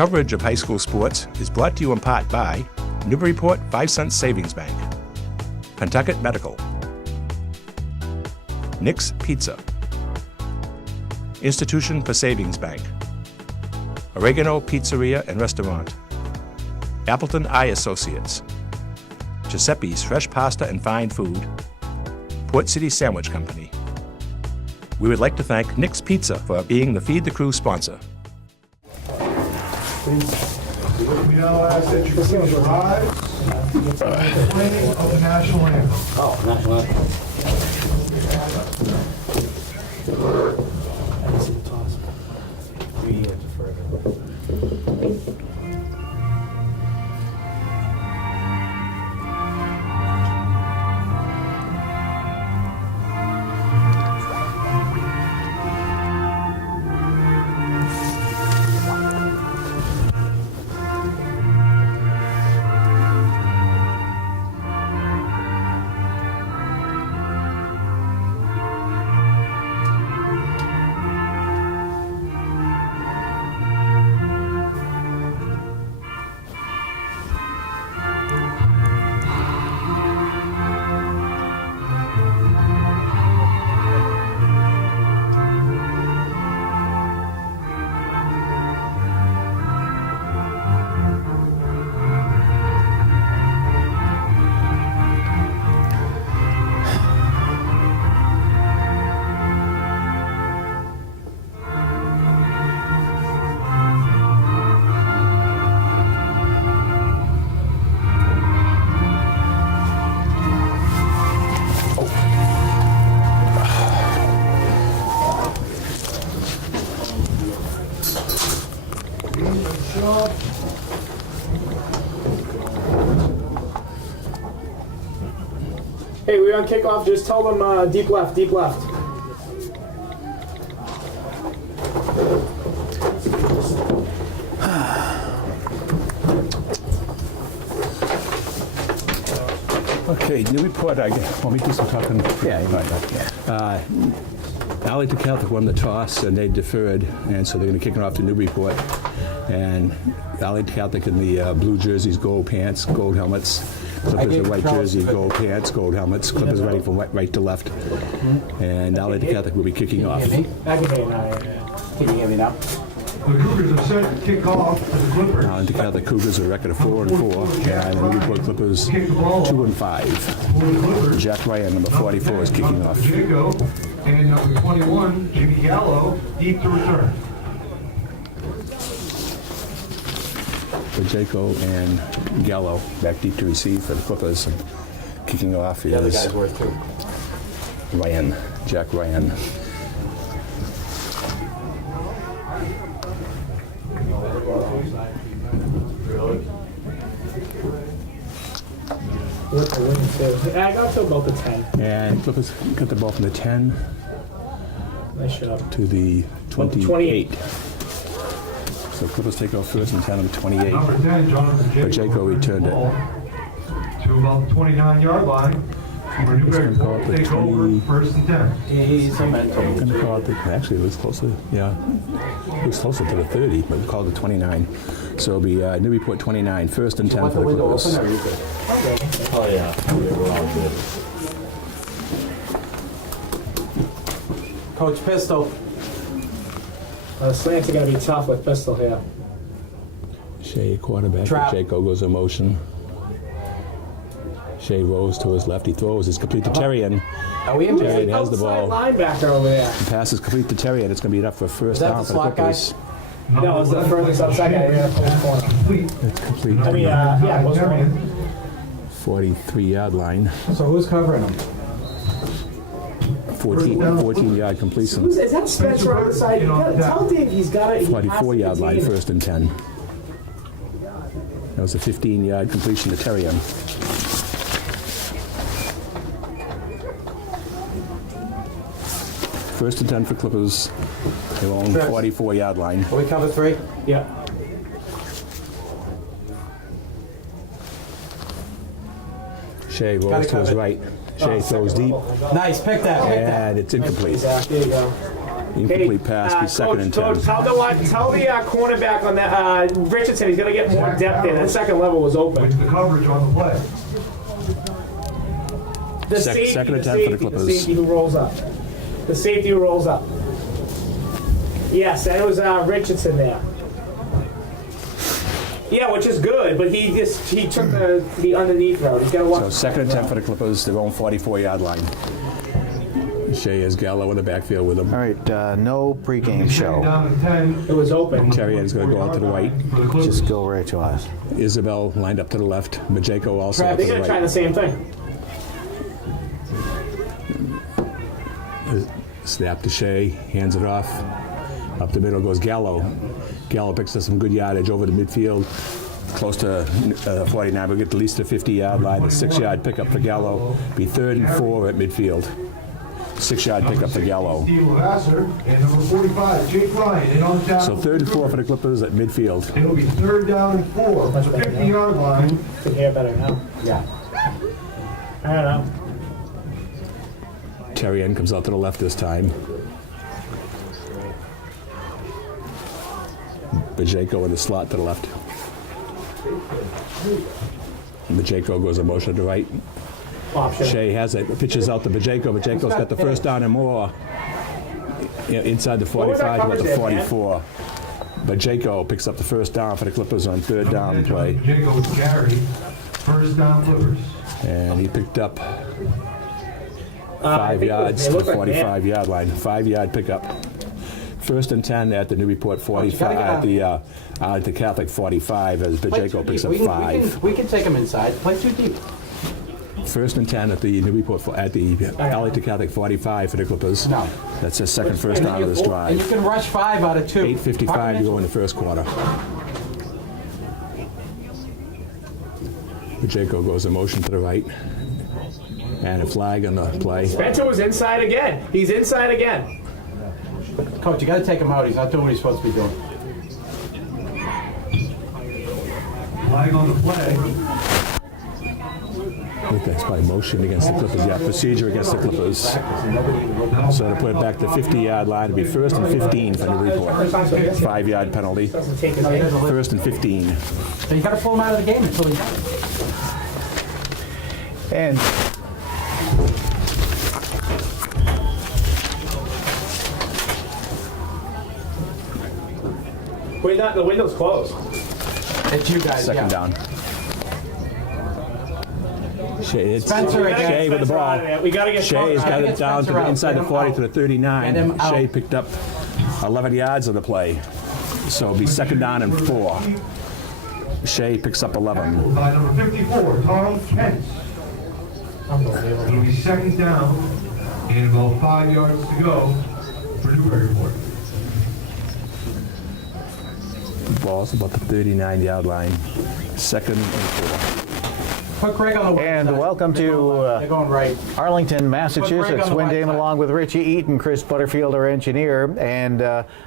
Coverage of high school sports is brought to you in part by Newburyport 5 Cent Savings Bank, Pentucket Medical, Nick's Pizza, Institution for Savings Bank, Oregano Pizzeria and Restaurant, Appleton Eye Associates, Giuseppe's Fresh Pasta and Fine Food, Port City Sandwich Company. We would like to thank Nick's Pizza for being the Feed the Crew sponsor. We now ask that you please rise for the playing of the national anthem. Oh, national anthem. Hey, we're on kickoff. Just tell them deep left, deep left. Okay, Newburyport, want me to do some talking? Yeah, you might. Arlington Catholic won the toss and they deferred, and so they're going to kick it off to Newburyport. And Arlington Catholic in the blue jerseys, gold pants, gold helmets. Clippers in white jersey, gold pants, gold helmets. Clippers running from right to left. And Arlington Catholic will be kicking off. I can hear you now. Can you hear me now? The Cougars are set to kick off for the Clippers. Arlington Catholic Cougars are a record of 4-4, and the Newburyport Clippers 2-5. Jack Ryan, number 44, is kicking off. Jaco and number 21, Jimmy Gallo, deep to return. For Jaco and Gallo back deep to receive for the Clippers. And kicking off is The guy's worth too. Ryan, Jack Ryan. I got to about the 10. And Clippers got the ball from the 10 Nice shot. to the 28. 28. So Clippers take off first and 10 on the 28. Number 10, Jonathan But Jaco returned it. To about the 29-yard line. For Newburyport to take over first and 10. He's a mental. I'm going to call it actually it was closer, yeah. It was closer to the 30, but we called it 29. So it'll be Newburyport 29, first and 10 Want for the the window Clippers. open or you good? Oh yeah, we're all good. Coach Pistol. Slants are going to be tough with pistol here. Shea quarterback. Trap. Jaco goes in motion. Shea rolls to his left. He throws. It's complete to Terrian. Are we in Terrian position? has the Outside ball. linebacker over there. The pass is complete to Terrian. It's going to be enough for first that down the for the slot guy? Clippers. No, it's the furthest outside guy here. It's complete I mean, yeah, most of 43-yard line. So who's covering him? 14-yard completion. Is that Spencer on the side? You gotta tell Dave he's got it. 44-yard line, first and 10. That was a 15-yard completion to Terrian. First and 10 for Clippers. They're on 44-yard line. Will we cover 3? Yeah. Shea rolls to his right. Shea throws deep, Nice, pick that. and it's incomplete. Zach, there you go. Incomplete pass, be second and 10. Coach, tell the cornerback on that, Richardson, he's gonna get more depth there. That second level was open. With the coverage on the play. The safety, second and the 10 for the safety, Clippers. The safety who rolls up. The safety who rolls up. Yes, that was Richardson there. Yeah, which is good, but he took the underneath route. He's got to watch. So second and 10 for the Clippers, their own 44-yard line. Shea has Gallo in the backfield with him. All right, no pregame Second show. down and 10. It was open. Terry is going to go out to the right. For the Clippers. Just go right to us. Isabel lined up to the left. Majeko also They're to the going to try the right. same thing. Snap to Shea, hands it off. Up the middle goes Gallo. Gallo picks up some good yardage over the midfield, close to 49. We'll get at least the 50-yard line. A 6-yard pickup for Gallo. Be 3rd and 4 at midfield. 6-yard pickup for Gallo. Steve Lavasser and number 45, Jake Ryan, in on tackle. So 3rd and 4 for the Clippers at midfield. It'll be 3rd down and 4 from the 50-yard line. Can hear better now. Yeah. I don't know. Terry N comes out to the left this time. Majeko in the slot to the left. Majeko goes a motion to the right. Option. Shea has it. Pitches out to Majeko. Majeko's got the first down and more. Inside the was that 45, about the coverage there, 44. Majeko picks up the first down for the Clippers on 3rd down play. Jacob with Gary. First down Clippers. And he picked up 5 yards to the 45-yard line. 5-yard pickup. 1st and 10 at the Newburyport 45, at the Arlington Catholic 45 as Majeko picks up 5. We can take them inside. Play too deep. 1st and 10 at the Newburyport, at the Arlington Catholic 45 for the Clippers. No. That's his second first down of this And you drive. can rush 5 out of 2. 8:55 to go in the first quarter. Majeko goes a motion to the right. And a flag on the play. Spencer was inside again. He's inside again. Coach, you got to take him out. He's not doing what he's supposed to be doing. Flag on the play. I think that's by motion against the Clippers. Yeah, procedure against the Clippers. So to put it back to 50-yard line, it'd be 1st and 15 for Newburyport. 5-yard penalty. Doesn't take his name. 1st and 15. So you got to pull him out of the game until he does it. And Wait, not the window's closed. It's you guys. Second down. Shea, it's Spencer again. Shea with the Spencer out of ball. there. We got to get Shea has Spencer got out. it down to Spencer the out. inside Get the him 40 out. to the Get 39. him out. Shea picked up 11 yards on the play. So it'll be 2nd down and 4. Shea picks up 11. By number 54, Tom Kent. It'll be 2nd down and about 5 yards to go for Newburyport. Ball's about the 39-yard line. 2nd and 4. Put Greg on the right And side. welcome They're going left. to They're going right. Arlington, Put Massachusetts. Greg on the Win right Damon side. along with Richie Eaton, Chris Butterfield, our engineer, and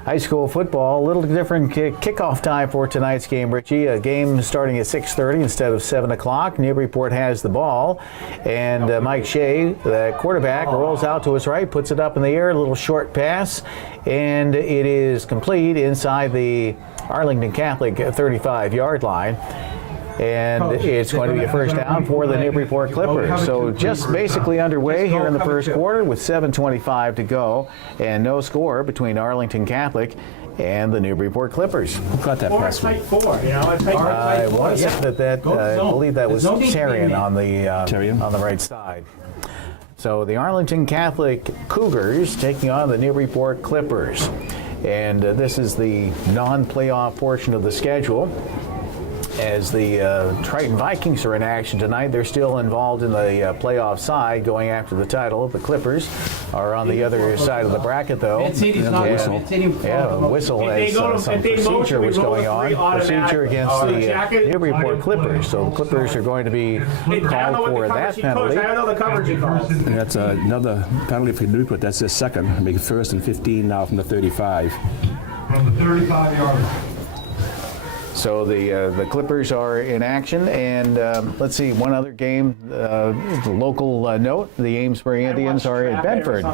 high school football. A little different kickoff time for tonight's game, Richie. A game starting at 6:30 instead of 7 o'clock. Newburyport has the ball, and Mike Shea, the quarterback, rolls out to his right, puts it up in the air, a little short pass, and it is complete inside the Arlington Catholic 35-yard line. And it's going to be a first down for the Newburyport Clippers. So just basically underway here in the first quarter with 7:25 to go and no score between Arlington Catholic and the Newburyport Clippers. Who caught that Or a pass? tight 4, you know, a tight I want to say that Go I zone. believe that was There's no need to be Tarian made. on the Tarian? on the right side. So the Arlington Catholic Cougars taking on the Newburyport Clippers. And this is the non-playoff portion of the schedule. As the Triton Vikings are in action tonight, they're still involved in the playoff side, going after the title. The Clippers are on the other side of the bracket, though. Mancini's not. Mancini. Yeah, a whistle If they as go to- some if they motion, procedure we was roll going a on. three automatic. Procedure against Oh, the jacket? Newburyport Clippers. So the Clippers are going to be I don't called know what for the that coverage he penalty. coached. I don't know the coverage he called. And that's another penalty for Newburyport. That's his second. Make it 1st and 15 now from the 35. From the 35-yard line. So the Clippers are in action, and let's see, one other game, the local note, the Amesbury Indians are at Bedford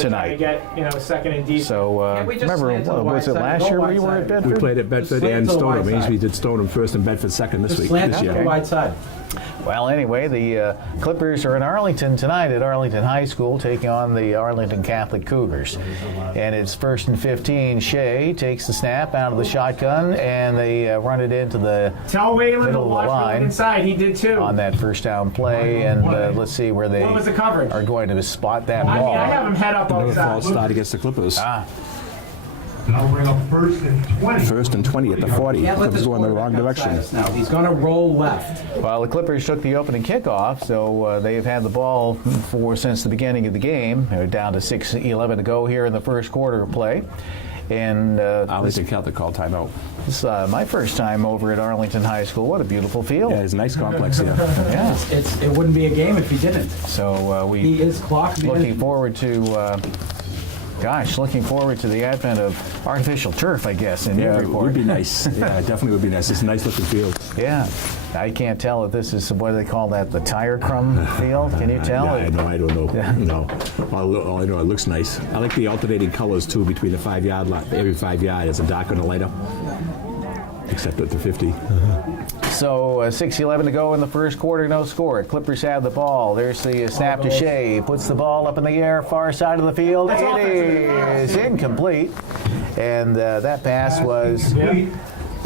tonight. Get, second and deep. So we just remember, slant to the was it wide last side? year Go where you were wide at side. We Bedford? played at Bedford Slant and to the Stoneham. wide side. We did Stoneham first and Bedford second this week. Slant This to year. the wide side. Well, anyway, the Clippers are in Arlington tonight at Arlington High School, taking on the Arlington Catholic Cougars. And it's 1st and 15. Shea takes the snap out of the shotgun, and they run it into the Tell Waylon to middle of the watch going line inside. He did too. on that first down play. And let's see where they What was the coverage? are going to spot that I ball. mean, I have him head up Another outside. false start against the Clippers. That'll bring up 1st and 20. First and 20 at the 40. Can't let Clippers this going the quarterback wrong outside direction. us now. He's going to roll left. Well, the Clippers took the opening kickoff, so they've had the ball since the beginning of the game. They're down to 6:11 to go here in the first quarter of play. And Arlington Catholic called timeout. this is my first time over at Arlington High School. What a beautiful field. Yeah, it's a nice complex here. Yeah. It wouldn't be a game if he didn't. So He we is clock looking management. forward to, looking forward to the advent of artificial turf, I guess, in Yeah, it Newburyport. would be nice. Yeah, it definitely would be nice. It's a nice looking field. Yeah. I can't tell if this is, what do they call that, the tire crumb field? Can you tell? I don't know. Yeah. No. All I know, it looks nice. I like the alternating colors too between the 5 yard line. Every 5 yard is a darker and a lighter. Except at the 50. So 6:11 to go in the first quarter, no score. Clippers have the ball. There's the snap to Shea. Puts the ball up in the air, far side of the field. It is incomplete. And that pass was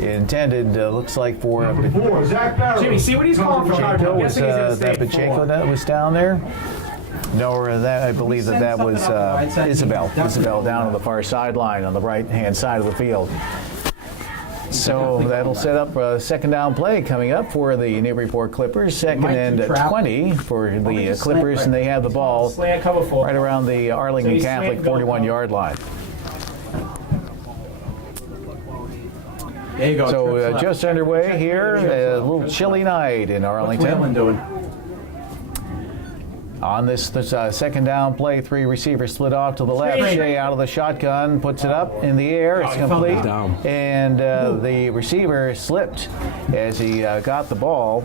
intended, looks like for Number 4, Zach Barrow. Jimmy, see what he's calling for charge. I'm was guessing he's going to that stay Pacheco four. that was down there? No, or that I believe that was Isabel. Isabel down on the far sideline on the right-hand side of the field. So that'll set up a second down play coming up for the Newburyport Clippers. Second and 20 for the Clippers, and they have the ball Slant cover full. right around the Arlington So he's Catholic slant, go, 41-yard line. There you go. So trips left. just underway here, a little chilly night in What's Arlington. Waylon doing? On this second down play, 3 receivers split off to the left. Three. Shea out of the shotgun, puts it up in the air. It's he fell complete. down. And the receiver slipped as he got the ball.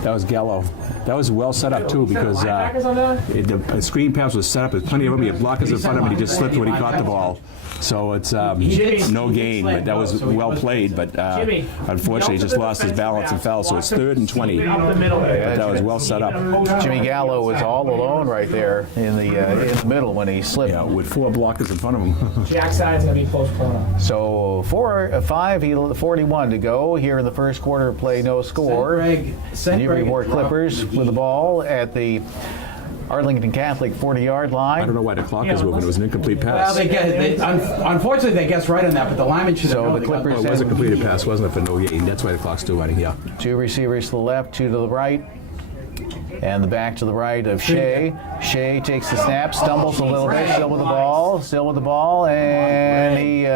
That was Gallo. That was well set up too because Linebackers on that? the screen pass was set up. There's plenty of them. He had blockers in front of him, and he just slipped when he caught the ball. So it's no gain, but that was well played. But unfortunately, he just lost his balance and fell. So it's 3rd and 20. Up the middle there. But that was well set up. Jimmy Gallo was all alone right there in the middle when he slipped. Yeah, with 4 blockers in front of him. Jack side's going to be close corner. So 5:41 to go here in the first quarter of play, no score. Send Greg Newburyport and drop Clippers McGee. with the ball at the Arlington Catholic 40-yard line. I don't know why the clock is moving. It was an incomplete Well, pass. unfortunately, they guessed right on that, but the lineman should have So known. the They got Clippers It was a completed pass, wasn't it, for no gain? That's why the clock's still running here. 2 receivers to the left, 2 to the right, and the back to the right of Shea. Shea takes the snap, stumbles a little bit, still with the ball, and he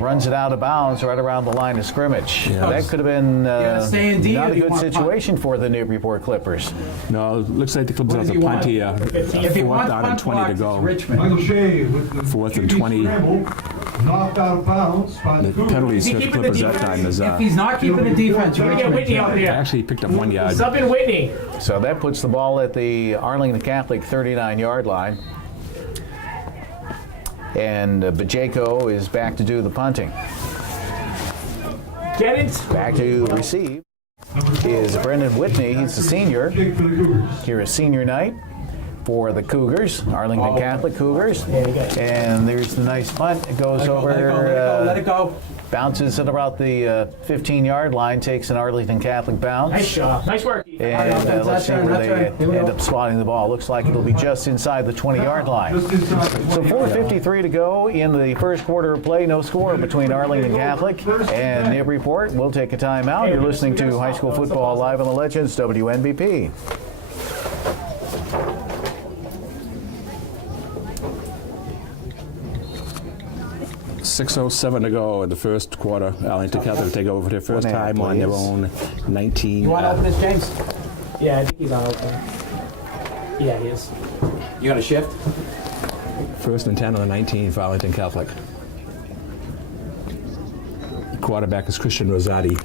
runs it out of bounds right around the line of scrimmage. Yeah. That could have been gotta stay in D not or a you good want punt? situation for the Newburyport Clippers. No, it looks like the Clippers have does to he punt want? here. If he 4th wants down and punt 20 to blocks, go. it's Richmond. Michael Shea with the 4th and QB 20. scramble, knocked out of bounds by the The Cougars. penalties he for the keeping the Clippers that defense? time is If he's not keeping the defense, Let me get Whitney out I there. actually picked up 1 yard. Sub in Whitney. So that puts the ball at the Arlington Catholic 39-yard line. And Pacheco is back to do the punting. Get it. Back to receive is Brendan Whitney. He's a senior. Jake for the Cougars. Here is senior night for the Cougars, Arlington Catholic Cougars. And there's the nice punt. It goes over, Let it go. bounces at about the 15-yard line, takes an Arlington Catholic bounce. Nice job. Nice work. And let's see where they end up spotting the ball. Looks like it'll be just inside the 20-yard line. Just inside the So 20. 4:53 to go in the first quarter of play. No score between Arlington Catholic and Newburyport. We'll take a timeout. You're listening to High School Football Live on the Legends, WNBP. .607 to go in the first quarter. Arlington Catholic will take over for their first time on their own 19. You want to open this, James? Yeah, I think he's on open. Yeah, he is. You got a shift? First and 10 on the 19 for Arlington Catholic. quarterback is Christian Rosati.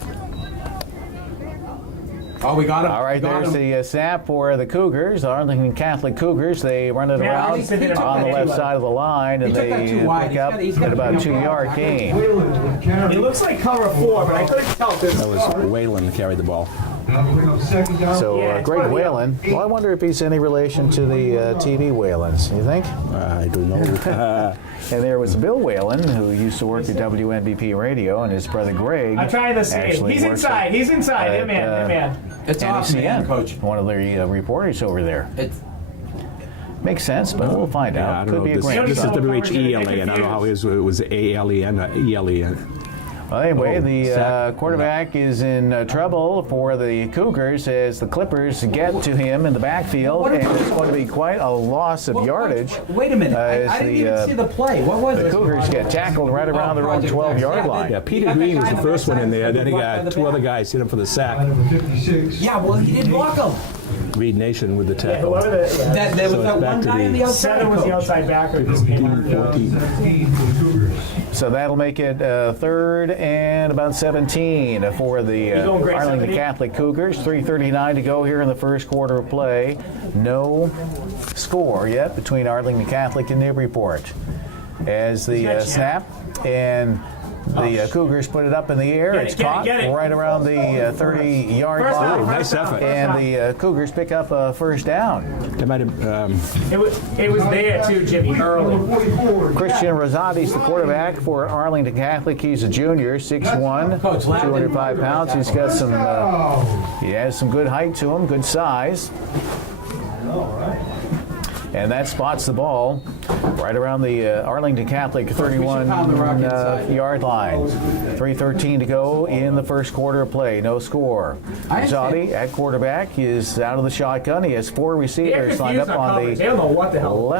Oh, we got him. All right, Got there's him. the snap for the Cougars, Arlington Catholic Cougars. They run it Yeah, around Arlington did it on the too left wide. side of the line, and He took they that too wide. pick up He's got at about a to 2-yard gain. Whalen with carry. It looks like cover 4, but I couldn't tell That because was Whalen carried the ball. Now bring up second down. So Yeah, it's Greg one of the- Whalen, well, I wonder if he's any relation to the TV Whalens, you think? I don't know. And there was Bill Whalen, who used to work at WNBP Radio, and his brother Greg. I'm trying to see it. actually He's works inside. at- He's inside. at, Him man. It's off, man, NECN, Coach. one of the reporters over there. It's, Makes sense, but we'll find Yeah, I out. don't Could know. be a This, grand this is Don't even know WHELAN. I don't know how his was ALEN or ELEN. Well, anyway, Oh, the sack. quarterback is in trouble for the Cougars as the Clippers get to him in the backfield, and it's going to be quite a loss of yardage. Wait a minute. as I didn't the, even see the play. What was The it? Cougars get tackled right around their own Project 12-yard X. line. Yeah, Peter Green was the first one in there. Then he got two other guys hit him for the sack. Number 56. Yeah, well, he didn't block him. Reed Nation with the Yeah, tackle. whoever the There was So it's that back one to guy on the the outside. center was the Coach. outside backer. 14. 17 for the Cougars. So that'll make it third and about 17 for the going great, Arlington 17? Catholic Cougars. 3:39 to go here in the first quarter of play. No score yet between Arlington Catholic and Newburyport. As the snap and the Cougars put it up in the air. Get it, It's get it, caught get it. right around the 30-yard First line. down, nice first down, effort. first And down. the Cougars pick up a first down. They might have. It was there too, Jimmy, early. Number 44. Christian Rosati's the quarterback for Arlington Catholic. He's a junior, 6'1", Coach, Lavin 205 pounds. He's got some, he has some good height to him, good size. And that spots the ball right around the Arlington Catholic 31-yard line. 3:13 to go in the first quarter of play. No score. I understand. Rosati at quarterback is out of the shotgun. He has 4 They're receivers lined confused up on on coverage. They the don't know what the hell.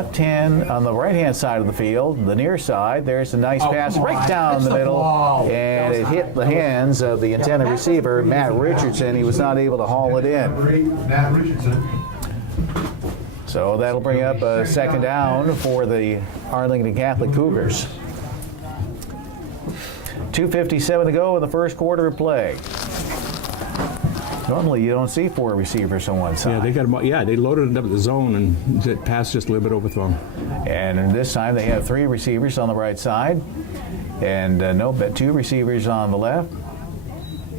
on the right-hand side of the field, the near side. There's a nice Oh, pass come right on. down That's the the middle, ball. and it hit the hands of the intended receiver, Matt Richardson. He was not able to haul it in. Number 8, Matt Richardson. So that'll bring up a second down for the Arlington Catholic Cougars. 2:57 to go in the first quarter of play. Normally you don't see 4 receivers on one Yeah, side. they got him. Yeah, they loaded it up at the zone and the pass just a little bit overthrown. And this time they have 3 receivers on the right side, and 2 receivers on the left.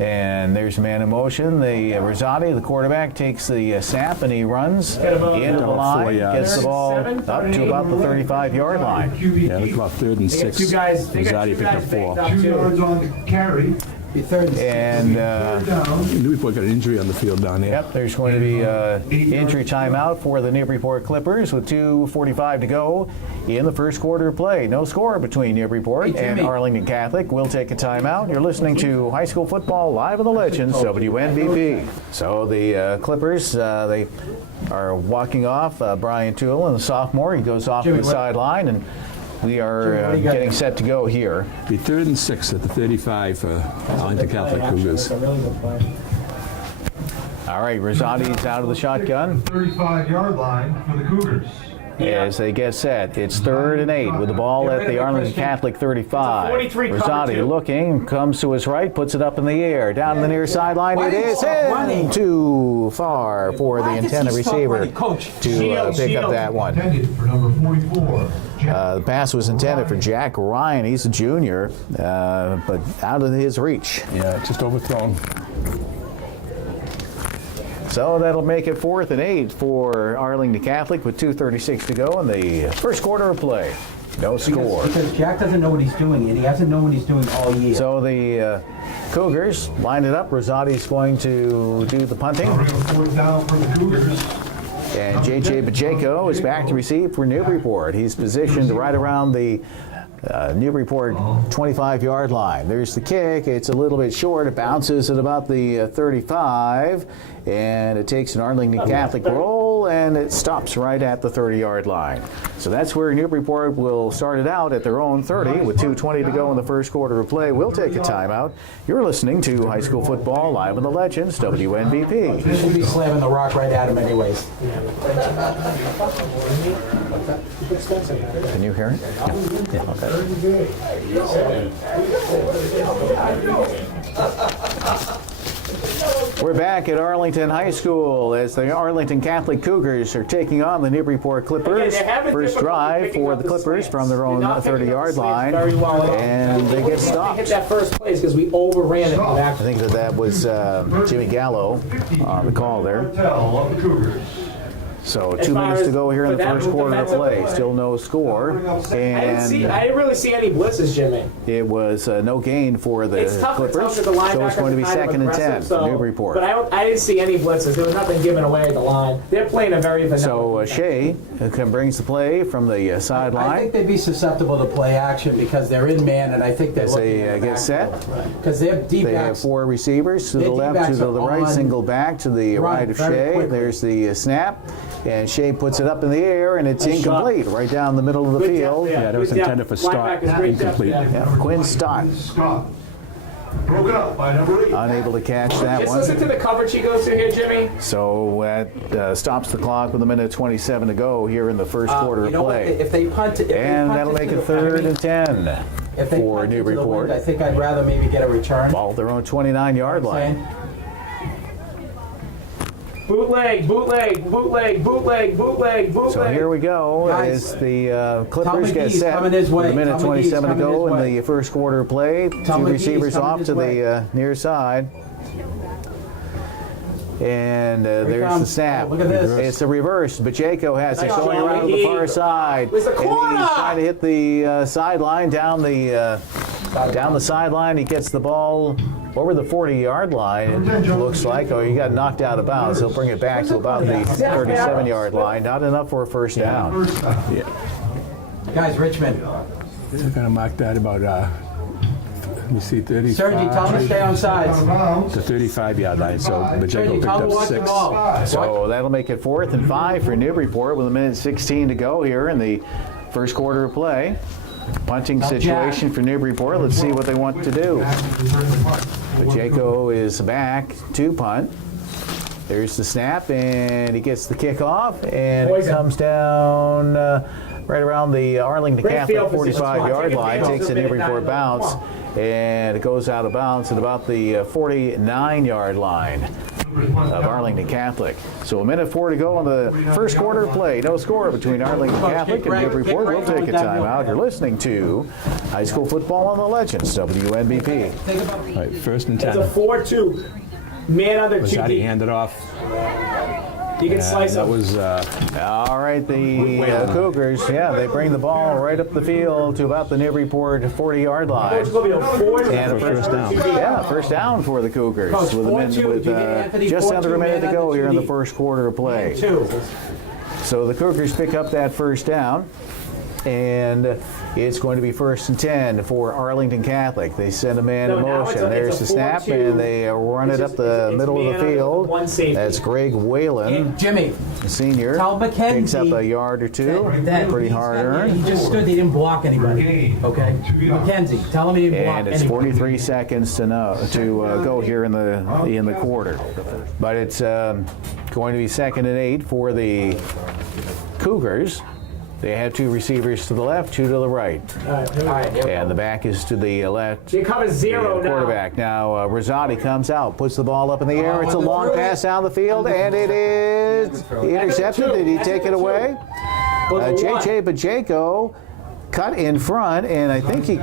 And there's a man in motion. The Rosati, the quarterback, takes the snap and he runs about into the about 4 line, yards. gets the ball 37, up to about the 35-yard line. QB Yeah, look about 3rd and They got 6. two guys. They got Rosati two picked up guys 4. baked up 2 yards too. on the carry. Be third and six. And Third down. Newburyport got an injury on the field down there. yep, there's going to be injury timeout for the Newburyport Clippers with 2:45 to go in the first quarter of play. No score between Newburyport Hey, and Jimmy. Arlington Catholic. We'll take a timeout. You're listening to High School Football Live on the Legends, WNBP. So the Clippers, they are walking off. Brian Toole, the sophomore, he goes off to Jimmy, the what- sideline, and we Jimmy, are what do you got getting there? set to go here. Be 3rd and 6 at the 35 for Arlington Catholic Cougars. That's a really good play. All right, Rosati's out of the shotgun. 35-yard line for the Cougars. As they get set, it's 3rd and 8 with the ball at the Arlington Catholic 35. 43 cover Rosati two. looking, comes to his right, puts it up in the air. Down the near sideline, it is in too far for the Why does he intended stop receiver running? Coach, to pick up shield. that one. Intended for number 44. The pass was intended for Jack Ryan. He's a junior, but out of his reach. Yeah, just overthrown. So that'll make it 4th and 8 for Arlington Catholic with 2:36 to go in the first quarter of play. No score. Because Jack doesn't know what he's doing, and he hasn't known what he's doing all year. So the Cougars line it up. Rosati's going to do the punting. Bring a 4th down for the Cougars. And J.J. Pacheco is back to receive for Newburyport. He's positioned right around the Newburyport 25-yard line. There's the kick. It's a little bit short. It bounces at about the 35. And it takes an Arlington Catholic roll School, and it stops right at the 30-yard line. So that's where Newburyport will start it out at their own 30 with 2:20 to go in the first quarter of play. We'll take a timeout. You're listening to High School Football Live on the Legends, WNBP. Should be slamming the rock right at him anyways. Can you hear it? Yeah. Okay. We're back at Arlington High School as the Arlington Catholic Cougars are taking on the Newburyport Clippers. First drive for the Clippers from their own 30-yard line, and they get stopped. Hit that first place because we overran it I back. think that was Jimmy Gallo on the call there. Hotel of the Cougars. So 2 minutes to go here in the first quarter of play. Still no score. I didn't And really see any blitzes, Jimmy. it was no gain for the It's tough Clippers. to tell because the So it's going to be linebackers are kind second of and 10 aggressive, for Newburyport. But I didn't see any blitzes. There was nothing given away at the line. They're playing a very vanilla. So Shea brings the play from the I sideline. think they'd be susceptible to play action because they're in man, and I think they're As they get set, because they're deep they have backs. 4 receivers to the Their left, to D-backs the are right, on single back to the run right of very Shea. quickly. There's the snap, and Shea puts it up in the air, and it's Nice shot. incomplete right down the middle of the Good field. depth, Yeah, that was good depth. intended for Stott, Linebackers, great depth, incomplete. yeah. Yeah, Quinn Stott Scott. Broken up by number 8. unable to catch that Just one. listen to the coverage he goes to here, Jimmy. So that stops the clock with 1:27 to go here in the first quarter You of know what? play. If they punt it, And that'll make it 3rd and 10 if they for punt it to the Newburyport. wind, I think I'd rather maybe get a return. Ball at their own 29-yard line. Saying, Bootleg, bootleg, bootleg, bootleg, bootleg, bootleg. So here we go Guys, as the Clippers Tom get McGee's set coming his way. with 1:27 to Tom McGee's go in coming his the first quarter of play. Tom 2 McGee's receivers coming off his to way. the near side. And he there's the comes. snap. Look at this. It's a reverse. Pacheco has it Nice going job, around to the McGee. far side. Where's the And corner? he's trying to hit the sideline down the sideline. He gets the ball over the 40-yard line. It looks like, he got knocked out of bounds. He'll bring it back to about the 37-yard line. Not enough for a first down. guys, Richmond. They're going to mark that about, let me see, 35. Sergi, tell them to stay on sides. The 35-yard line, so Pacheco Sergi, picked tell them up to watch the 6. ball. So that'll make it 4th and 5 for Newburyport with 1:16 to go here in the first quarter of play. Punting situation for Newburyport. Let's see what they want to do. Pacheco is back to punt. There's the snap, and he gets the kickoff, and it Poison. comes down right around the Arlington Great Catholic field position. 45-yard Take a line. field. Takes a Newburyport bounce, and it goes out of bounds at about the 49-yard line of Arlington Catholic. So 1:04 to go on the first quarter of play. No score between Arlington Catholic and Newburyport. We'll take a timeout. You're listening to High School Football on the Legends, WNBP. All right, 1st and It's 10. a 4-2. Man under 2 Rosati deep. handed off. You can slice That him. was All right, the Cougars, they bring the ball right up the field to about the Newburyport 40-yard line. It's going to be a 4 And a first down. Yeah, first down for the Cougars Coach, with, 4-2. with Did you get Anthony? just under a 4-2 minute to man go under here in the 2 first quarter of play. 2. So the Cougars pick up that first down, and it's going to be 1st and 10 for Arlington Catholic. They send a man in No, now motion. it's There's the a snap, 4-2. and they run It's it up the it's middle of man the under field. one safety. That's Greg Whalen, And Jimmy, the senior. Tell McKenzie Picks up a yard or two. that Pretty hard earned. He just stood. He didn't block anybody. Okay, McKenzie, tell him he didn't block And it's anybody. 43 seconds to go here in the quarter. But it's going to be 2nd and 8 for the Cougars. They have 2 receivers to the left, 2 to the right. All right. And the back is to the left. They cover 0 The now. quarterback. Now, Rosati comes out, puts the ball up in the air. It's a long pass down the field, and it is intercepted. Did he take it away? J.J. Pacheco cut in front, and I think he...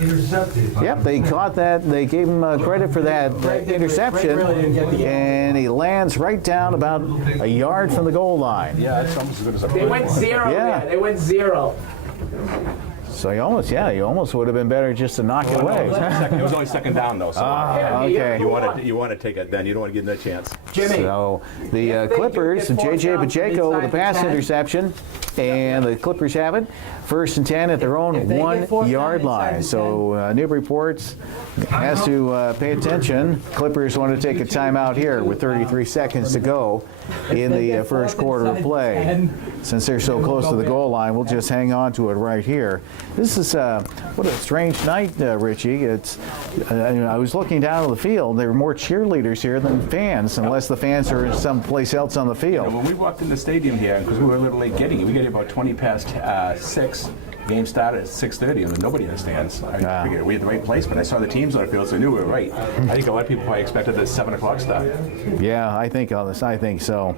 Intercepted. Yep, they caught that. They gave him credit for that interception, Greg really didn't get the- and he lands right down about a yard from the goal line. yeah, that's almost as good as a They went 0 Yeah. there. They went 0. So you almost would have been better just to knock it away. It was only second down, though. So Okay. you want to take it then. You don't want to give them that chance. Jimmy. So the Clippers, J.J. Pacheco with a pass interception, and the Clippers have it. 1st and 10 at their own If they get fourth 1-yard down line. inside So Newburyport has to pay attention. Clippers want to take a timeout here with 33 seconds to go in the first quarter of play. Since they're so close to the goal line, we'll just hang on to it right here. This is what a strange night, Richie. It's I was looking down at the field. There were more cheerleaders here than fans, unless the fans are someplace else on the field. When we walked in the stadium here, because we were a little late getting it, we got here about 20 past 6. Game started at 6:30, and there's nobody in the stands. I figured we had the right place, but I saw the teams on the field, so I knew we were right. I think a lot of people probably expected the 7 o'clock start. Yeah, I think so.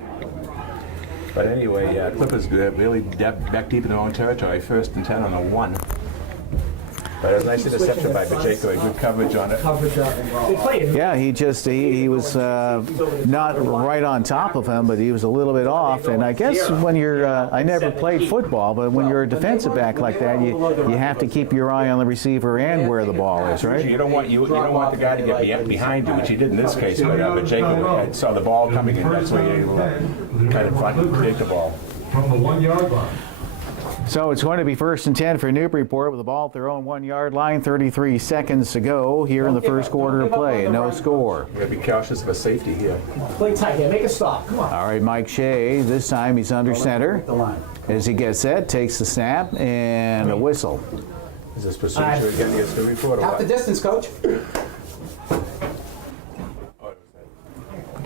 But anyway, Clippers really back deep in their own territory, 1st and 10 on the 1. But it was a nice interception by Pacheco, a good coverage on it. Yeah, he was not right on top of him, but he was a little bit off. And I guess when you're, I never played football, but when you're a defensive back like that, you have to keep your eye on the receiver and where the ball is, right? You don't want the guy to get behind you, which he did in this case. But Pacheco saw the ball coming, and that's why you're able to kind of front and take the ball. From the 1-yard line. So it's going to be 1st and 10 for Newburyport with the ball at their own 1-yard line. 33 seconds to go here in the first quarter of play. No score. We're going to be cautious of a safety here. Play tight here. Make a stop. Come on. All right, Mike Shea. This time he's under center. As he gets set, takes the snap and a whistle. Is this procedure again against Newburyport or Half the what? distance, coach.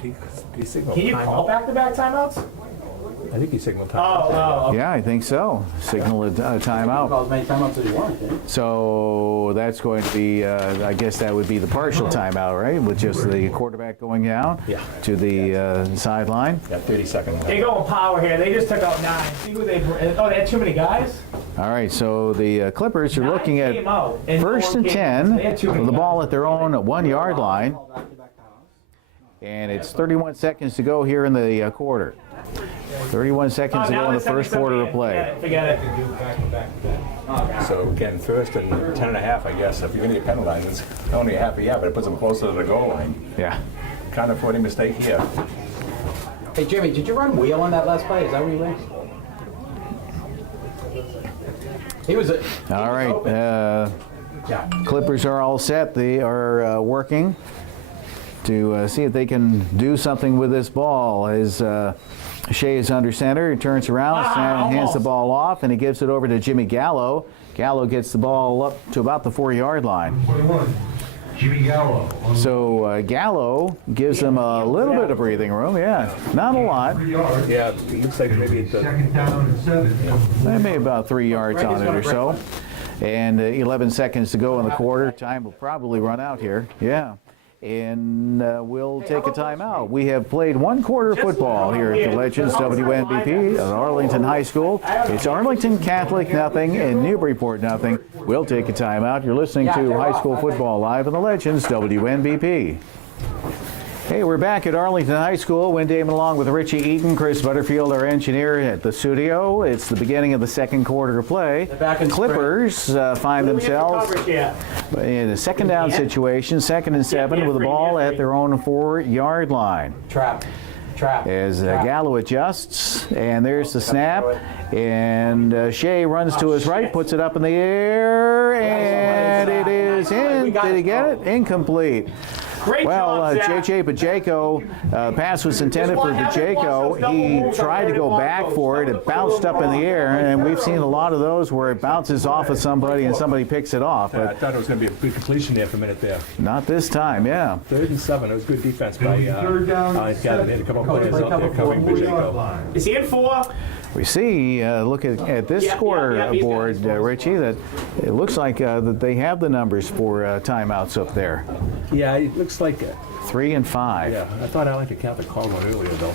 Can you call back-to-back timeouts? I think he signaled time. Oh. Yeah, I think so. Signal a timeout. Call as many timeouts as you want. So that's going to be, I guess that would be the partial timeout, right? With just the quarterback going down to the sideline. Yeah, 30 seconds. They going power here. They just took out 9. See who they. Oh, they had too many guys. All right, so the Clippers are looking at came out in 1st and 10 They had too many with the ball guys. at their own 1-yard line. And it's 31 seconds to go here in the quarter. 31 seconds to go in the first quarter of play. Forget it. So again, 1st and 10 and a half, I guess. If you're going to get penalized, it's only a half a yard, but it puts them closer to the goal line. Yeah. Can't afford any mistake here. Hey, Jimmy, did you run wheel on that last play? Is that what you ran? He was All right. Clippers are all set. They are working to see if they can do something with this ball. As Shea is under center, he turns around, hands the ball off, and he gives it over to Jimmy Gallo. Gallo gets the ball up to about the 4-yard line. 21, Jimmy Gallo. So Gallo gives them a little bit of breathing room. Yeah, not a lot. 3 yards. Yeah, it looks like maybe it's 2nd down and 7. Maybe about 3 yards on it or so. And 11 seconds to go in the quarter. Time will probably run out here. Yeah. And we'll take a timeout. We have played 1 quarter of football here at the Legends WNBP at Arlington High School. It's Arlington Catholic nothing and Newburyport nothing. We'll take a timeout. You're listening to High School Football live on the Legends WNBP. Hey, we're back at Arlington High School. Wynn Damon along with Richie Eaton, Chris Butterfield, our engineer at the studio. It's the beginning of the second quarter of play. back in Clippers find themselves in a second down situation, 2nd and 7 with the ball at their own 4-yard line. trap. As Gallo adjusts, and there's the snap, and Shea runs to his right, puts it up in the air, and it is in. Did he get it? Incomplete. Great Well, job, Zach. J.J. Pacheco, pass was intended for Pacheco. He tried to go back for it. It bounced up in the air, and we've seen a lot of those where it bounces off of somebody and somebody picks it off. I But thought it was going to be a good completion there for a minute there. not this time, yeah. 3rd and 7. It was good defense by Third down, They had a couple of players out there covering 4-yard Pacheco. line. Is he in 4? We see, look at this Yeah, scoreboard, he's got his Richie, that it looks like that they have the numbers for timeouts up there. Yeah, it looks like 3 and 5. Yeah, I thought Arlington Catholic called one earlier, though.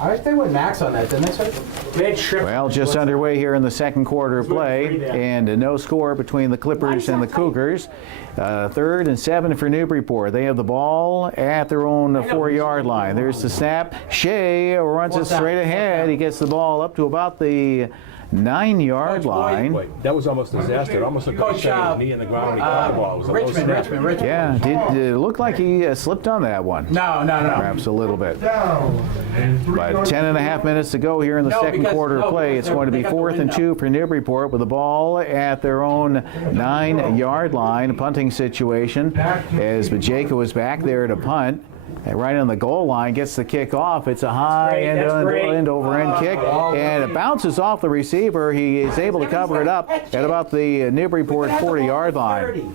I think they went max on that, didn't they, sir? They tripped. Well, just underway here in the second quarter of play, and no score between the Clippers and the Cougars. 3rd and 7 for Newburyport. They have the ball at their own 4-yard line. There's the snap. Shea runs it straight ahead. He gets the ball up to about the 9-yard line. Wait, that was almost a disaster. It almost looked like Coach, Shane, knee in the ground when he caught the ball. It was a low snap. Richmond. Yeah, did it looked like he slipped on that one. No. Perhaps a little bit. Down. And 3 But yards. 10 and a half minutes to go here in the No, second because- quarter of no, play. because It's going to be they got the 4th and window. 2 for Newburyport with the ball at their own 9-yard line. A punting situation as Bajeko is back there to punt. And right on the goal line, gets the kick off. It's a high That's great. end-over-end kick, and it bounces off the receiver. He is able to cover it up at about the Newburyport 40-yard line.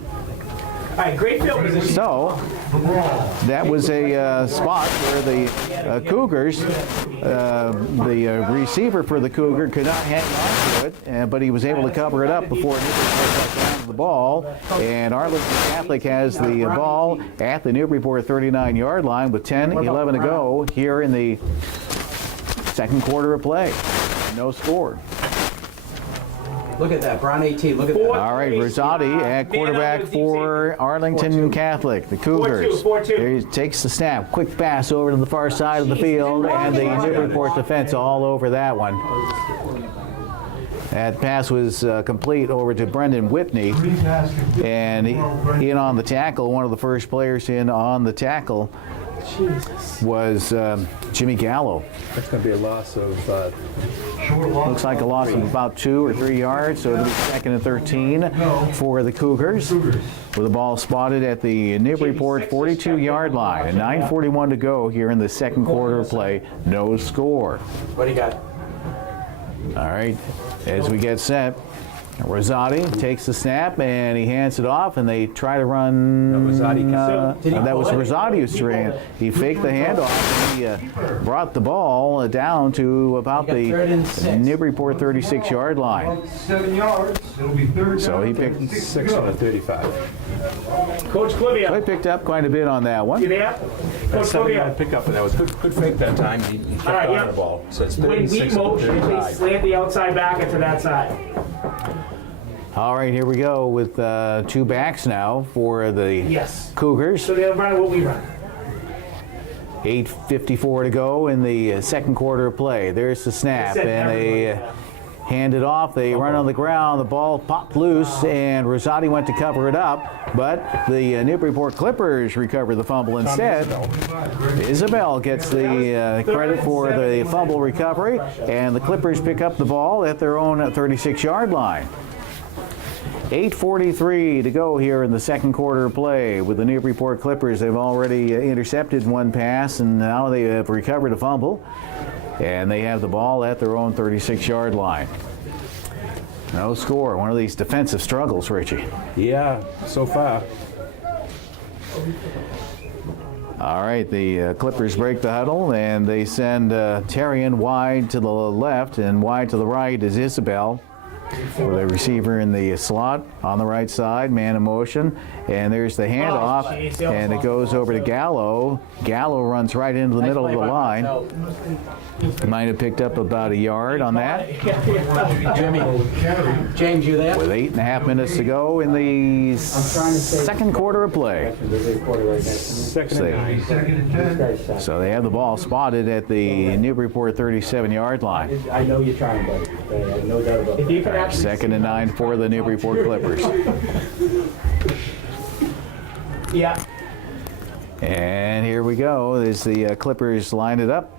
All right, great field position. So that was a spot where the Cougars, the receiver for the Cougar could not hang on to it, but he was able to cover it up before Newburyport got down to the ball. And Arlington Catholic has the ball at the Newburyport 39-yard line with 10:11 to go here in the second quarter of play. No score. Look at that, Brown 18. Look at that. All right, Rosati at quarterback for Arlington Catholic. The Cougars. 4-2. There he takes the snap. Quick pass over to the far side of the field, and the Newburyport defense all over that one. That pass was complete over to Brendan Whitney, and in on the tackle, one of the first players in on the tackle was Jimmy Gallo. That's going to be a loss of Looks like a loss of about 2 or 3 yards, so it'll be 2nd and 13 for the Cougars. With the ball spotted at the Newburyport 42-yard line. And 9:41 to go here in the second quarter of play. No score. What do you got? All right, as we get set, Rosati takes the snap and he hands it off, and they try to run. That was Rosati who's trying. He faked the handoff and he brought the ball down to about the Newburyport 36-yard line. 7 yards. It'll be 3rd So he down. picked 6 on a 35. Coach So Clivia, he picked up quite a bit on that you one. there? Coach That's 7-yard Clivia. pickup, and that was good fake that time. He kept All right, on yeah. the ball. So it's When we 36 on motion, they 35. slant the outside backer to that side. All right, here we go with 2 backs now for the Yes. Cougars. So they'll run what we run. 8:54 to go in the second quarter of play. There's the snap, They said and they everybody. hand it off. They run on the ground. The ball popped loose, and Rosati went to cover it up, but the Newburyport Clippers recover the fumble instead. Isabel gets the credit for the fumble recovery, and the Clippers pick up the ball at their own 36-yard line. 8:43 to go here in the second quarter of play with the Newburyport Clippers. They've already intercepted one pass, and now they have recovered a fumble, and they have the ball at their own 36-yard line. No score. One of these defensive struggles, Richie. Yeah, so far. All right, the Clippers break the huddle, and they send Terrian wide to the left, and wide to the right is Isabel. With a receiver in the slot on the right side, man in motion, and there's the handoff, and it goes over to Gallo. Gallo runs right into the middle of the line. Might have picked up about a yard on that. Jimmy. James, you there? With 8.5 minutes to go in the second quarter of play. Second and 9. 2nd and 10. So they have the ball spotted at the Newburyport 37-yard line. I know you're trying, buddy. I have no doubt about If it. you can actually 2nd and 9 for the Newburyport Clippers. Yeah. And here we go as the Clippers line it up.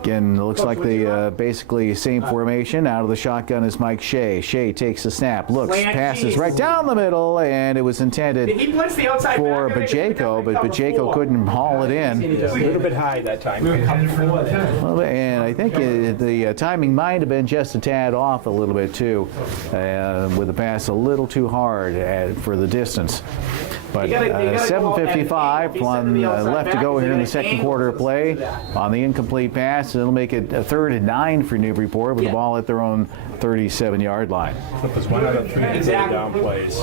Again, it looks like the basically same formation. Out of the shotgun is Mike Shea. Shea takes a snap, looks, Slant passes cheese. right down the middle, and it was intended Did he blitz the outside for backer? Bajeko, but Bajeko couldn't haul it in. A little bit high that time. Well, and I think the timing might have been just a tad off a little bit too, with the pass a little too hard for the distance. But You gotta go off that 7:55 game. If he sent to the outside left to back, go is here in there the second an quarter of angle play. to that? On the incomplete pass, it'll make it a 3rd and 9 for Newburyport with the ball at their own 37-yard line. Clippers 1 out of 3 Exactly. down plays.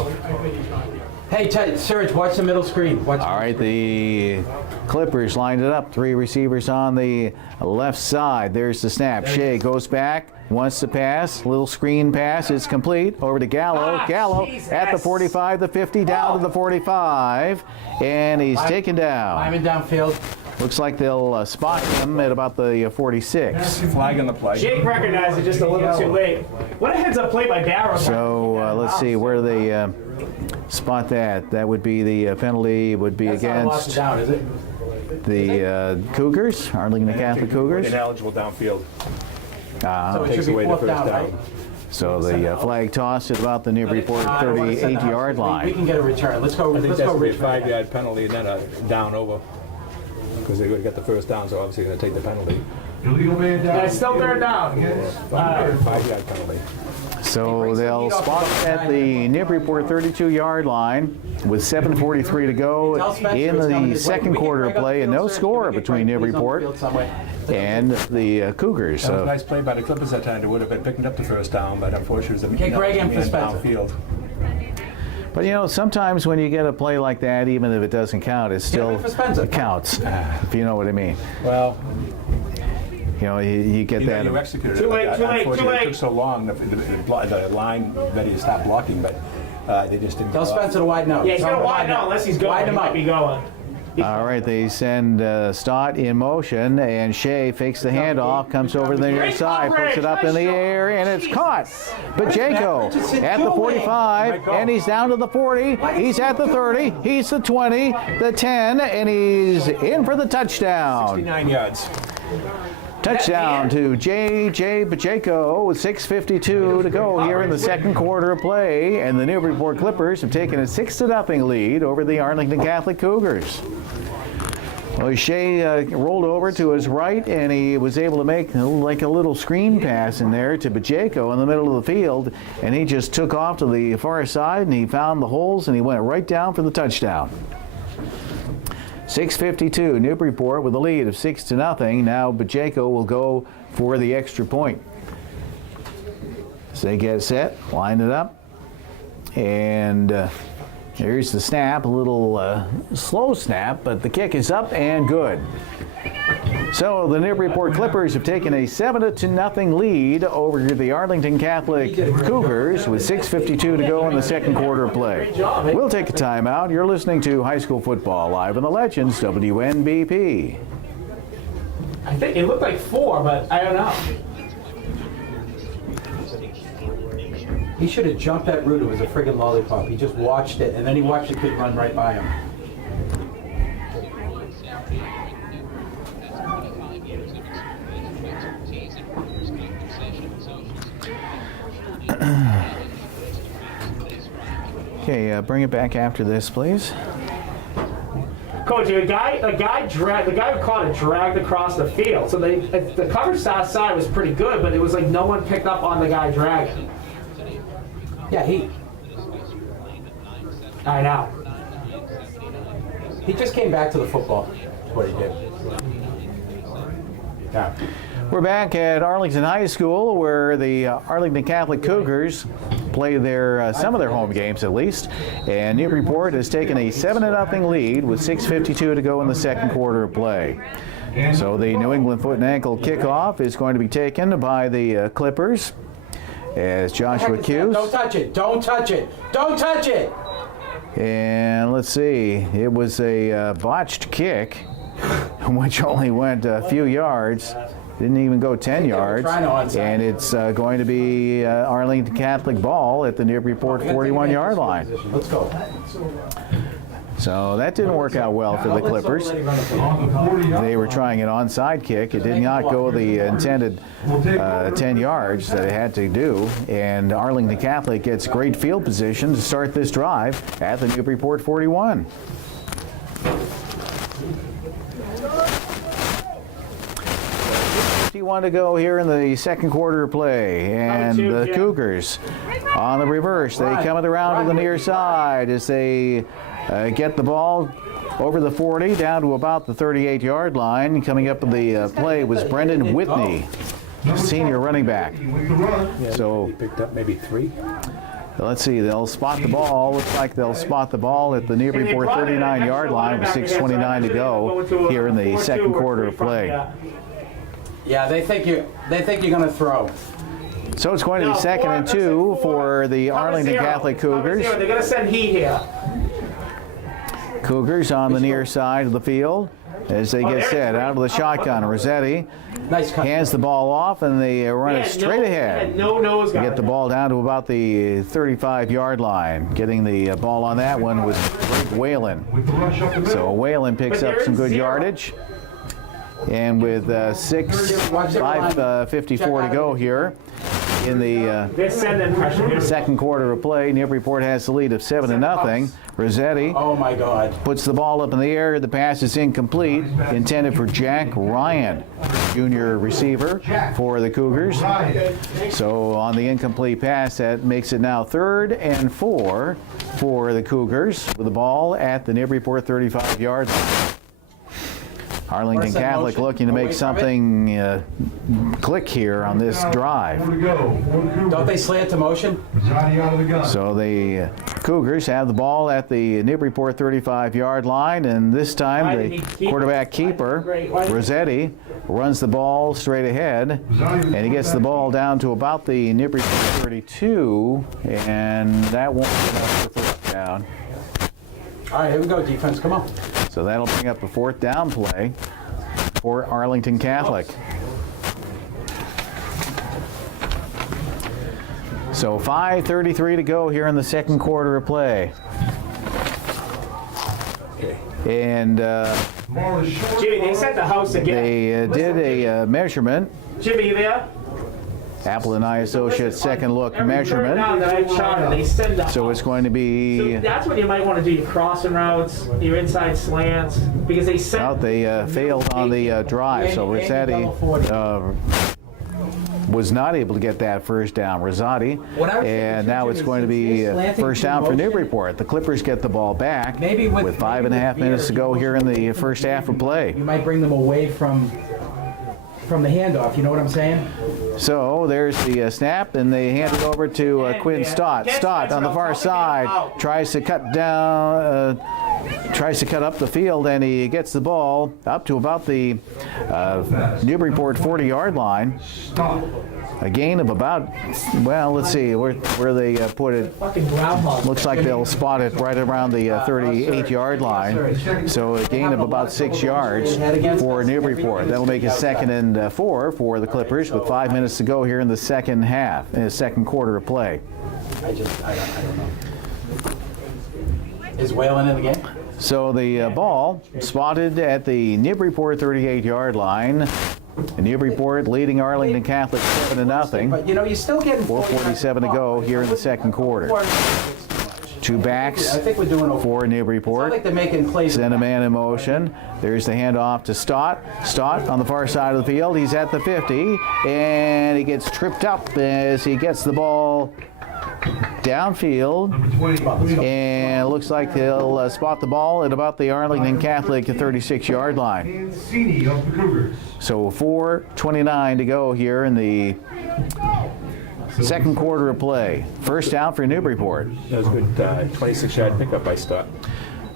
Hey, Serge, watch the middle screen. Watch. All right, the Clippers lined it up. 3 receivers on the left side. There's the snap. Shea goes back, wants to pass. Little screen pass. It's complete. Over to Gallo. Gallo at the 45, the 50, down to the 45. And he's taken down. Lyman downfield. Looks like they'll spot him at about the 46. Flag on the play. Jake recognized it just a little too late. What a heads-up play by Darrow. So let's see, where do they spot that? That would be the penalty would be That's not a loss against down, is it? the Cougars, Arlington Catholic Cougars. Ineligible downfield. So it Takes should away be the fourth first down, down. right? So the flag toss at about the Newburyport 38-yard We line. can get a return. Let's go. I think Let's that's go going to be a Richmond. 5-yard penalty and then a down over. Because they would have got the first down, so obviously going to take the penalty. Illegal man down. Yeah, it's still third down. 5-yard penalty. So they'll spot at the Newburyport 32-yard line with 7:43 to go Tell Spencer in it's coming the his way. second We can quarter break of up play, the and field, no sir. score Can we get between Craig, please, on the Newburyport field somewhere? and the Cougars. That was a So nice play by the Clippers that time. They would have been picking up the first down, but unfortunately, it was Get Greg in for man Spencer. downfield. But you know, sometimes when you get a play like that, even if it doesn't count, it still for Spencer. counts, if you know what I mean. Well, You know, you get you know, that. you executed Too it. late, but too late, unfortunately, too it late. took so long. The line ready to stop blocking, but they just didn't. Tell go up. Spencer to widen out. Yeah, he's Tell going him to widen out unless he's going. Widen He him might out. be going. All right, they send Stott in motion, and Shea fakes the handoff, comes over to the near Great side, puts it up in the air, and it's caught. But Jaco at the 45, and he's down to the 40. He's at the 30. He's the 20, the 10, and he's in for the touchdown. 69 yards. Touchdown to J.J. Pacheco with 6:52 to go here in the second quarter of play, and the Newburyport Clippers have taken a 6-0 lead over the Arlington Catholic Cougars. Well, Shea rolled over to his right, and he was able to make like a little screen pass in there to Pacheco in the middle of the field, and he just took off to the far side, and he found the holes, and he went right down for the touchdown. 6:52, Newburyport with a lead of 6-0. Now Pacheco will go for the extra point. So they get set, line it up, and here's the snap, a little slow snap, but the kick is up and good. So the Newburyport Clippers have taken a 7-0 lead over the Arlington Catholic Cougars with 6:52 to go in the second quarter of play. We'll take a timeout. You're listening to High School Football live on the Legends WNBP. I think it looked like 4, but I don't know. He should have jumped that route. It was a friggin' lollipop. He just watched it, and then he watched the kid run right by him. Okay, bring it back after this, please. Coach, the guy who caught it dragged across the field. So the coverage outside was pretty good, but it was like no one picked up on the guy dragging. Yeah, I know. he just came back to the football. That's what he did. Yeah. We're back at Arlington High School, where the Arlington Catholic Cougars play their some of their home games at least, and Newburyport has taken a 7-0 lead with 6:52 to go in the second quarter of play. So the New England foot and ankle kickoff is going to be taken by the Clippers as Joshua Hughes. Don't touch it. Don't touch it. Don't touch it. And let's see, it was a botched kick, which only went a few yards. Didn't even go 10 yards. And it's going to be Arlington Catholic ball at the Newburyport 41-yard line. Let's go. So that didn't work out well for the Clippers. They were trying an onside kick. It did not go the intended 10 yards that it had to do. And Arlington Catholic gets great field position to start this drive at the Newburyport 41. To go here in the second quarter of play, and the Cougars on the reverse. They come around to the near side as they get the ball over the 40 down to about the 38-yard line. Coming up with the play was Brendan Whitney, senior running back. So He picked up maybe 3. let's see, they'll spot the ball. Looks like they'll spot the ball at the Newburyport 39-yard line with 6:29 to go here in the second quarter of play. Yeah, they think you're going to throw. So it's going to be 2nd and 2 for the Arlington Catholic Cougars. They're going to send heat here. Cougars on the near side of the field. as they get set. Out of the shotgun, Rossetti Nice cut. hands the ball off, and they run it straight ahead. No nose guard. Get the ball down to about the 35-yard line. Getting the ball on that one was Whalen. With the rush up the middle. So Whalen picks up some good yardage. And with 5:54 to go here in the They're sending pressure here. second quarter of play, Newburyport has the lead of 7-0. Rossetti Oh my God. puts the ball up in the air. The pass is incomplete, intended for Jack Ryan, junior receiver for the Cougars. Ryan. So on the incomplete pass, that makes it now 3rd and 4 for the Cougars with the ball at the Newburyport 35-yard line. Arlington Where's that Catholic motion? looking to Away make from something click here on this drive. 4 to go. 4 to Cougars. Don't they slant to motion? Rosati out of the gun. So the Cougars have the ball at the Newburyport 35-yard line, and this Why time did the he keep quarterback it? keeper, Why did- Rossetti, runs the ball straight ahead, and he gets the ball down to about the Newburyport 32, and that won't be enough for first down. All right, here we go, defense. Come on. So that'll bring up a 4th down play for Arlington Catholic. So 5:33 to go here in the second quarter of play. And Ball is short. Jimmy, they sent the house again. they did a measurement, Jimmy, you there? Apple and I Associates second look Every third down measurement. that I shot, they send the So it's going to So be that's when you might want to do your crossing routes, your inside slants, because they sent. out. They failed on the drive, so Rossetti was not able to get that first down. Rosati, What I was and thinking, now Jimmy, it's going to since be they're slanting first through down for motion, Newburyport. The Clippers get the ball back Maybe with- with 5.5 maybe with minutes to go here in the first half of play. You might bring them away from the handoff. You know what I'm saying? So there's the snap, and they hand it over to Quinn Stott. Stott on the far side tries to cut down, tries to cut up the field, and he gets the ball up to about the Newburyport 40-yard line. Stop. A gain of about, well, let's see where they put it. Fucking groundhog. Looks like they'll spot it right around the 38-yard line. So a gain of about 6 yards for Newburyport. That'll make it 2nd and 4 for the Clippers with 5 minutes to go here in the second half, in the second quarter of play. I don't know. Is Whalen in the game? So the ball spotted at the Newburyport 38-yard line. And Newburyport leading Arlington Catholic 7-0. But you know, you're still getting 4:47 to go here in the second quarter. 2 backs I think we're doing okay. for It's not Newburyport. like they're making plays. Send a man in motion. There's the handoff to Stott. Stott on the far side of the field. He's at the 50, and he gets tripped up as he gets the ball downfield. Number 20. And it looks like they'll spot the ball at about the Arlington Catholic 36-yard line. Mancini of the Cougars. So 4:29 to go here in the second quarter of play. First down for Newburyport. That was a good 26-yard pickup by Stott.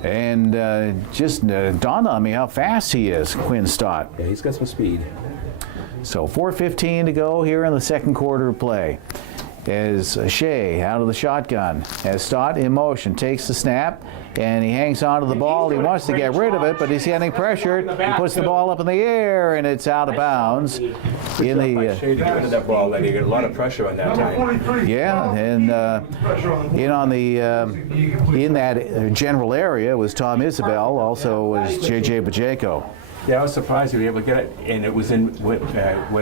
And just dawned on me how fast he is, Quinn Stott. Yeah, he's got some speed. So 4:15 to go here in the second quarter of play. As Shea out of the shotgun, as Stott in motion, takes the snap, and he hangs on to the ball. He wants to get rid of it, but he's getting pressured. He puts the ball up in the air, and it's out of bounds. In the Shea to get rid of that ball, then you get a lot of pressure on that Number time. 43. yeah, and Pressure on the in on the in that general area was Tom Isabel, also was J.J. Pacheco. Yeah, I was surprised he was able to get it, and it was in where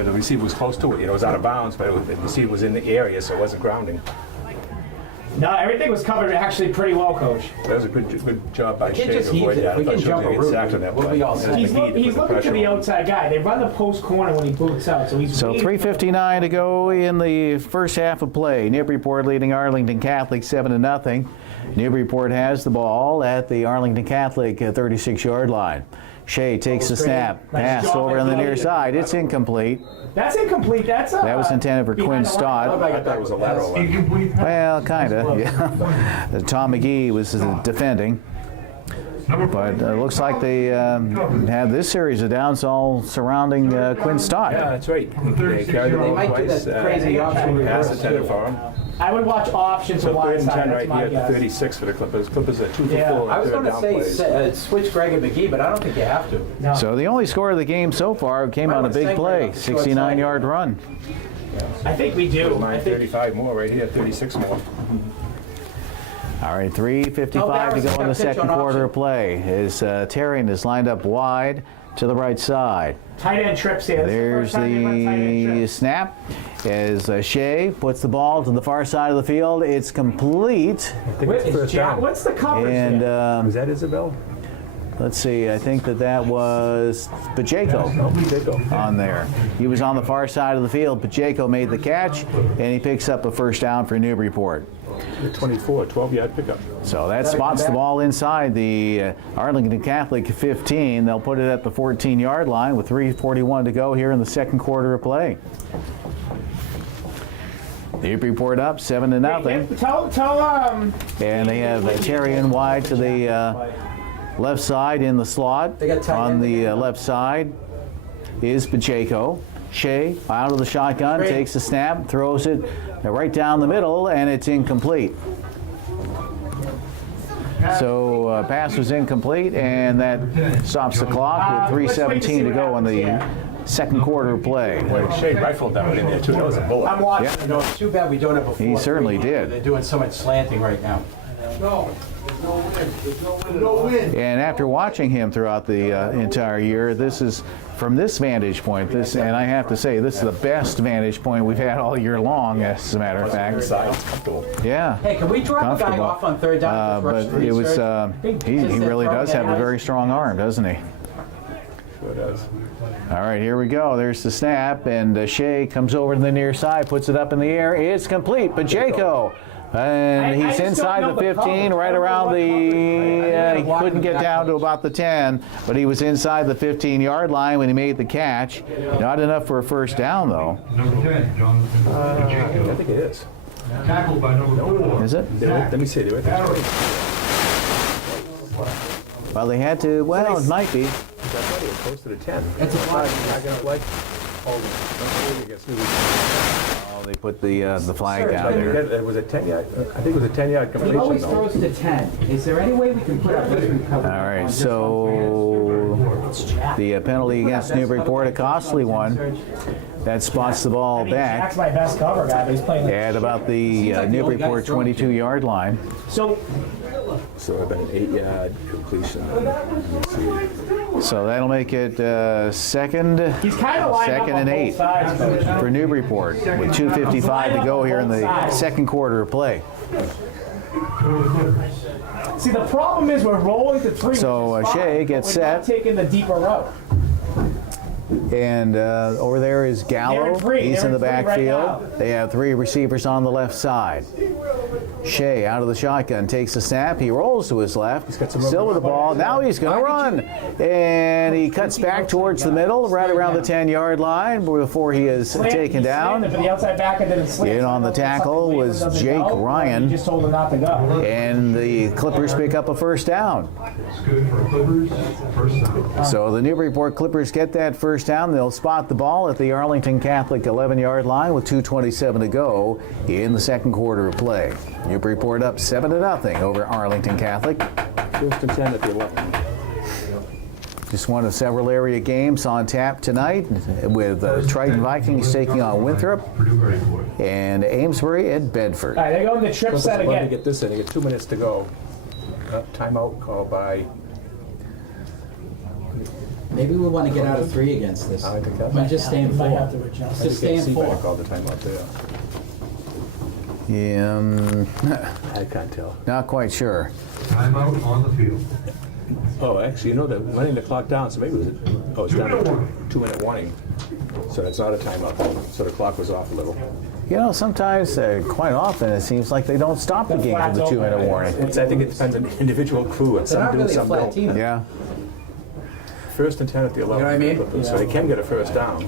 the receiver was close to it. You know, it was out of bounds, but the receiver was in the area, so it wasn't grounding. No, everything was covered actually pretty well, Coach. That was a good job by Kid Shea just to avoid heaves it. that. We I thought can she was jump going a to get route. sacked on that We'll play. be all set. He's looking to the outside guy. They run the post corner when he boots out, so he's So waiting. 3:59 to go in the first half of play. Newburyport leading Arlington Catholic 7-0. Newburyport has the ball at the Arlington Catholic 36-yard line. Shea takes the snap, Nice pass job over by on the near Claudia. side. It's incomplete. That's incomplete. That's That was intended for Quinn behind the line. Stott. I thought it was a lateral one. Incomplete pass. Well, kind of, yeah. Tom McGee was defending. But it looks like they had this series of downs all surrounding Quinn Stott. Yeah, that's right. They carried the They ball might do twice. that crazy option Pass reverse. intended for him. I would watch options So for 3rd and line 10 side. That's right my here, guess. 36 for the Clippers. Clippers are 2 for Yeah. 4 I was on going to 3rd down say plays. switch Greg and McGee, but I don't think you have to. No. So the only score of the game so far came on a big play, 69-yard run. I think we do. I Mine think 35 more right here, 36 more. All right, 3:55 to go in the second quarter of play. As Terrian is lined up wide to the right side. tight end trips here. This is There's first time they run tight end the trips. snap as Shea puts the ball to the far side of the field. It's complete. I think Wait, it's is first Jack, down. what's the coverage And here? Was that Isabel? let's see, I think that was Pacheco on there. He was on the far side of the field. Pacheco made the catch, and he picks up a first down for Newburyport. 24, 12-yard pickup. So that spots the ball inside the Arlington Catholic 15. They'll put it at the 14-yard line with 3:41 to go here in the second quarter of play. Newburyport up 7-0, and they have Terrian wide to the left side in the slot. They got tight On end the again. left side is Pacheco. Shea out of the shotgun, Great. takes the snap, throws it right down the middle, and it's incomplete. So pass was incomplete, and that stops the clock with 3:17 to go in the second quarter of play. Shea rifled that one in there, too. That was a bullet. I'm watching. Yeah. You know, it's too bad we don't have a 4-3. He certainly did. They're doing so much slanting right now. And after watching him throughout the entire year, this is from this vantage point. And I have to say, this is the best vantage point we've had all year long. As a matter of fact, yeah. Hey, can we drop a guy Comfortable. off on 3rd down? and just rush But the it was research? he really does have a very strong arm, doesn't he? Sure does. All right, here we go. There's the snap, and Shea comes over to the near side, puts it up in the air. It's complete. Pacheco. And I he's just inside don't the know the 15, coverage. right around the, he Watch couldn't him get back down to close. about the 10, but he was inside the 15-yard line when he made the catch. Not enough for a first down, though. Number 10, Jonathan I Pacheco. think it is. Tackled by number 4. Is it? Let me see. They were at the 20. Well, they had to, well, it might be. I thought it was close to the 10. It's a flag. Oh, they put the flag down there. It was a 10-yard. I think it was a 10-yard He completion. always though. throws to 10. Is there any way we can put up different coverage? All right, so the penalty against Newburyport, a costly one. That spots the ball Jack's back my best cover guy, but he's playing. at about the like the old guy Newburyport throwing 22-yard line. So So it would have been an 8-yard completion. Let me see. So that'll make it second he's kind of lined up Second on and both 8 sides, coach. for Newburyport with 2:55 to go here in the second quarter of play. See, the problem is we're rolling to 3. So, which is Shea fine, gets but we're not set. taking the deeper route. And over there is Gallo. They're in three. He's They're in the in three right now. backfield. They have 3 receivers on the left side. Shea out of the shotgun takes the snap. He rolls to his left. Still with the ball. Now he's going to run. And he cuts back towards the middle, right around the 10-yard line before he is taken He down. slanted, but the outside backer didn't slant. In on the tackle was Jake Ryan. He just told him not to go. And the Clippers pick up a first down. It's good for Clippers. First down. So the Newburyport Clippers get that first down. They'll spot the ball at the Arlington Catholic 11-yard line with 2:27 to go in the second quarter of play. Newburyport up 7-0 over Arlington Catholic. First and 10 at the 11. Just one of several area games on tap tonight with Triton Vikings taking on Winthrop For Newburyport. and Amesbury at Bedford. All right, they're going to trip set Let me again. get this in. They get 2 minutes to go. Timeout called by Maybe we want to get out of 3 against this. Arlington Might Catholic. just stay in You might 4. have to adjust. Just stay in See if I 4. called the timeout there. Yeah, I can't tell. not quite sure. Timeout on the field. Oh, actually, you know, they're running the clock down, so maybe it was, it's down to 2-minute warning. So it's not a timeout, so the clock was off a little. You know, sometimes, quite often, it seems like they don't stop the game for the 2-minute warning. I think it depends on the individual crew, and They're some not do, really a some flat don't. team. Yeah. First and 10 at the 11. know what I mean? So they can get a first down.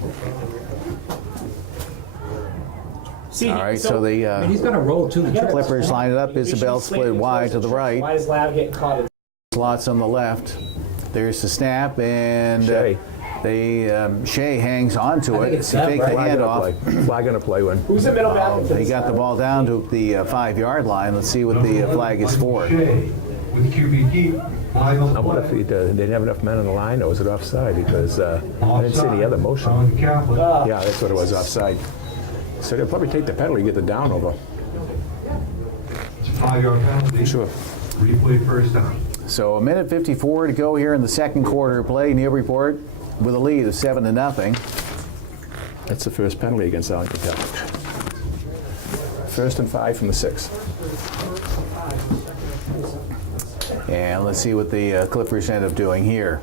See, All right, so the I mean, he's going to roll too. The Clippers line it up. Isabel split wide to the right. Why is Lav getting caught in slots on the left. There's the snap, and Shea. Shea hangs on to it. it's He that, takes right? the handoff. Flag gonna play one. Who's the middle back? They got the ball down to the 5-yard line. Let's see what the flag is for. Shea with QB keep. Flag on I the wonder if play. they didn't have enough men on the line, or was it offside? Because I didn't see any other motion. Arlington Catholic. Yeah, that's what it was, offside. So they'll probably take the penalty, get the down over. It's a 5-yard penalty. Sure. Replay first down. So 1:54 to go here in the second quarter of play. Newburyport with a lead of 7-0. That's the first penalty against Arlington Catholic. 1st and 5 from the 6. And let's see what the Clippers end up doing here.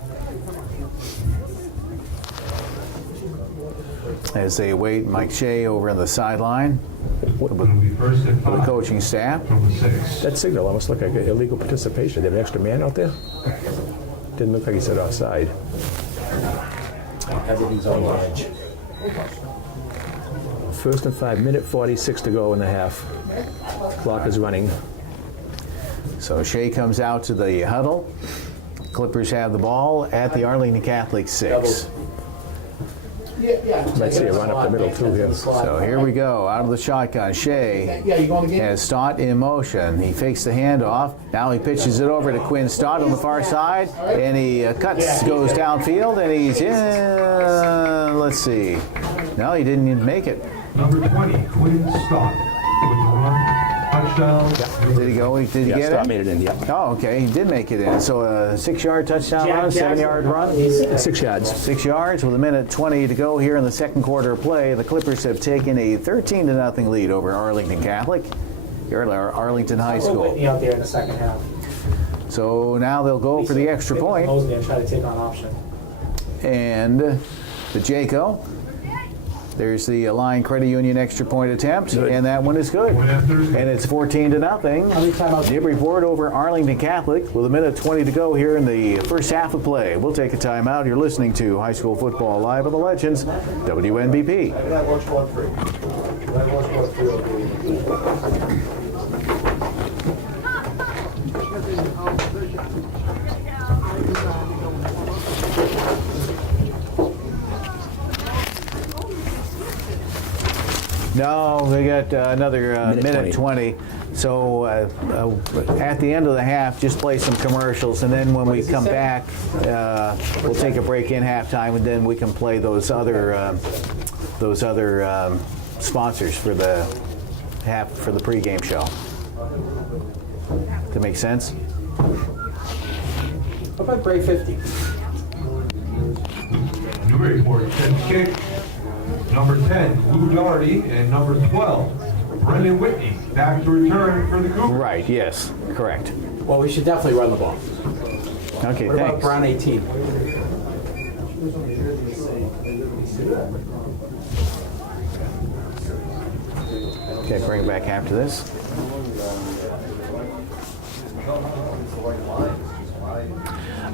As they wait, Mike Shea over on the sideline It'll be first and with the 5 coaching staff. from the 6. That signal almost looked like illegal participation. They have an extra man out there? Didn't look like he said offside. Everything's on the edge. 1st and 5, minute 46 to go in the half. Clock is running. So Shea comes out to the huddle. Clippers have the ball at the Arlington Catholic 6. Might see a run up the middle too here. So here we go, out of the shotgun. Shea has Stott in motion. He fakes the handoff. Now he pitches it over to Quinn Stott on the far side, and he goes downfield, and he's in. Let's see. No, he didn't even make it. Number 20, Quinn Stott with the run. Touchdown. Did he go? Did he Yeah, get Stott it? made it in, yeah. Oh, okay. He did make it in. So a 6-yard touchdown run, 7-yard run. 6 yards. 6 yards with 1:20 to go here in the second quarter of play. The Clippers have taken a 13-0 lead over Arlington Catholic here at Arlington High Put School. Whitney out there in the second half. So now they'll go for the extra point. Mosley and try to take on option. And the Jaco. There's the Line Credit Union extra point attempt, and that one is good. And it's 14-0. Newburyport over Arlington Catholic with 1:20 to go here in the first half of play. We'll take a timeout. You're listening to High School Football Live on the Legends, WNBP. No, we got another minute 20. So at the end of the half, just play some commercials, and then when we come back, we'll take a break in halftime, and then we can play those other sponsors for the pregame show. That make sense? How about break 50? Newburyport sends kick. Number 10, Lou Doherty, and number 12, Brendan Whitney, back to return for the Cougars. Right, yes, correct. Well, we should definitely run the ball. Okay, What about thanks. Brown 18? Okay, bring it back after this.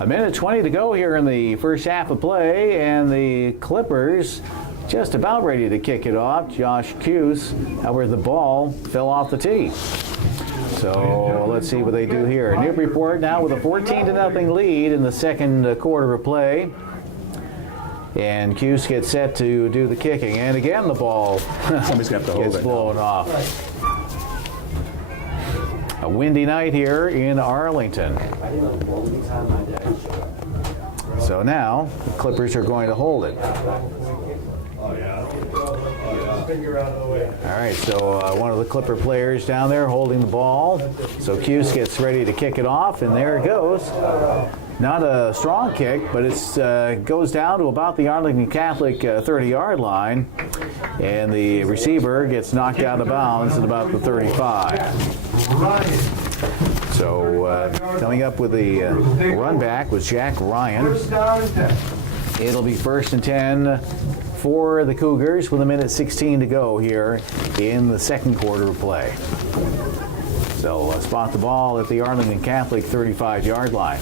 A minute 20 to go here in the first half of play, and the Clippers just about ready to kick it off. Josh Cuse, however, the ball fell off the tee. So let's see what they do here. Newburyport now with a 14-0 lead in the second quarter of play. And Cuse gets set to do the kicking. And again, the ball Somebody's going to have to hold gets it. blown off. A windy night here in Arlington. So now the Clippers are going to hold it. All right, so one of the Clipper players down there holding the ball. So Cuse gets ready to kick it off, and there it goes. Not a strong kick, but it goes down to about the Arlington Catholic 30-yard line, and the receiver gets knocked out of bounds at about the 35. Ryan. So coming up with the run back was Jack Ryan. First down and 10. It'll be 1st and 10 for the Cougars with 1:16 to go here in the second quarter of play. So spot the ball at the Arlington Catholic 35-yard line.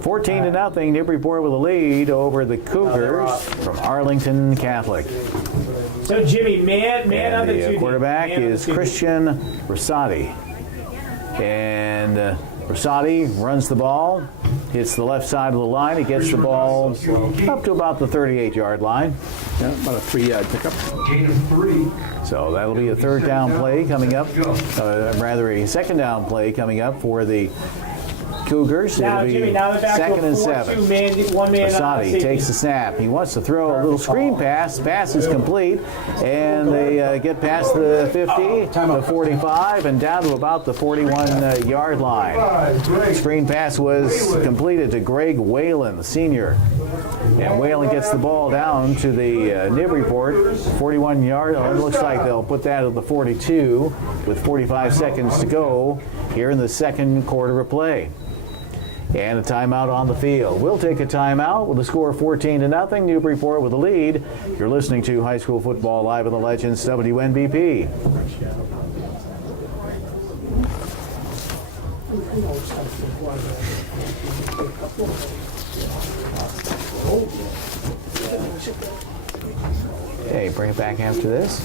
14-0, Newburyport with a lead over the Cougars from Arlington Catholic. So Jimmy, man And on the the two. quarterback is Christian Rosati. And Rosati runs the ball, hits the left side of the line. He gets the ball up to about the 38-yard line. Yeah, about a 3-yard pickup. Gain of 3. So that'll be a third down play coming up, rather a second down play coming up for the Cougars. Now, It'll be Jimmy, now they're back second to a and 4-2 7. man, one man. Rosati takes the snap. He wants to throw a little screen pass. Pass is complete, and they get past the 50, the 45, and down to about the 41-yard line. Screen pass was completed to Greg Whalen, the senior. And Whalen gets the ball down to the Newburyport 41-yard. It looks like they'll put that at the 42 with 45 seconds to go here in the second quarter of play. And a timeout on the field. We'll take a timeout with a score of 14-0. Newburyport with the lead. You're listening to High School Football Live on the Legends WNBP. Hey, bring it back after this.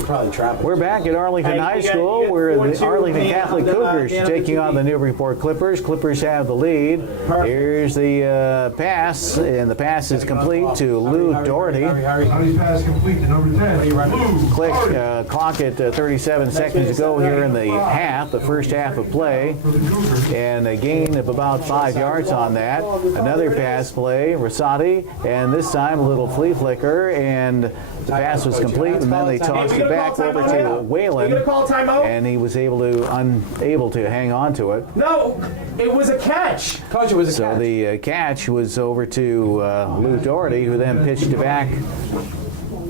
Probably trapped. We're back at Arlington Hey, High you got- School. you got We're the 4-2 Arlington man Catholic on the- Cougars down at taking on the TV. Newburyport Clippers. Clippers have the lead. Here's the pass, and the pass is complete to Lou Doherty. Hurry, pass complete to number 10. Lou Click Doherty. clock at 37 seconds to go here in the half, the first half of play, and a gain of about 5 yards on that. Another pass play, Rosati, and this time a little flea flicker, and the pass was complete, and then they tossed it back over to Whalen, You gonna call timeout? and he was unable to hang on to it. No, it was a catch. Coach, it was a So catch. the catch was over to Lou Doherty, who then pitched it back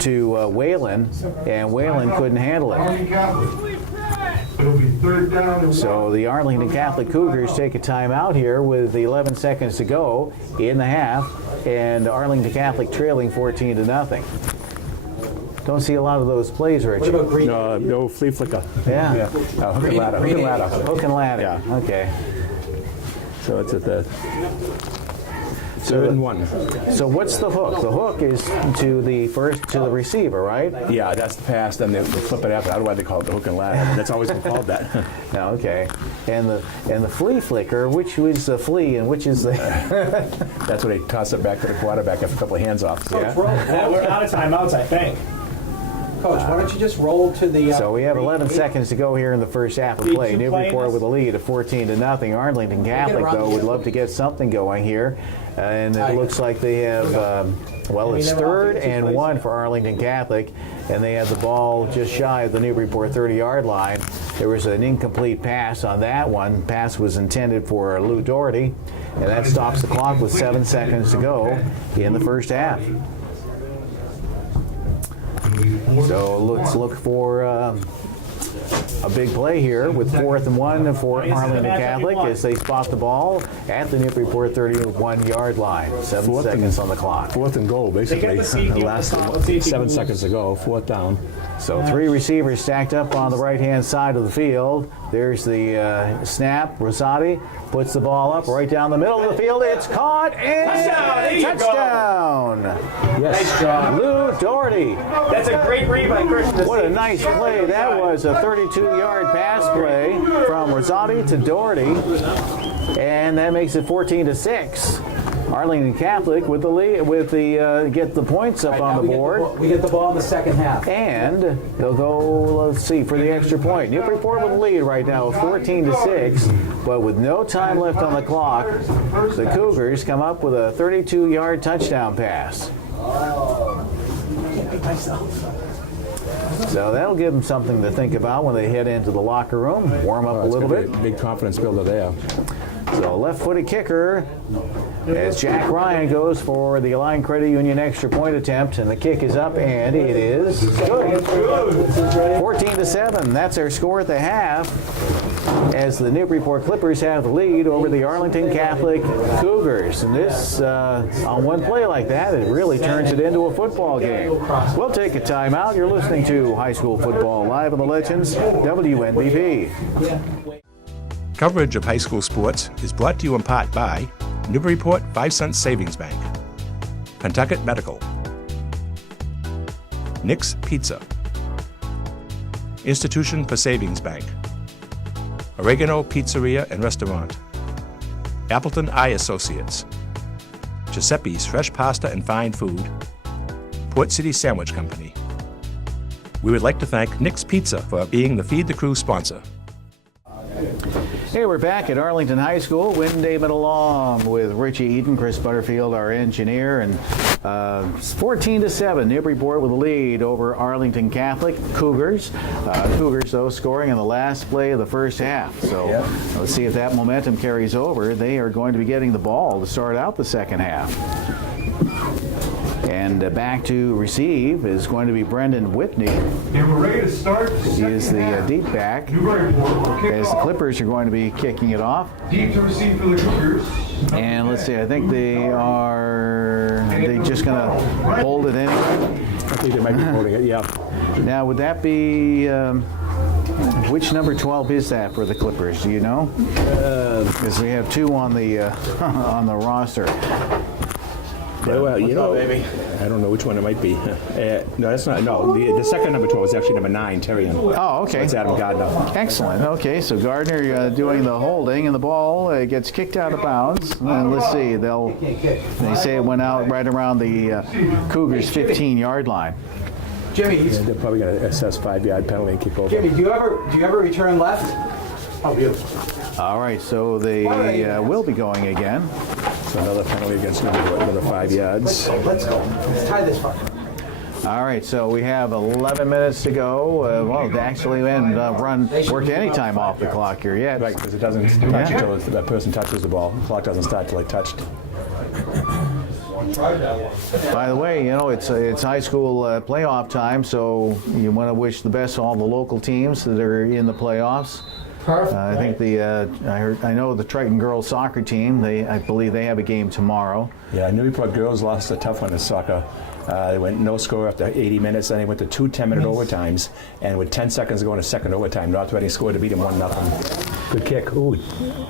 to Whalen, and Whalen couldn't handle it. Arlington Catholic. It'll be third down and So the Arlington Catholic Cougars take a timeout here with 11 seconds to go in the half, and Arlington Catholic trailing 14-0. Don't see a lot of those plays, Rich. What about Green? No flea flicker. Yeah. Hook and ladder. Hook and ladder. Hook and ladder. Okay. So it's at the third and 1. So what's the hook? The hook is to the receiver, right? Yeah, that's the pass. Then they flip it after. I don't know why they call it the hook and ladder. That's always been called that. No, okay. And the flea flicker, which is the flea and which is the That's when they toss it back to the quarterback after a couple of hands off. Coach, roll. We're out of timeouts, I think. Coach, why don't you just roll to the... So we have 11 seconds to go here in the first half of play. Newburyport with a lead of 14-0. Arlington Catholic, though, would love to get something going here. And it looks like they have, it's third and 1 for Arlington Catholic. And they have the ball just shy of the Newburyport 30-yard line. There was an incomplete pass on that one. Pass was intended for Lou Doherty. And that stops the clock with 7 seconds to go in the first half. So let's look for a big play here with 4th and 1 for Arlington Catholic as they spot the ball at the Newburyport 31-yard line. 7 seconds on the clock. 4th and goal, basically. the safety The last on the top. Let's see if he 7 moves. seconds to go. 4th down. So 3 receivers stacked up on the right-hand side of the field. There's the snap. Rosati puts the ball up right down the middle of the field. It's caught and Touchdown! There you go. touchdown. Nice job. Lou Doherty. That's a great read by Christian. What a nice play. That was a 32-yard pass play from Rosati to Doherty. And that makes it 14-6. Arlington Catholic with the lead, get the points up on the board. We get the ball in the second half. And they'll go, let's see, for the extra point. Newburyport with the lead right now, 14-6, but with no time left on the clock, the Cougars come up with a 32-yard touchdown pass. So that'll give them something to think about when they head into the locker room, warm up a little bit. Big confidence builder there. So left-footed kicker as Jack Ryan goes for the Allied Credit Union extra point attempt, and the kick is up, and it is good. 14-7. That's our score at the half, as the Newburyport Clippers have the lead over the Arlington Catholic Cougars. And this, on one play like that, it really turns it into a football game. We'll take a timeout. You're listening to High School Football Live on the Legends, WNBP. Coverage of high school sports is brought to you in part by Newburyport 5 Cent Savings Bank, Pentucket Medical, Nick's Pizza, Institution for Savings Bank, Oregano Pizzeria and Restaurant, Appleton Eye Associates, Giuseppe's Fresh Pasta and Fine Food, Port City Sandwich Company. We would like to thank Nick's Pizza for being the Feed the Crew sponsor. Hey, we're back at Arlington High School. Wynn Damon along with Richie Eaton, Chris Butterfield, our engineer, and 14-7. Newburyport with the lead over Arlington Catholic Cougars. Cougars, though, scoring in the last play of the first half. So let's see if that momentum carries over. They are going to be getting the ball to start out the second half. And back to receive is going to be Brendan Whitney. And we're ready to start. He is the deep back. Newburyport will kick As the off. Clippers are going to be kicking it off. Deep to receive for the Cougars. And let's see, I think they just going to hold it anyway. I think they might be holding it, yeah. Now, would that be, which number 12 is that for the Clippers? Do you know? Because we have two on the on the roster. Yeah, well, you know, I don't know which one it might be. No, that's not. No, the second number 12 is actually number 9, Terrian. Oh, okay. It's Adam Gardner. Excellent. Okay, so Gardner doing the holding, and the ball gets kicked out of bounds. And let's see, they say it went out right around the Cougars' 15-yard line. Jimmy, Yeah, they're probably going to assess 5-yard penalty and kick over. Jimmy, do you ever return left? Oh, beautiful. All right, so they will be going again. So another penalty against Newburyport, another 5 yards. Let's go. Let's tie this fucker. All right, so we have 11 minutes to go. Well, they actually haven't worked any time off the clock here yet. Right, because it doesn't touch until that person touches the ball. The clock doesn't start till it touched. By the way, you know, it's high school playoff time, so you want to wish the best to all the local teams that are in the playoffs. I think I know the Triton girls soccer team. I believe they have a game tomorrow. Yeah, Newburyport girls lost a tough one in soccer. They went no score after 80 minutes, then they went to 2 10-minute overtimes, and with 10 seconds to go in a second overtime, North Reading scored to beat them 1-0. Good kick. Ooh.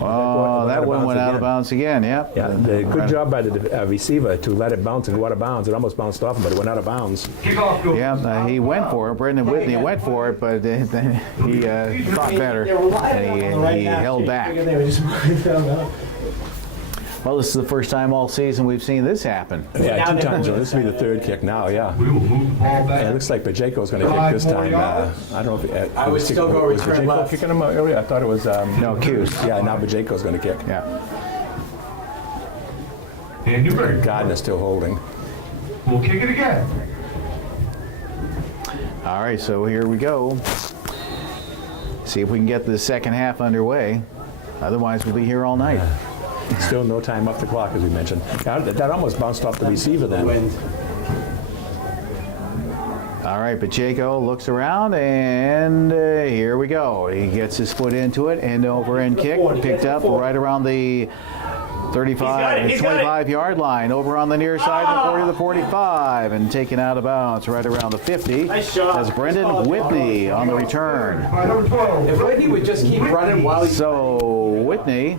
Oh, that one went out of bounds again. Yep. Yeah, good job by the receiver to let it bounce and go out of bounds. It almost bounced off him, but it went out of bounds. Yeah, he went for it. Brendan Whitney went for it, but then he thought better, and he held back. Well, this is the first time all season we've seen this happen. Yeah, 2 times. This will be the 3rd kick now, yeah. We will move the ball back. And it looks like Bajako's going to kick this time. I don't know if I would still go return Bajako left. kicking him earlier? I thought it was No, Hughes. Yeah, now Bajako's going to kick. Yeah. And Newburyport Gardner's still holding. will kick it again. All right, so here we go. See if we can get the second half underway. Otherwise, we'll be here all night. Still no time off the clock, as we mentioned. That almost bounced off the receiver then. All right, Pacheco looks around, and here we go. He gets his foot into it, end over end kick, picked up right around the 35 and 25-yard line, over on the near side, the 40 to the 45, and taken out of bounds right around the 50. Nice shot. That's Brendan Whitney on the return. By number 12. If Whitney would just keep running while he's... So Whitney,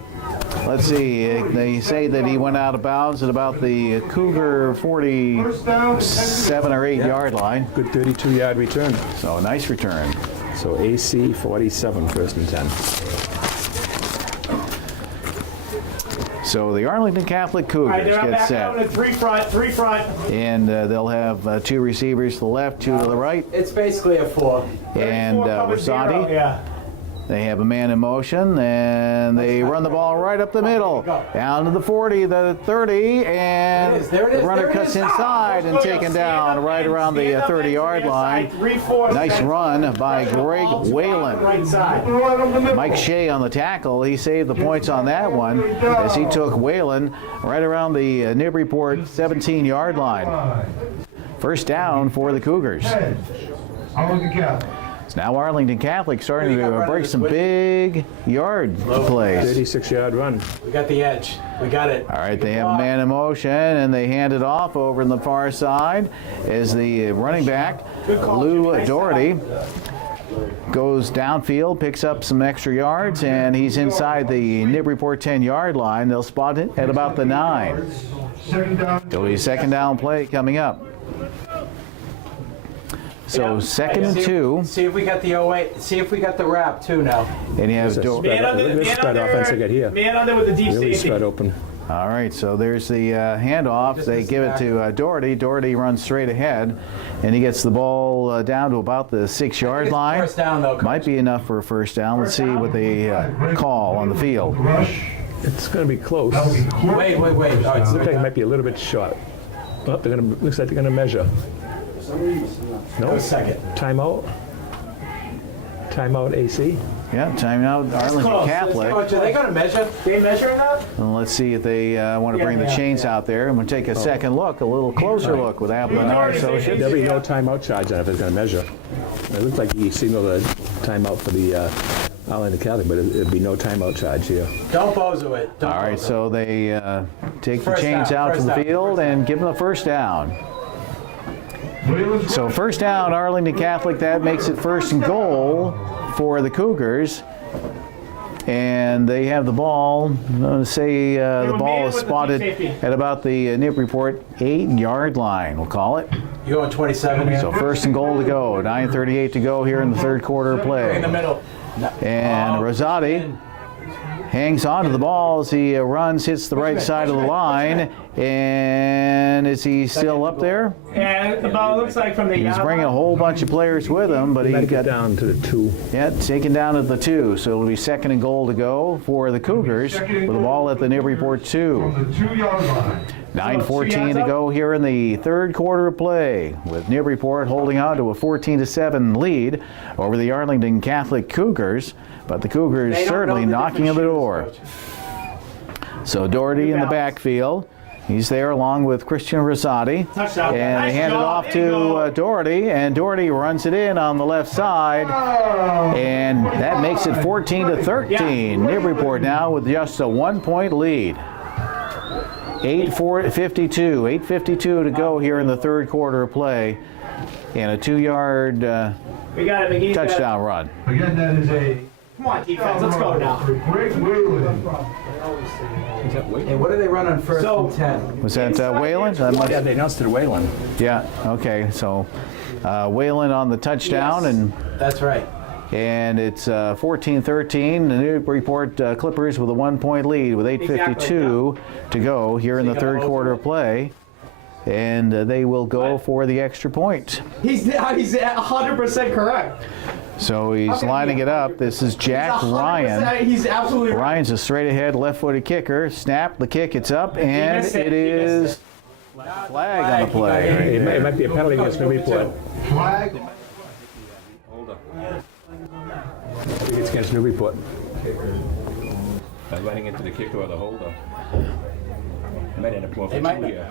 let's see, they say that he went out of bounds at about the Cougar 47 or 8-yard line. Good 32-yard return. So a nice return. So AC 47, 1st and 10. So the Arlington Catholic All Cougars right, they're get back out set. in 3 front. And they'll have 2 receivers to the left, 2 to the right. It's basically a 4. And 4 cover 0, Rosati, yeah. they have a man in motion, and they run the ball right up the middle. Down to the 40, the 30, and There it is, the runner there it cuts is. inside and taken down right around the 30-yard line. Nice run by Greg Whalen. Right side. Right up the middle. Mike Shea on the tackle. He saved the points on that one as he took Whalen right around the Newburyport 17-yard line. First down for the Cougars. Arlington Catholic. It's now Arlington Catholic starting to break some big yard plays. 36-yard run. We got the edge. We got it. All right, they have a man in motion, and they hand it off over in the far side as the running back, Lou Doherty, goes downfield, picks up some extra yards, and he's inside the Newburyport 10-yard line. They'll spot it at about the 9. Second down. It'll be a second down play coming up. So second and 2. See if we got the 08. See if we got the wrap too now. And you have Man under, This man spread under, offense they got here. man under with the deep Really safety. spread open. All right, so there's the handoff. They give it to Doherty. Doherty runs straight ahead, and he gets the ball down to about the 6-yard line. First down though. Might be enough for a first down. Let's see what they call on the field. Rush. It's going to be close. That'll be quick. Wait. All right, Looks like it might be a little bit short. Oh, looks like they're going to measure. No. second. Timeout. Timeout AC. Yeah, timeout, Arlington Catholic. Coach, are they going to measure? They measuring that? And let's see if they want to bring the chains out there. And we'll take a second look, a little closer look with Apple and our associates. There'll be no timeout charge on it if it's going to measure. It looks like he signaled a timeout for the Arlington Catholic, but it'd be no timeout charge here. Don't bozo it. Don't All right, bozo it. so they take the First chains down, out to first the down, field first and give them the first down. So first down, Arlington Catholic. That makes it first and goal for the Cougars. And they have the ball. I'm going to say the were ball man is with the spotted deep safety. at about the Newburyport 8-yard line, we'll call it. You going 27 here? So first and goal to go. 9:38 to go here in the third quarter of play. In the middle. And Rosati hangs on to the ball as he runs, hits the right side of the line. And is he still up there? And the ball looks like from the He's bringing a whole bunch of players with him, but he Might get got down to the 2. taken down at the 2. So it'll be second and goal to go for the Cougars with the ball at the Newburyport 2. From the 2-yard line. 9:14 to go here in the third quarter of play, with Newburyport holding on to a 14-7 lead over the Arlington Catholic Cougars, but the Cougars They don't certainly know the knocking at the different door. shoes, Coach. So Doherty in the backfield. He's there along with Christian Rosati. Touchdown. And they Nice hand it job. off There you to go. Doherty, and Doherty runs it in on the left side. And that makes it 14-13. Newburyport now with just a 1-point lead. 8:52 to go here in the third quarter of play. And a 2-yard We got it, McGee's got it. touchdown run. Again, that is a Come on, defense, let's go now. for Greg Whalen. Hey, what do they run on first So- and 10? Was that Whalen? That must- Yeah, they announced it Whalen. Yeah, okay. So Whalen on the touchdown, Yes. That's right. and it's 14-13. The Newburyport Clippers with a 1-point lead with 8:52 to go here in the third quarter of play. And they will go for the extra point. He's 100% correct. So he's lining it up. This is Jack 100%, Ryan. He's absolutely right. Ryan's a straight ahead left-footed kicker. Snap, the kick, it's up, and missed it. it He missed is flag on the play. It might be a penalty against Newburyport. Flag. I think it's against Newburyport. By running into the kicker or the holder. Might end up going for might 2 not. here.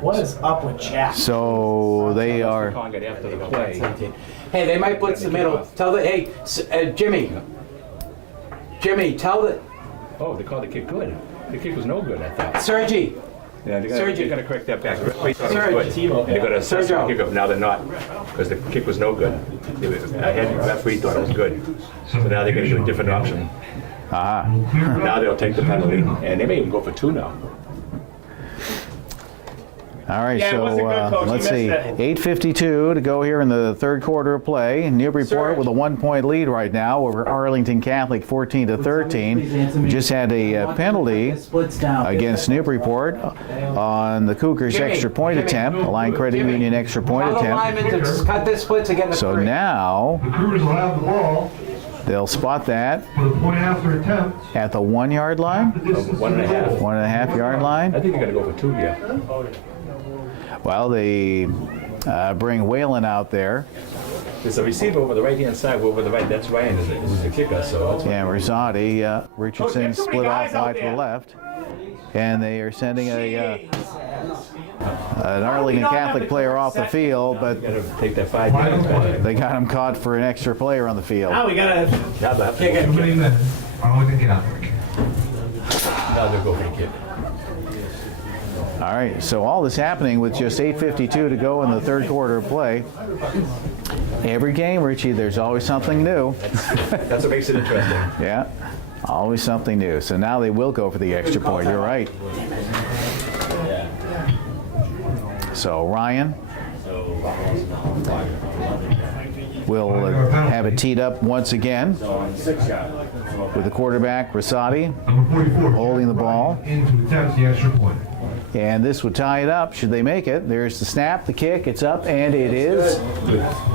What is up with Jack? So they are. Calling it after the play. 17. Hey, they might blitz the middle. Tell the Jimmy, tell the Oh, they called the kick good. The kick was no good, I thought. Sergi. Yeah, Sergio. they're gonna correct that back. Wait, thought it Sergio. was good. And they're gonna assess the Sergio. kick up. Now they're not, because the kick was no good. I had referee thought it was good. So now they're gonna do a different option. Now they'll take the penalty, and they may even go for 2 now. All right, Yeah, it so wasn't good, Coach. You let's see. missed it. 8:52 to go here in the third quarter of play. Newburyport with a 1-point lead right now over Arlington Catholic, 14-13. We just had a penalty Splits down. against Newburyport on the Cougars' Jimmy, extra point Jimmy, attempt, a line credit Jimmy. union extra point Tell the attempt. linemen to cut this splits again. So now The Cougars will have the ball they'll spot that for the point after attempt. at the 1-yard line, The distance 1.5. 1.5-yard line. I think they're gonna go for 2 here. Well, they bring Whalen out there. There's a receiver over the right-hand side, over the right, that's Ryan, who's the kicker, so that's Yeah, Rosati, Richardson There's too many split off guys out wide to the there. left. And they are sending an Arlington don't have Catholic the player off the correct field, but gotta take that 5 yards back. they got him caught for an extra player on the field. Now we gotta Now they'll have to kick go it. How many minutes? Arlington Catholic. Now they'll go for the kick. All right, so all this happening with just 8:52 to go in the third quarter of play. Every game, Richie, there's always something new. That's what makes it interesting. Yeah, always something new. So now they will go for the extra point. You're right. So Ryan will have it teed up once again with the quarterback, Rosati, Number 44. holding the ball. In to attempt the extra point. And this would tie it up should they make it. There's the snap, the kick, it's up, and it is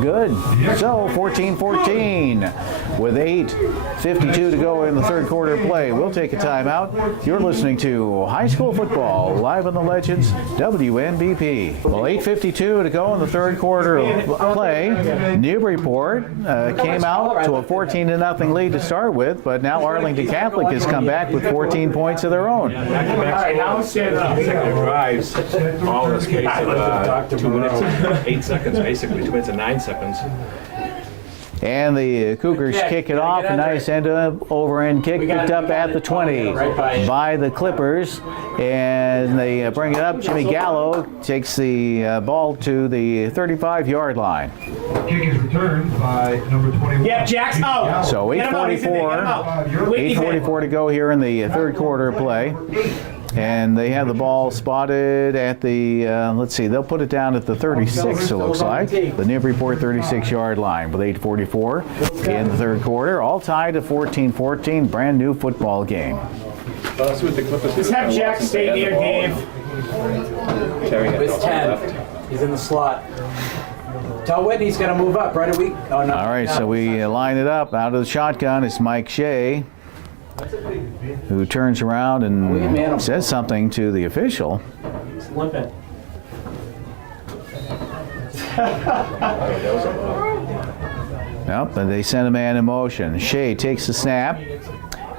good. So 14-14 with 8:52 to go in the third quarter of play. We'll take a timeout. You're listening to High School Football live on the Legends WNBP. Well, 8:52 to go in the third quarter of play. Newburyport came out to a 14-0 lead to start with, but now Arlington Catholic has come back with 14 points of their own. All right, now let's stand up. Drives all in the space of 2 minutes and 8 seconds, basically 2 minutes and 9 seconds. And the Cougars kick it off. A nice over-end kick picked up at the 20 by the Clippers. And they bring it up. Jimmy Gallo takes the ball to the 35-yard line. Kick is returned by number 21. Yeah, Jack's out. So 8:44 to go here in the third quarter of play. And they have the ball spotted at the, let's see, they'll put it down at the 36, it looks like. The Newburyport 36-yard line with 8:44 in the third quarter. All tied at 14-14, brand new football game. Just have Jack stay near Dave. It's 10. He's in the slot. Tell Whitney he's got to move up, right? All right, so we line it up. Out of the shotgun, it's Mike Shea, who turns around and says something to the official. He's limping. Nope, and they send a man in motion. Shea takes the snap,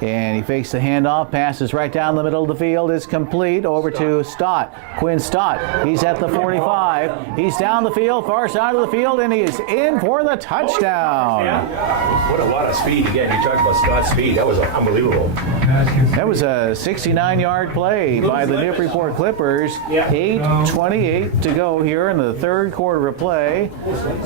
and he fakes the handoff, passes right down the middle of the field, is complete, over to Stott. Quinn Stott, he's at the 45, he's down the field, far side of the field, and he is in for the touchdown. What a lot of speed. Again, you talked about Scott's speed. That was unbelievable. That was a 69-yard play by the Newburyport Clippers. 8:28 to go here in the third quarter of play.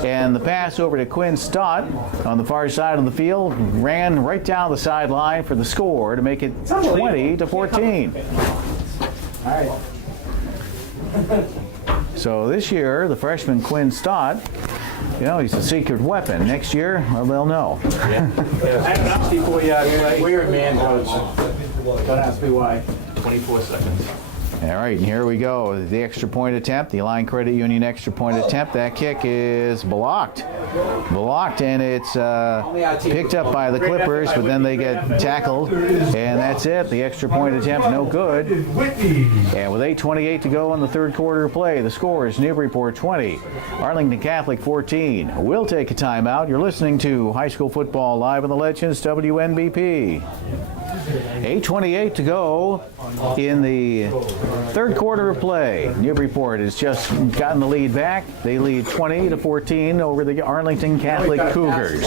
And the pass over to Quinn Stott on the far side of the field ran right down the sideline for the score to make it 20-14. All right. So this year, the freshman Quinn Stott, you know, he's a secret weapon. Next year, well, they'll know. Weird man, coach. Don't ask me why. 24 seconds. All right, and here we go. The extra point attempt, the Line Credit Union extra point attempt. That kick is blocked. Blocked, and it's picked up by the Clippers, but then they get tackled, and that's it. The extra point attempt, no good. And with 8:28 to go in the third quarter of play, the score is Newburyport 20, Arlington Catholic 14. We'll take a timeout. You're listening to High School Football live on the Legends WNBP. 8:28 to go in the third quarter of play. Newburyport has just gotten the lead back. They lead 20-14 over the Arlington Catholic Cougars.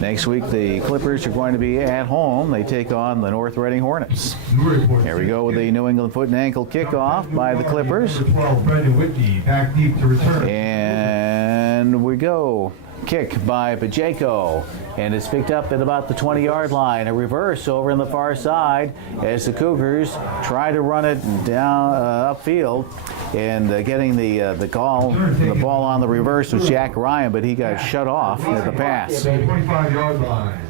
Next week, the Clippers are going to be at home. They take on the North Reading Hornets. Here we go with the New England foot and ankle kickoff by the Clippers. And we go. Kick by Pacheco, and it's picked up at about the 20-yard line. A reverse over in the far side as the Cougars try to run it down upfield, and getting the ball on the reverse was Jack Ryan, but he got shut off at the pass. 25-yard line.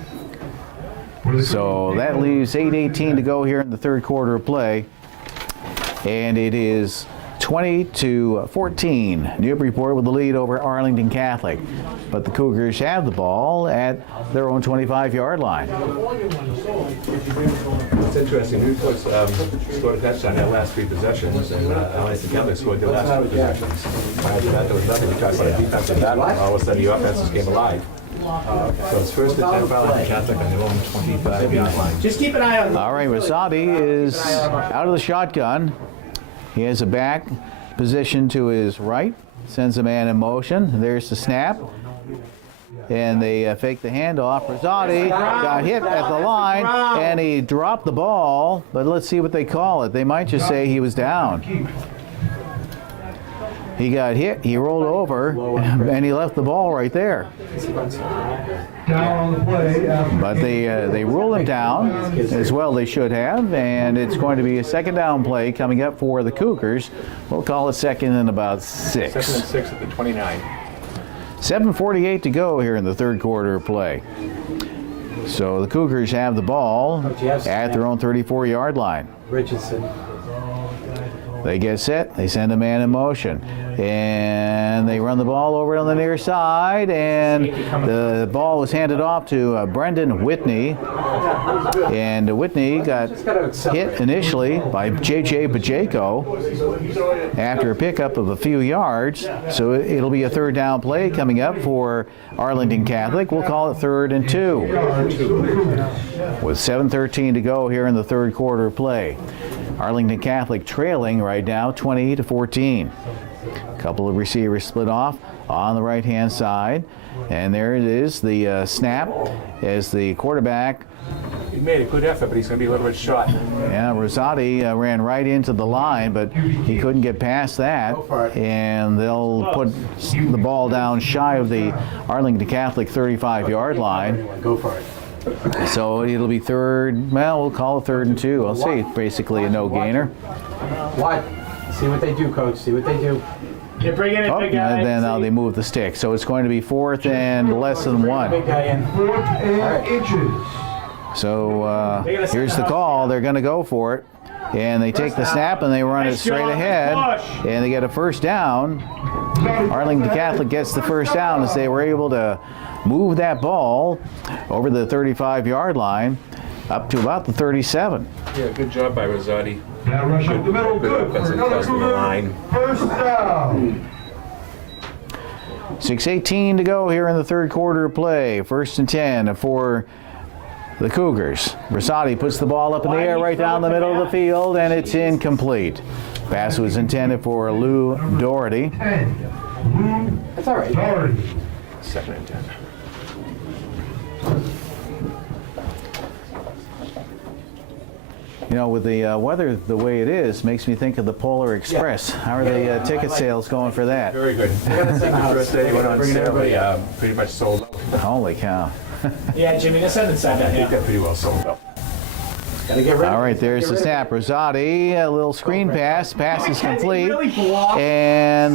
So that leaves 8:18 to go here in the third quarter of play, and it is 20-14. Newburyport with the lead over Arlington Catholic. But the Cougars have the ball at their own 25-yard line. It's interesting. Newport scored a touchdown their last 3 possessions, and Arlington Catholic scored their last 2 possessions. Prior to that, there was nothing. We talked about a defensive battle, and all of a sudden the offense just came alive. So it's first attempt for Arlington Catholic on their own 25-yard line. Just keep an eye on. All right, Rosati is out of the shotgun. He has a back position to his right, sends a man in motion. There's the snap. and they fake the handoff. Rosati got hit at the line, and he dropped the ball, but let's see what they call it. They might just say he was down. He got hit, he rolled over, and he left the ball right there. Down on the play. But they rule him down, as well they should have, and it's going to be a second down play coming up for the Cougars. We'll call it second and about 6. 2nd and 6 at the 29. 7:48 to go here in the third quarter of play. So the Cougars have the ball at their own 34-yard line. Richardson. They get set, they send a man in motion, and they run the ball over on the near side, and the ball was handed off to Brendan Whitney, and Whitney got hit initially by J.J. Pacheco after a pickup of a few yards, so it'll be a third down play coming up for Arlington Catholic. We'll call it 3rd and 2 with 7:13 to go here in the third quarter of play. Arlington Catholic trailing right now 20-14. A couple of receivers split off on the right-hand side, and there it is, the snap as the quarterback. He made a good effort, but he's going to be a little bit short. Yeah, Rosati ran right into the line, but he couldn't get past that, and they'll put the ball down shy of the Arlington Catholic 35-yard line. Go for it. So it'll be we'll call it 3rd and 2. I'll say basically a no-gainer. What? See what they do, Coach. See what they do. You're bringing it, big guy. And then they move the stick. So it's going to be 4th and less than 1. Big guy in. 4 inches. So here's the call. They're going to go for it. And they take the snap and they run it straight ahead. And they get a first down. Arlington Catholic gets the first down as they were able to move that ball over the 35-yard line up to about the 37. Yeah, good job by Rosati. That rush up the middle, good for offensive another crossing the Cougar. line. First down. 6:18 to go here in the third quarter of play. 1st and 10 for the Cougars. Rosati puts the ball up in the air right down the middle of the field, and it's incomplete. Pass was intended for Lou Doherty. 10. That's all right. Doherty. 2nd and 10. You know, with the weather the way it is, makes me think of the Polar Express. How are the ticket sales going for that? Very good. The first day went on sale, they pretty much sold out. Holy cow. Yeah, Jimmy, let's send inside that. I think they're pretty well sold out. Gotta get rid of All it. right, there's the snap. Rosati, a little screen pass. Pass is complete. Really blocked. And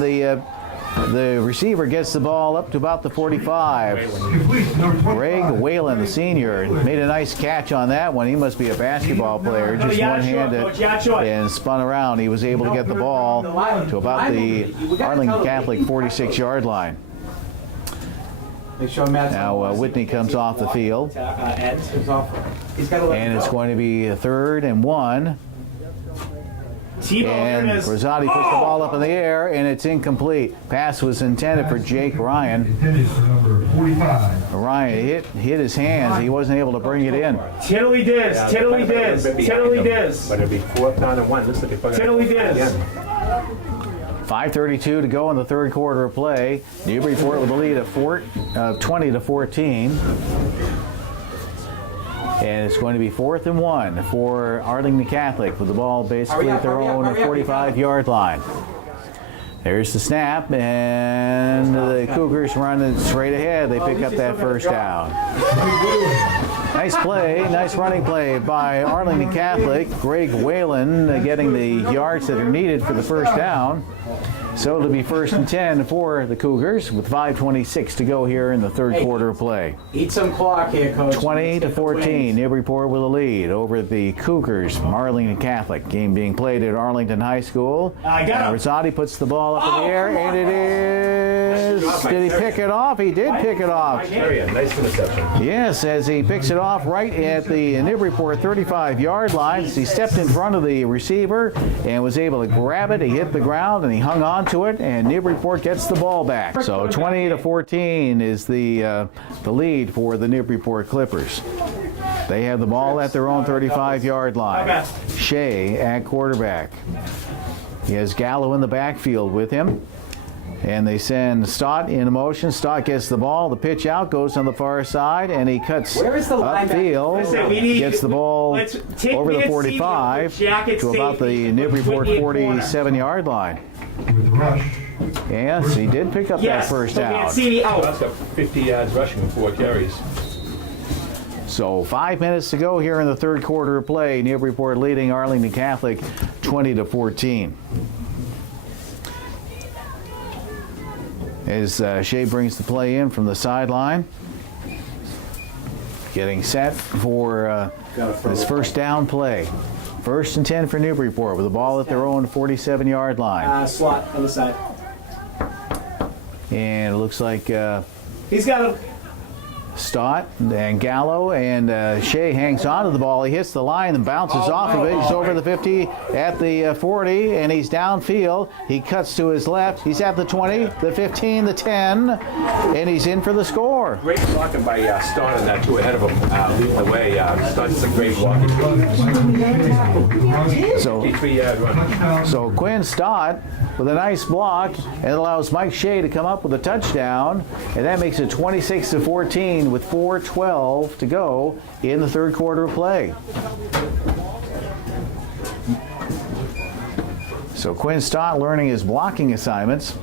the receiver gets the ball up to about the 45. Complete. Number 25. Greg Whalen, the senior, made a nice catch on that one. He must be a basketball player, just one-handed, and spun around. He was able to get the ball to about the Arlington Catholic 46-yard line. Make sure Matt's Now Whitney comes off the field, He's off. He's got to let and it it's go. going to be a 3rd and 1. T-ball, And there it is. Rosati puts the ball up in the air, and it's incomplete. Pass was intended for Jake Ryan. Intended for number 45. Ryan hit his hands. He wasn't able to bring it in. Tiddly diz, tiddly diz, tiddly diz. But it'll be 4th down and 1. Looks like they're Tiddly diz. 5:32 to go in the third quarter of play. Newburyport with a lead of 20-14. And it's going to be 4th and 1 for Arlington Catholic with the ball basically at their own 45-yard line. There's the snap, and the Cougars run it straight ahead. They pick up that first down. Nice play, nice running play by Arlington Catholic. Greg Whalen getting the yards that are needed for the first down. So it'll be 1st and 10 for the Cougars with 5:26 to go here in the third quarter of play. Eat some clock here, Coach. 20-14, Newburyport with a lead over the Cougars from Arlington Catholic. Game being played at Arlington High School. Rosati puts the ball up in the air, and it is. Did he pick it off? He did pick it off. Nice interception. Yes, as he picks it off right at the Newburyport 35-yard line. He stepped in front of the receiver and was able to grab it. He hit the ground and he hung on to it, and Newburyport gets the ball back. So 20-14 is the lead for the Newburyport Clippers. They have the ball at their own 35-yard line. Shea at quarterback. He has Gallo in the backfield with him. And they send Stott in motion. Stott gets the ball. The pitch out, goes on the far side, and he cuts Where is the linebacker? upfield. Gets the ball over the 45 to about the Newburyport 47-yard line. With rush. Yes, he did pick up that first down. Mancini out. That's got 50 yards rushing and 4 carries. So 5 minutes to go here in the third quarter of play. Newburyport leading Arlington Catholic 20-14. As Shea brings the play in from the sideline. Getting set for this first down play. 1st and 10 for Newburyport with the ball at their own 47-yard line. Slot on the side. And it looks like He's got a. Stott and Gallo, and Shea hangs on to the ball. He hits the line and bounces off of it. He's over the 50 at the 40, and he's downfield. He cuts to his left. He's at the 20, the 15, the 10, and he's in for the score. Great blocking by Stott on that, too, ahead of him, leading the way. Stott's a great blocking. So 53-yard run. So Quinn Stott with a nice block, and it allows Mike Shea to come up with a touchdown, and that makes it 26-14 with 4:12 to go in the third quarter of play. So Quinn Stott learning his blocking assignments.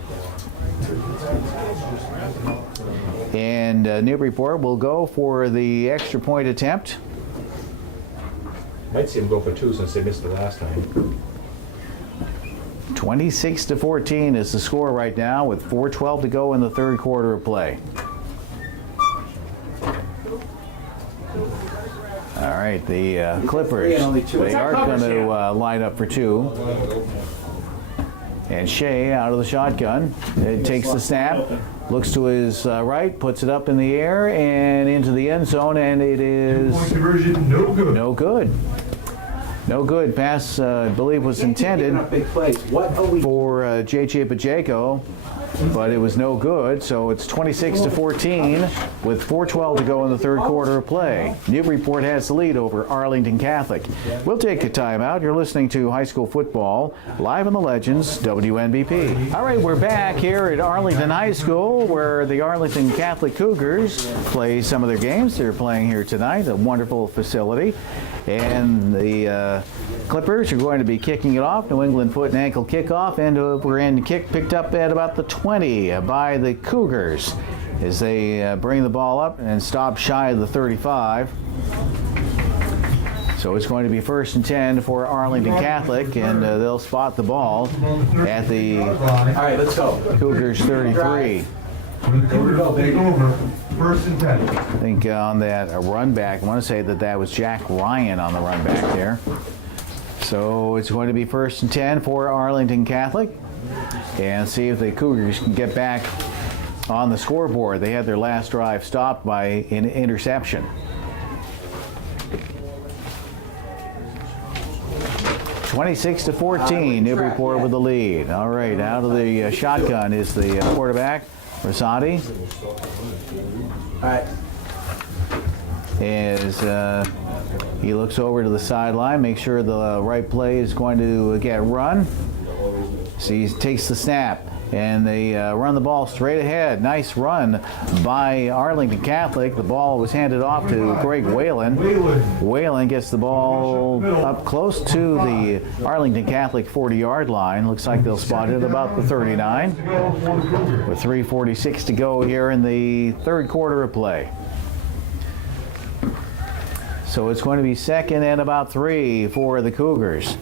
And Newburyport will go for the extra point attempt. Might see him go for 2 since they missed the last time. 26-14 is the score right now with 4:12 to go in the third quarter of play. All right, the Clippers, they are going to line up for 2. And Shea out of the shotgun. It takes the snap, looks to his right, puts it up in the air and into the end zone, and it is Point conversion, no good. no good. No good. Pass, I believe, was intended for J.J. Pacheco, but it was no good. So it's 26-14 with 4:12 to go in the third quarter of play. Newburyport has the lead over Arlington Catholic. We'll take a timeout. You're listening to high school football live on the Legends, WNBP. All right, we're back here at Arlington High School, where the Arlington Catholic Cougars play some of their games. They're playing here tonight, a wonderful facility. And the Clippers are going to be kicking it off. New England foot and ankle kickoff, and over end kick picked up at about the 20 by the Cougars as they bring the ball up and stop shy of the 35. So it's going to be 1st and 10 for Arlington Catholic, and they'll spot the ball at the All right, let's go. Cougars 33. The Cougars take over, 1st and 10. I think on that run back, I want to say that was Jack Ryan on the run back there. So it's going to be 1st and 10 for Arlington Catholic, and see if the Cougars can get back on the scoreboard. They had their last drive stopped by an interception. 26-14, Newburyport with the lead. All right, out of the shotgun is the quarterback, Rosati. All right. As he looks over to the sideline, make sure the right play is going to get run. So he takes the snap, and they run the ball straight ahead. Nice run by Arlington Catholic. The ball was handed off to Greg Whalen. Whalen gets the ball up close to the Arlington Catholic 40-yard line. Looks like they'll spot it about the 39. With 3:46 to go here in the third quarter of play. So it's going to be 2nd and about 3 for the Cougars.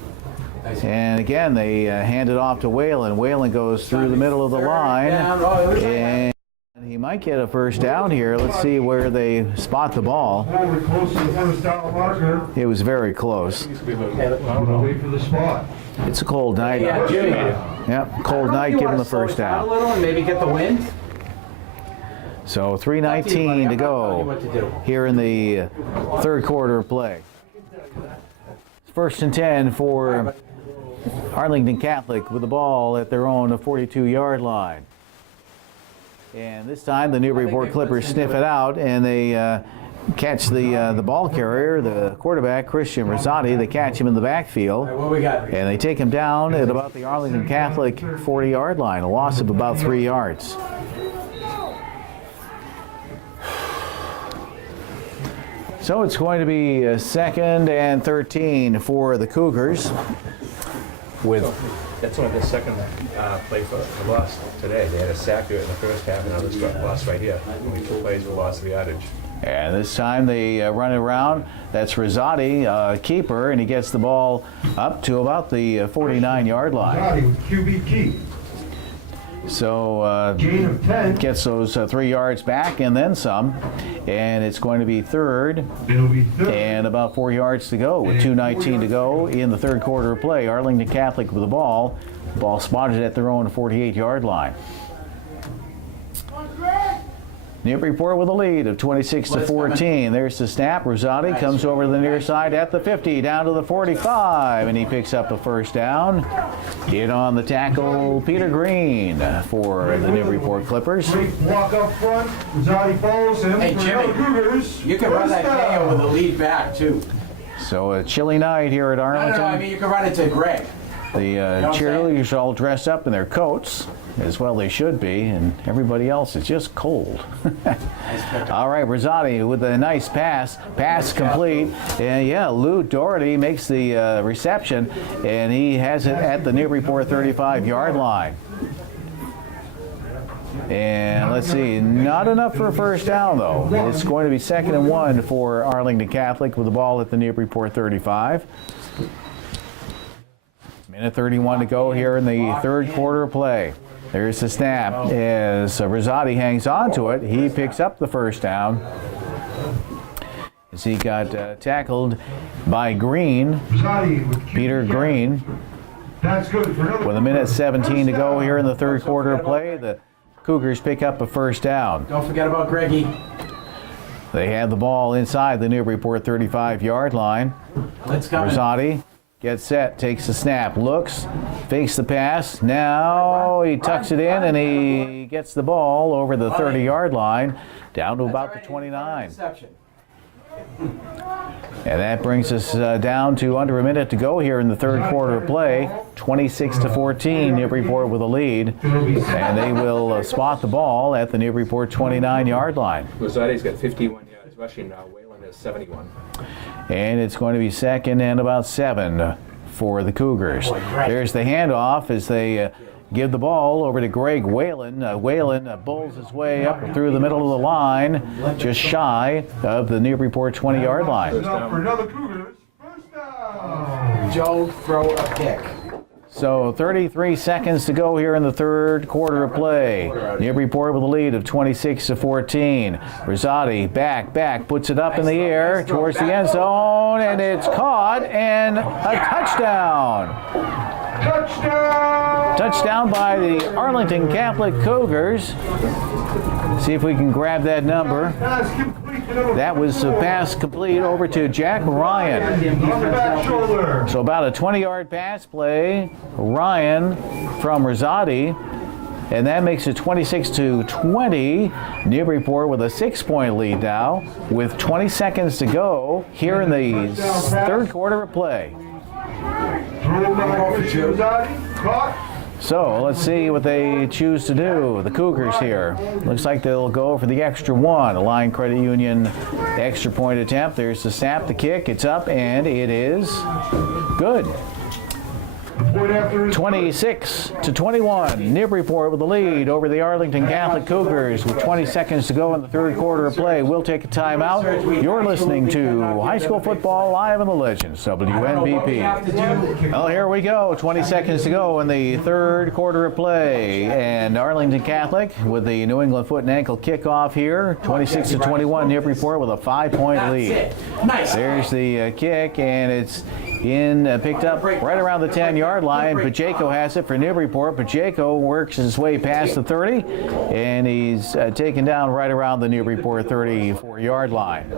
And again, they hand it off to Whalen. Whalen goes through the middle of the line, and he might get a first down here. Let's see where they spot the ball. It was very close. Wait for the spot. It's a cold night. Yep, cold night. Give him the first down. A little and maybe get the wind. So 3:19 to go here in the third quarter of play. 1st and 10 for Arlington Catholic with the ball at their own 42-yard line. And this time the Newburyport Clippers sniff it out, and they catch the ball carrier, the quarterback, Christian Rosati. They catch him in the backfield. What we got? And they take him down at about the Arlington Catholic 40-yard line, a loss of about 3 yards. So it's going to be 2nd and 13 for the Cougars. That's only the second play for loss today. They had a sack there in the first half, and now this got lost right here. Only 2 plays for loss of yardage. And this time they run it around. That's Rosati, keeper, and he gets the ball up to about the 49-yard line. Rosati with QB key. So Gain of 10. gets those 3 yards back and then some. And it's going to be 3rd It'll be 3rd. and about 4 yards to go with 2:19 to go in the 3rd quarter of play. Arlington Catholic with the ball. Ball spotted at their own 48-yard line. Newburyport with a lead of 26-14. There's the snap. Rosati comes over to the near side at the 50, down to the 45, and he picks up a first down. In on the tackle, Peter Green for the Newburyport Clippers. Great block up front. Rosati follows him. Hey, for Jimmy, the Cougars. You can run that First KO with down. the lead back, too. So a chilly night here at No, Arlington. I mean, you can run it to Greg. The cheerleaders are all dressed up in their coats, as well they should be, and everybody else is just cold. All right, Rosati with a nice pass. Pass complete. And yeah, Lou Doherty makes the reception, and he has it at the Newburyport 35-yard line. And let's see, not enough for a first down, though. It's going to be 2nd and 1 for Arlington Catholic with the ball at the Newburyport 35. Minute 31 to go here in the 3rd quarter of play. There's the snap as Rosati hangs on to it. He picks up the first down as he got tackled by Green, Rosati with QB Peter Green. That's good for another With a minute 17 to go First here in the down. 3rd quarter of play, the Cougars pick up a first down. Don't forget about Greggy. They have the ball inside the Newburyport 35-yard line. Let's go. Rosati gets set, takes the snap, looks, fakes the pass. Now he tucks it in and he gets the ball over the 30-yard line down to about the 29. And that brings us down to under a minute to go here in the 3rd quarter of play. 26-14, Newburyport with a lead. And they will spot the ball at the Newburyport 29-yard line. Rosati's got 51 yards rushing now. Whalen has 71. And it's going to be 2nd and about 7 for the Cougars. There's the handoff as they give the ball over to Greg Whalen. Whalen bowls his way up through the middle of the line, just shy of the Newburyport 20-yard line. Now for another Cougars. First down. Joe, throw a pick. So 33 seconds to go here in the 3rd quarter of play. Newburyport with a lead of 26-14. Rosati back, puts it up in the air towards the end zone, and it's caught, and a touchdown. Touchdown. Touchdown by the Arlington Catholic Cougars. See if we can grab that number. Pass complete to number That was a 4. pass complete over to Jack Ryan. On the back shoulder. So about a 20-yard pass play, Ryan from Rosati, and that makes it 26-20. Newburyport with a 6-point lead now, with 20 seconds to go here in the 3rd quarter of play. Throw by Christian Rosati. Caught. So let's see what they choose to do. The Cougars here. Looks like they'll go for the extra one. A Line Credit Union extra point attempt. There's the snap, the kick. It's up, and it is good. Point after his 26-21. Newburyport with the lead over the Arlington Catholic Cougars with 20 seconds to go in the 3rd quarter of play. We'll take a timeout. You're listening to High School Football Live in the Legends, WNBP. Well, here we go. 20 seconds to go in the 3rd quarter of play. And Arlington Catholic with the New England foot and ankle kickoff here. 26-21. Newburyport with a 5-point lead. Nice. There's the kick, and it's picked up right around the 10-yard line. Pacheco has it for Newburyport. Pacheco works his way past the 30, and he's taken down right around the Newburyport 34-yard line.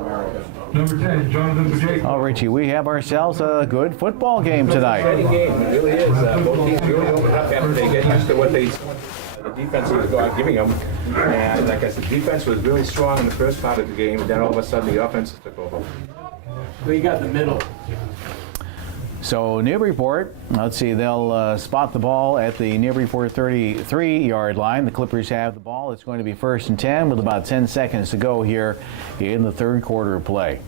number 10, Jonathan Pacheco. Oh, Richie, we have ourselves a good football game tonight. Exciting game. It really is. Both teams really opened up after they get used to what they the defense was giving them. And like I said, defense was really strong in the first part of the game, and then all of a sudden the offense took over. Well, you got the middle. So Newburyport, let's see, they'll spot the ball at the Newburyport 33-yard line. The Clippers have the ball. It's going to be 1st and 10 with about 10 seconds to go here in the third quarter of play.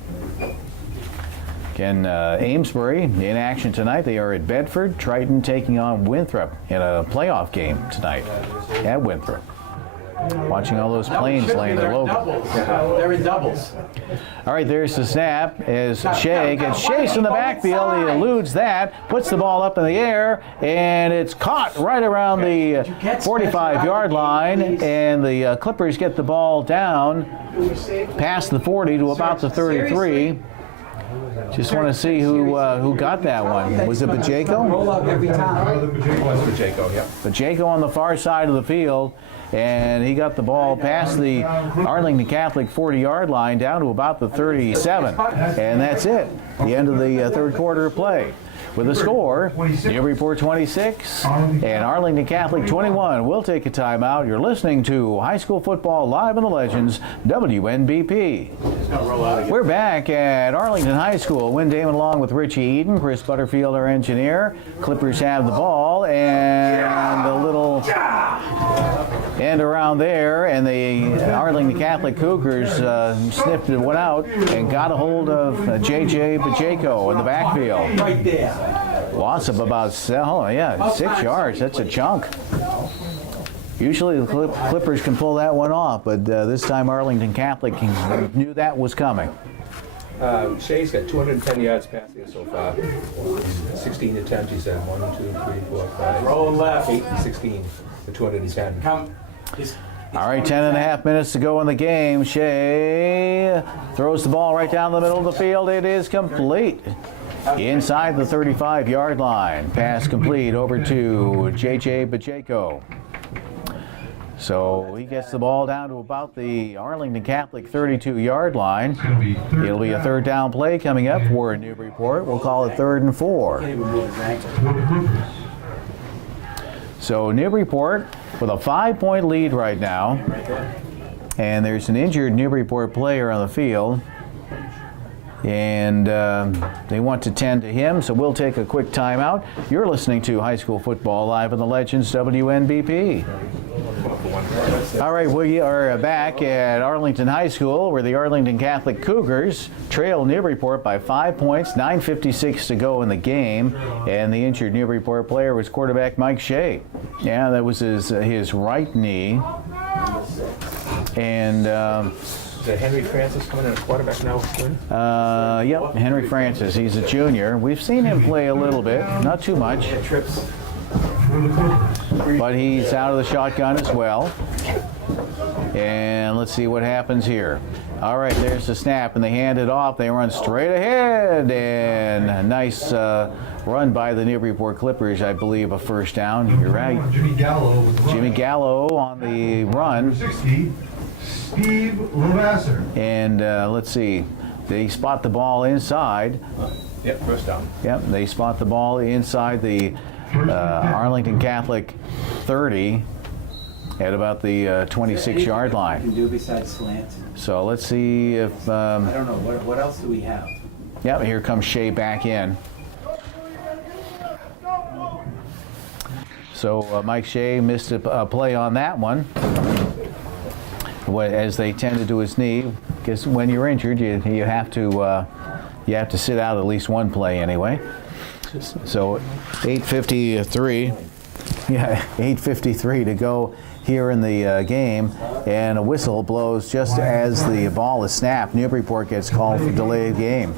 Again, Amesbury in action tonight. They are at Bedford. Triton taking on Winthrop in a playoff game tonight at Winthrop. Watching all those planes laying their logo. They're in doubles. All right, there's the snap as Shea gets chased in the backfield. He eludes that, puts the ball up in the air, and it's caught right around the 45-yard line, and the Clippers get the ball down past the 40 to about the 33. Just want to see who got that one. Was it Bajeko? Roll up every time. It was for Jaco, yeah. Bajeko on the far side of the field, and he got the ball past the Arlington Catholic 40-yard line down to about the 37. And that's it. The end of the third quarter of play. With the score, Newburyport 26 and Arlington Catholic 21. We'll take a timeout. You're listening to High School Football Live in the Legends, WNBP. We're back at Arlington High School. Wynn Damon along with Richie Eden, Chris Butterfield, our engineer. Clippers have the ball, and the little end around there, and the Arlington Catholic Cougars sniffed one out and got a hold of J.J. Bajeko in the backfield. Right there. Loss of about 6 yards. That's a chunk. Usually the Clippers can pull that one off, but this time Arlington Catholic knew that was coming. Shea's got 210 yards passing so far. 16 attempts, he said. 1, 2, 3, 4, 5. Roll left. 8 and 16 for 210. Come. All right, 10.5 minutes to go in the game. Shea throws the ball right down the middle of the field. It is complete. Inside the 35-yard line. Pass complete over to J.J. Bajeko. So he gets the ball down to about the Arlington Catholic 32-yard line. It'll be a third down play coming up for Newburyport. We'll call it 3rd and 4. So Newburyport with a 5-point lead right now. And there's an injured Newburyport player on the field. And they want to tend to him, so we'll take a quick timeout. You're listening to High School Football Live in the Legends, WNBP. All right, we are back at Arlington High School, where the Arlington Catholic Cougars trail Newburyport by 5 points, 9:56 to go in the game, and the injured Newburyport player was quarterback Mike Shea. Yeah, that was his right knee. And Is it Henry Francis coming in at quarterback now? yep, Henry Francis. He's a junior. We've seen him play a little bit, not too much. But he's out of the shotgun as well. And let's see what happens here. All right, there's the snap, and they hand it off. They run straight ahead, and a nice run by the Newburyport Clippers, I believe, a first down. You're right. Jimmy Gallo on the run. 60, Steve Lavasser. And let's see, they spot the ball inside. Yep, first down. Yep, they spot the ball inside the Arlington Catholic 30 at about the 26-yard line. Can do besides slant? So let's see if. I don't know. What else do we have? Yep, here comes Shea back in. So Mike Shea missed a play on that one. As they tended to his knee, because when you're injured, you have to sit out at least one play anyway. So 8:53 to go here in the game, and a whistle blows just as the ball is snapped. Newburyport gets called for delayed game.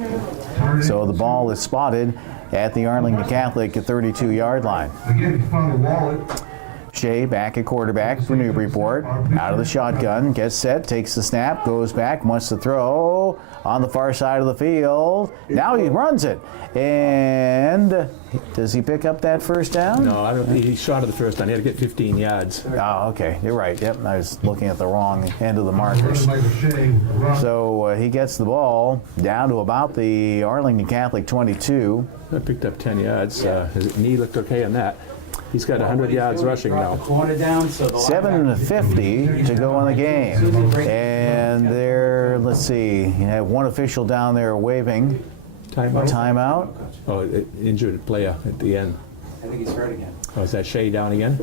So the ball is spotted at the Arlington Catholic 32-yard line. Again, he found a wallet. Shea back at quarterback for Newburyport. Out of the shotgun, gets set, takes the snap, goes back, wants to throw on the far side of the field. Now he runs it. And does he pick up that first down? No, I don't think he shot at the first down. He had to get 15 yards. Oh, okay. You're right. Yep, I was looking at the wrong end of the markers. So he gets the ball down to about the Arlington Catholic 22. I picked up 10 yards. His knee looked okay on that. He's got 100 yards rushing Brought the now. corner down, so the 7:50 to go in the game. And there, let's see, you have one official down there waving Timeout. timeout. Oh, injured player at the end. I think he's hurt again. Oh, is that Shea down again?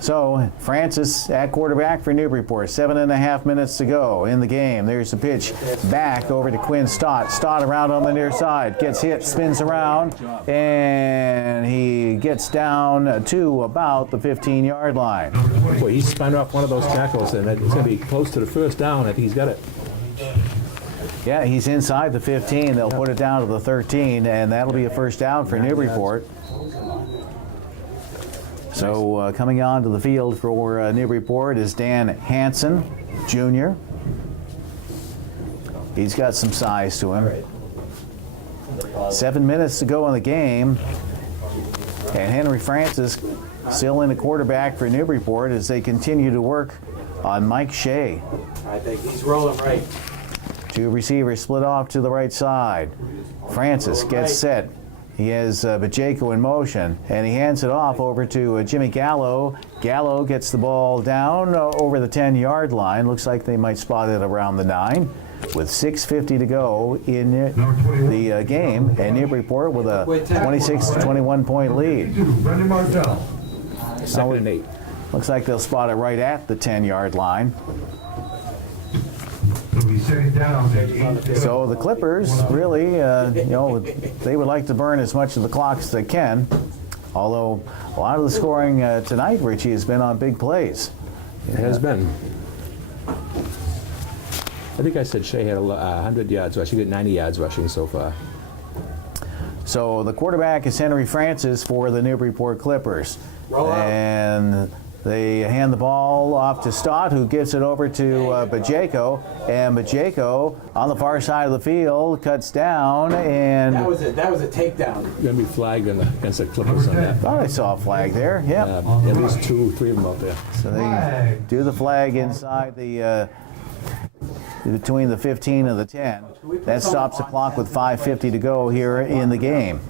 So Francis at quarterback for Newburyport. 7.5 minutes to go in the game. There's the pitch back over to Quinn Stott. Stott around on the near side. Gets hit, spins around, and he gets down to about the 15-yard line. Boy, he spun off one of those tackles, and it's going to be close to the first down. I think he's got it. Yeah, he's inside the 15. They'll put it down to the 13, and that'll be a first down for Newburyport. So coming onto the field for Newburyport is Dan Hansen, Jr. He's got some size to him. 7 minutes to go in the game. And Henry Francis still in the quarterback for Newburyport as they continue to work on Mike Shea. I think he's rolling right. Two receivers split off to the right side. Francis gets set. He has Bajeko in motion, and he hands it off over to Jimmy Gallo. Gallo gets the ball down over the 10-yard line. Looks like they might spot it around the 9. With 6:50 to go in the game, and Newburyport with a 26-21 point lead. Brendan Martell. 2nd and 8. Looks like they'll spot it right at the 10-yard line. It'll be second down at 8. So the Clippers really, they would like to burn as much of the clock as they can. Although a lot of the scoring tonight, Richie, has been on big plays. It has been. I think I said Shea had 100 yards rushing. He got 90 yards rushing so far. So the quarterback is Henry Francis for the Newburyport Clippers. Roll out. And they hand the ball off to Stott, who gives it over to Bajeko. And Bajeko, on the far side of the field, cuts down and... That was a takedown. Going to be flagged against the Clippers on that. Thought I saw a flag there. Yep. At least 2, 3 of them out there. So they do the flag inside the between the 15 and the 10. That stops the clock with 5:50 to go here in the game.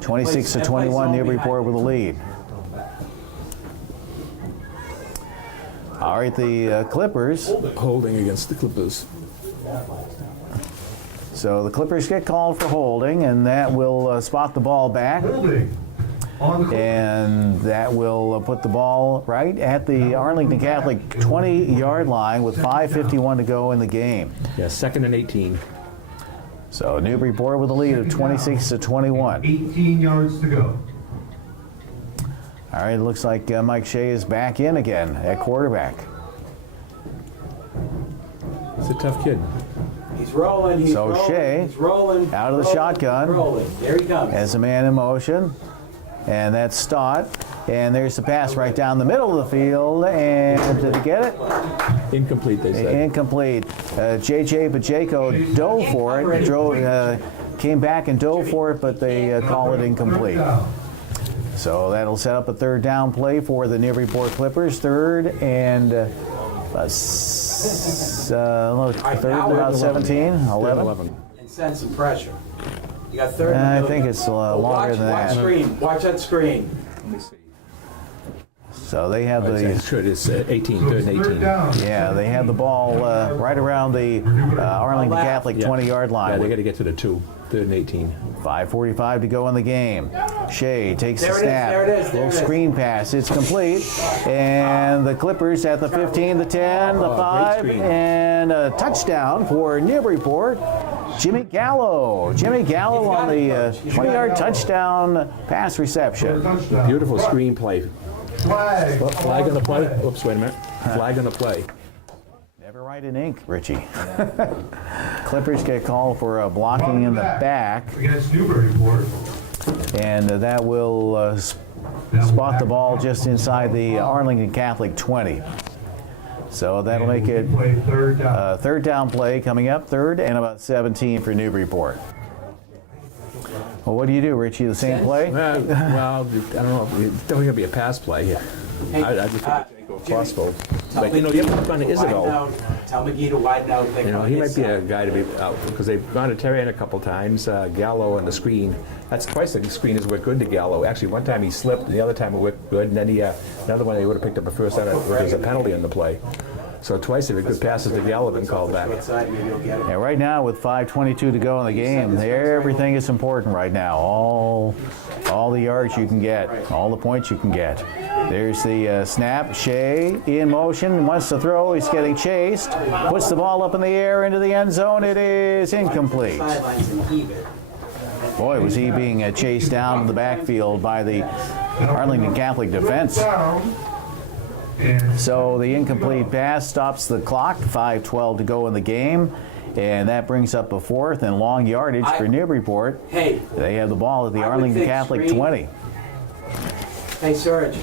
26-21, Newburyport with the lead. All right, the Clippers. Holding against the Clippers. So the Clippers get called for holding, and that will spot the ball back. Holding. On the corner. And that will put the ball right at the Arlington Catholic 20-yard line with 5:51 to go in the game. Yeah, 2nd and 18. So Newburyport with a lead of 26-21. 18 yards to go. All right, it looks like Mike Shea is back in again at quarterback. He's a tough kid. He's rolling. He's So rolling. Shea, He's rolling. out of the rolling, shotgun. Rolling. There he comes. As a man in motion. And that's Stott. And there's the pass right down the middle of the field. And did he get it? Incomplete, they said. Incomplete. J.J. Bajeko dove for it. Came back and dove for it, but they call it incomplete. So that'll set up a third down play for the Newburyport Clippers. Third and about 17, 11. And send some pressure. You got third. I think it's longer than Watch that. screen. Watch that screen. Let me see. So they have It's the 18, 3rd and Third 18. down. yeah they have the ball right around the Arlington Catholic 20-yard Yeah, line. they got to get to the 2, 3rd and 18. 5:45 to go in the game. Shea takes the There it is, snap. there it is, there Little it is. screen pass. It's complete. And the Clippers at the 15, the 10, the 5, screen. and a touchdown for Newburyport. Jimmy Gallo. Jimmy Gallo on the 20-yard touchdown pass reception. Touchdown. Beautiful screenplay. Flag. Flag on the play. Oops, wait a minute. Flag on the play. Never write in ink, Richie. Clippers get called for blocking in the back, Against Newburyport. and that will spot the ball just inside the Arlington Catholic 20. So that'll make it Play third down. third down play coming up, third and about 17 for Newburyport. Well, what do you do, Richie? The same play? Well, I don't know. It's definitely going to be a pass play here. Hey, I just think Bajeko if possible. Tell But, you know, you haven't gone to McGee to widen Isabel. out. Tell McGee to widen out. You know, he might be a guy to be out, because they've gone to Terrian a couple times, Gallo and the screen. That's twice the screen has worked good to Gallo. Actually, one time he slipped, and the other time it worked good, and then another one they would have picked up a first down, where there's a penalty on the play. So twice the good passes to Gallo have been called back. Outside, maybe he'll get it. Yeah, right now with 5:22 to go in the game, everything is important right now. All the yards you can get, all the points you can get. There's the snap. Shea in motion, wants to throw. He's getting chased. Puts the ball up in the air into the end zone. It is incomplete. Sidelines and heave it. Boy, was he being chased down in the backfield by the Arlington Catholic defense. Down. And So the incomplete pass stops the clock. 5:12 to go in the game. And that brings up a fourth and long yardage for Newburyport. Hey, They have the ball at the I would Arlington think Catholic screen. 20. hey, Serge.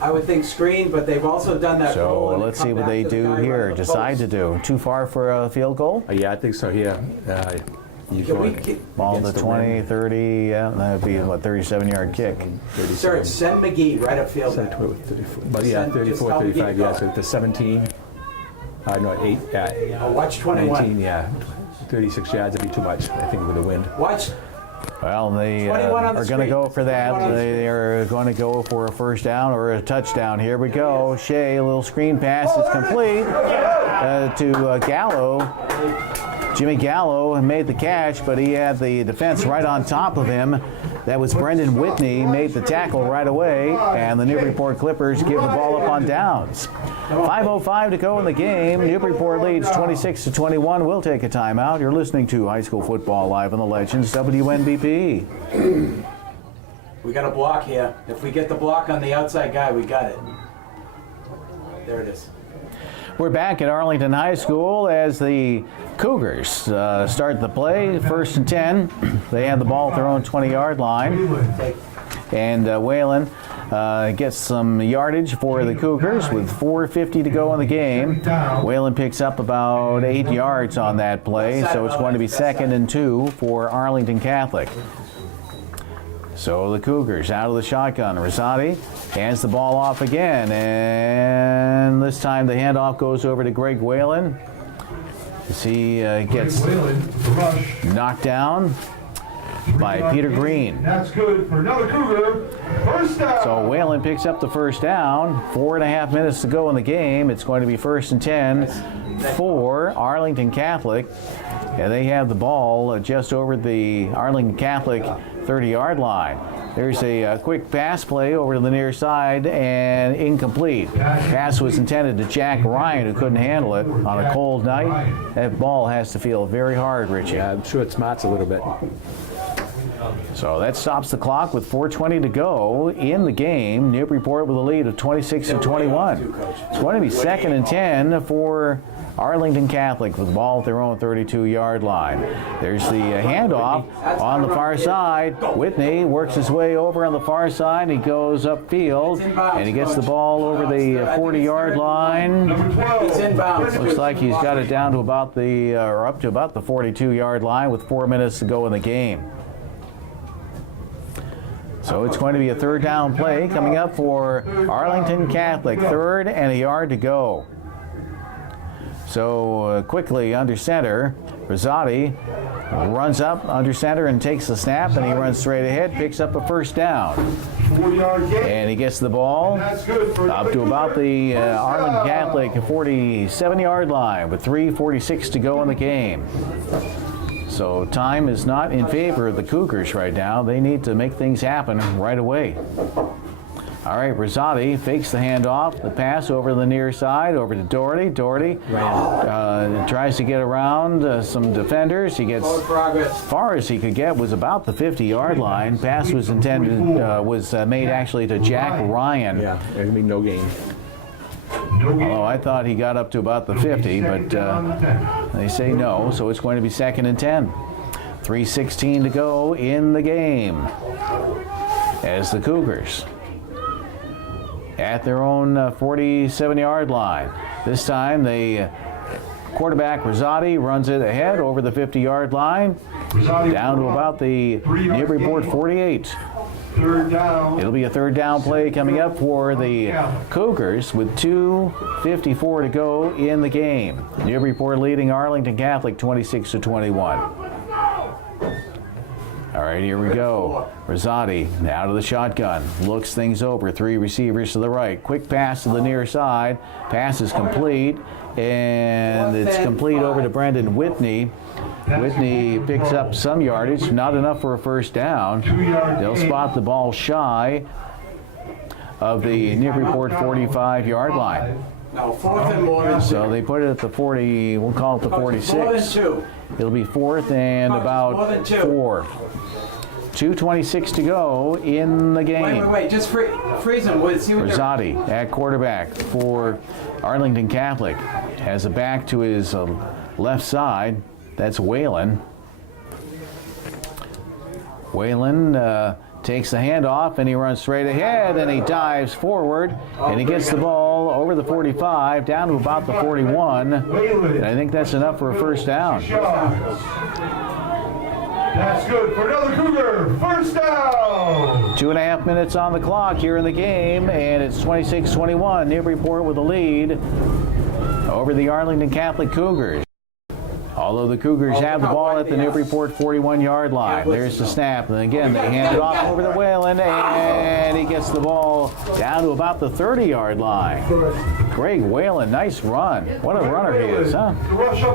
I would think screen, but they've also done that roll. So and let's come see what back they to the do guy here, running the decide to post. do. Too far for a field goal? Yeah, I think so, yeah. You Can we go get, Ball to against the 20, wind. 30, yeah, that would be a 37-yard kick. Serge, send McGee right upfield. Send now. to 34, but yeah, Just 34, tell me 35, to yeah, go. so the 17, no, 8, Watch 21. 19, yeah, 36 yards would be too much, I think, with the wind. Watch. Well, they 21 on the are going to screen. go for that. 21 on the They are going to go for a first down or a touchdown. Here we go. Shea, a little screen pass. It's complete to Gallo. Jimmy Gallo made the catch, but he had the defense right on top of him. That was Brendan Whitney, made the tackle right away, and the Newburyport Clippers give the ball up on downs. 5:05 to go in the game. Newburyport leads 26-21. We'll take a timeout. You're listening to High School Football Live on the Legends, WNBP. We got a block here. If we get the block on the outside guy, we got it. There it is. We're back at Arlington High School as the Cougars start the play. First and 10. They have the ball at their own 20-yard line. And Whalen gets some yardage for the Cougars with 4:50 to go in the game. Whalen picks up about 8 yards on that play, so it's going to be 2nd and 2 for Arlington Catholic. So the Cougars out of the shotgun. Rosati hands the ball off again, and this time the handoff goes over to Greg Whalen as he gets Whalen, the rush. knocked down by Peter Green. That's good for another Cougar. First down. So Whalen picks up the first down. 4.5 minutes to go in the game. It's going to be 1st and 10 for Arlington Catholic. And they have the ball just over the Arlington Catholic 30-yard line. There's a quick pass play over to the near side and incomplete. Pass was intended to Jack Ryan, who couldn't handle it on a cold night. That ball has to feel very hard, Richie. Yeah, I'm sure it smarts a little bit. So that stops the clock with 4:20 to go in the game. Newburyport with a lead of 26-21. It's going to be 2nd and 10 for Arlington Catholic with the ball at their own 32-yard line. There's the handoff on the far side. Whitney works his way over on the far side. He goes upfield, and he gets the ball over the 40-yard line. Number 12. He's inbounds. Looks like he's got it down to about the, or up to about the 42-yard line with 4 minutes to go in the game. So it's going to be a third down play coming up for Arlington Catholic. 3rd and a yard to go. So quickly under center, Rosati runs up under center and takes the snap, and he runs straight ahead, picks up a first down. 40-yard gain. And he gets the ball That's good for up to about the Arlington Catholic 47-yard line with 3:46 to go in the game. So time is not in favor of the Cougars right now. They need to make things happen right away. All right, Rosati fakes the handoff, the pass over the near side, over to Doherty. Doherty tries to get around some defenders. He gets Forward progress. as far as he could get was about the 50-yard line. Pass was intended, was made actually to Jack Ryan. Yeah, there's going to be no gain. No gain. Although I thought he got up to about the 50, but they say no, so it's going to be 2nd and 10. 3:16 to go in the game as the Cougars at their own 47-yard line. This time the quarterback Rosati runs it ahead over the 50-yard line, down to about the Newburyport 48. Third down. It'll be a third down play coming up for the Cougars with 2:54 to go in the game. Newburyport leading Arlington Catholic 26-21. All right, here we go. Rosati out of the shotgun, looks things over. 3 receivers to the right. Quick pass to the near side. Pass is complete, and it's complete over to Brendan Whitney. Whitney picks up some yardage, not enough for a first down. They'll spot the ball shy of the Newburyport 45-yard line. No, 4th and more than 2. So they put it at the 40, we'll call it the 46. More than 2. It'll be 4th and More about than 2. 4. 2:26 to go in the game. Wait, just freeze him. See what Rosati at quarterback for Arlington Catholic. Has a back to his left side. That's Whalen. Whalen takes the handoff and he runs straight ahead and he dives forward and he gets the ball over the 45 down to about the 41. And I think that's enough for a first down. That's good for another Cougar. First down. 2.5 minutes on the clock here in the game, and it's 26-21. Newburyport with the lead over the Arlington Catholic Cougars. Although the Cougars have the ball at the Newburyport 41-yard line. There's the snap, and again they hand it off over to Whalen, and he gets the ball down to about the 30-yard line. Greg Whalen, nice run. What a runner he is, huh?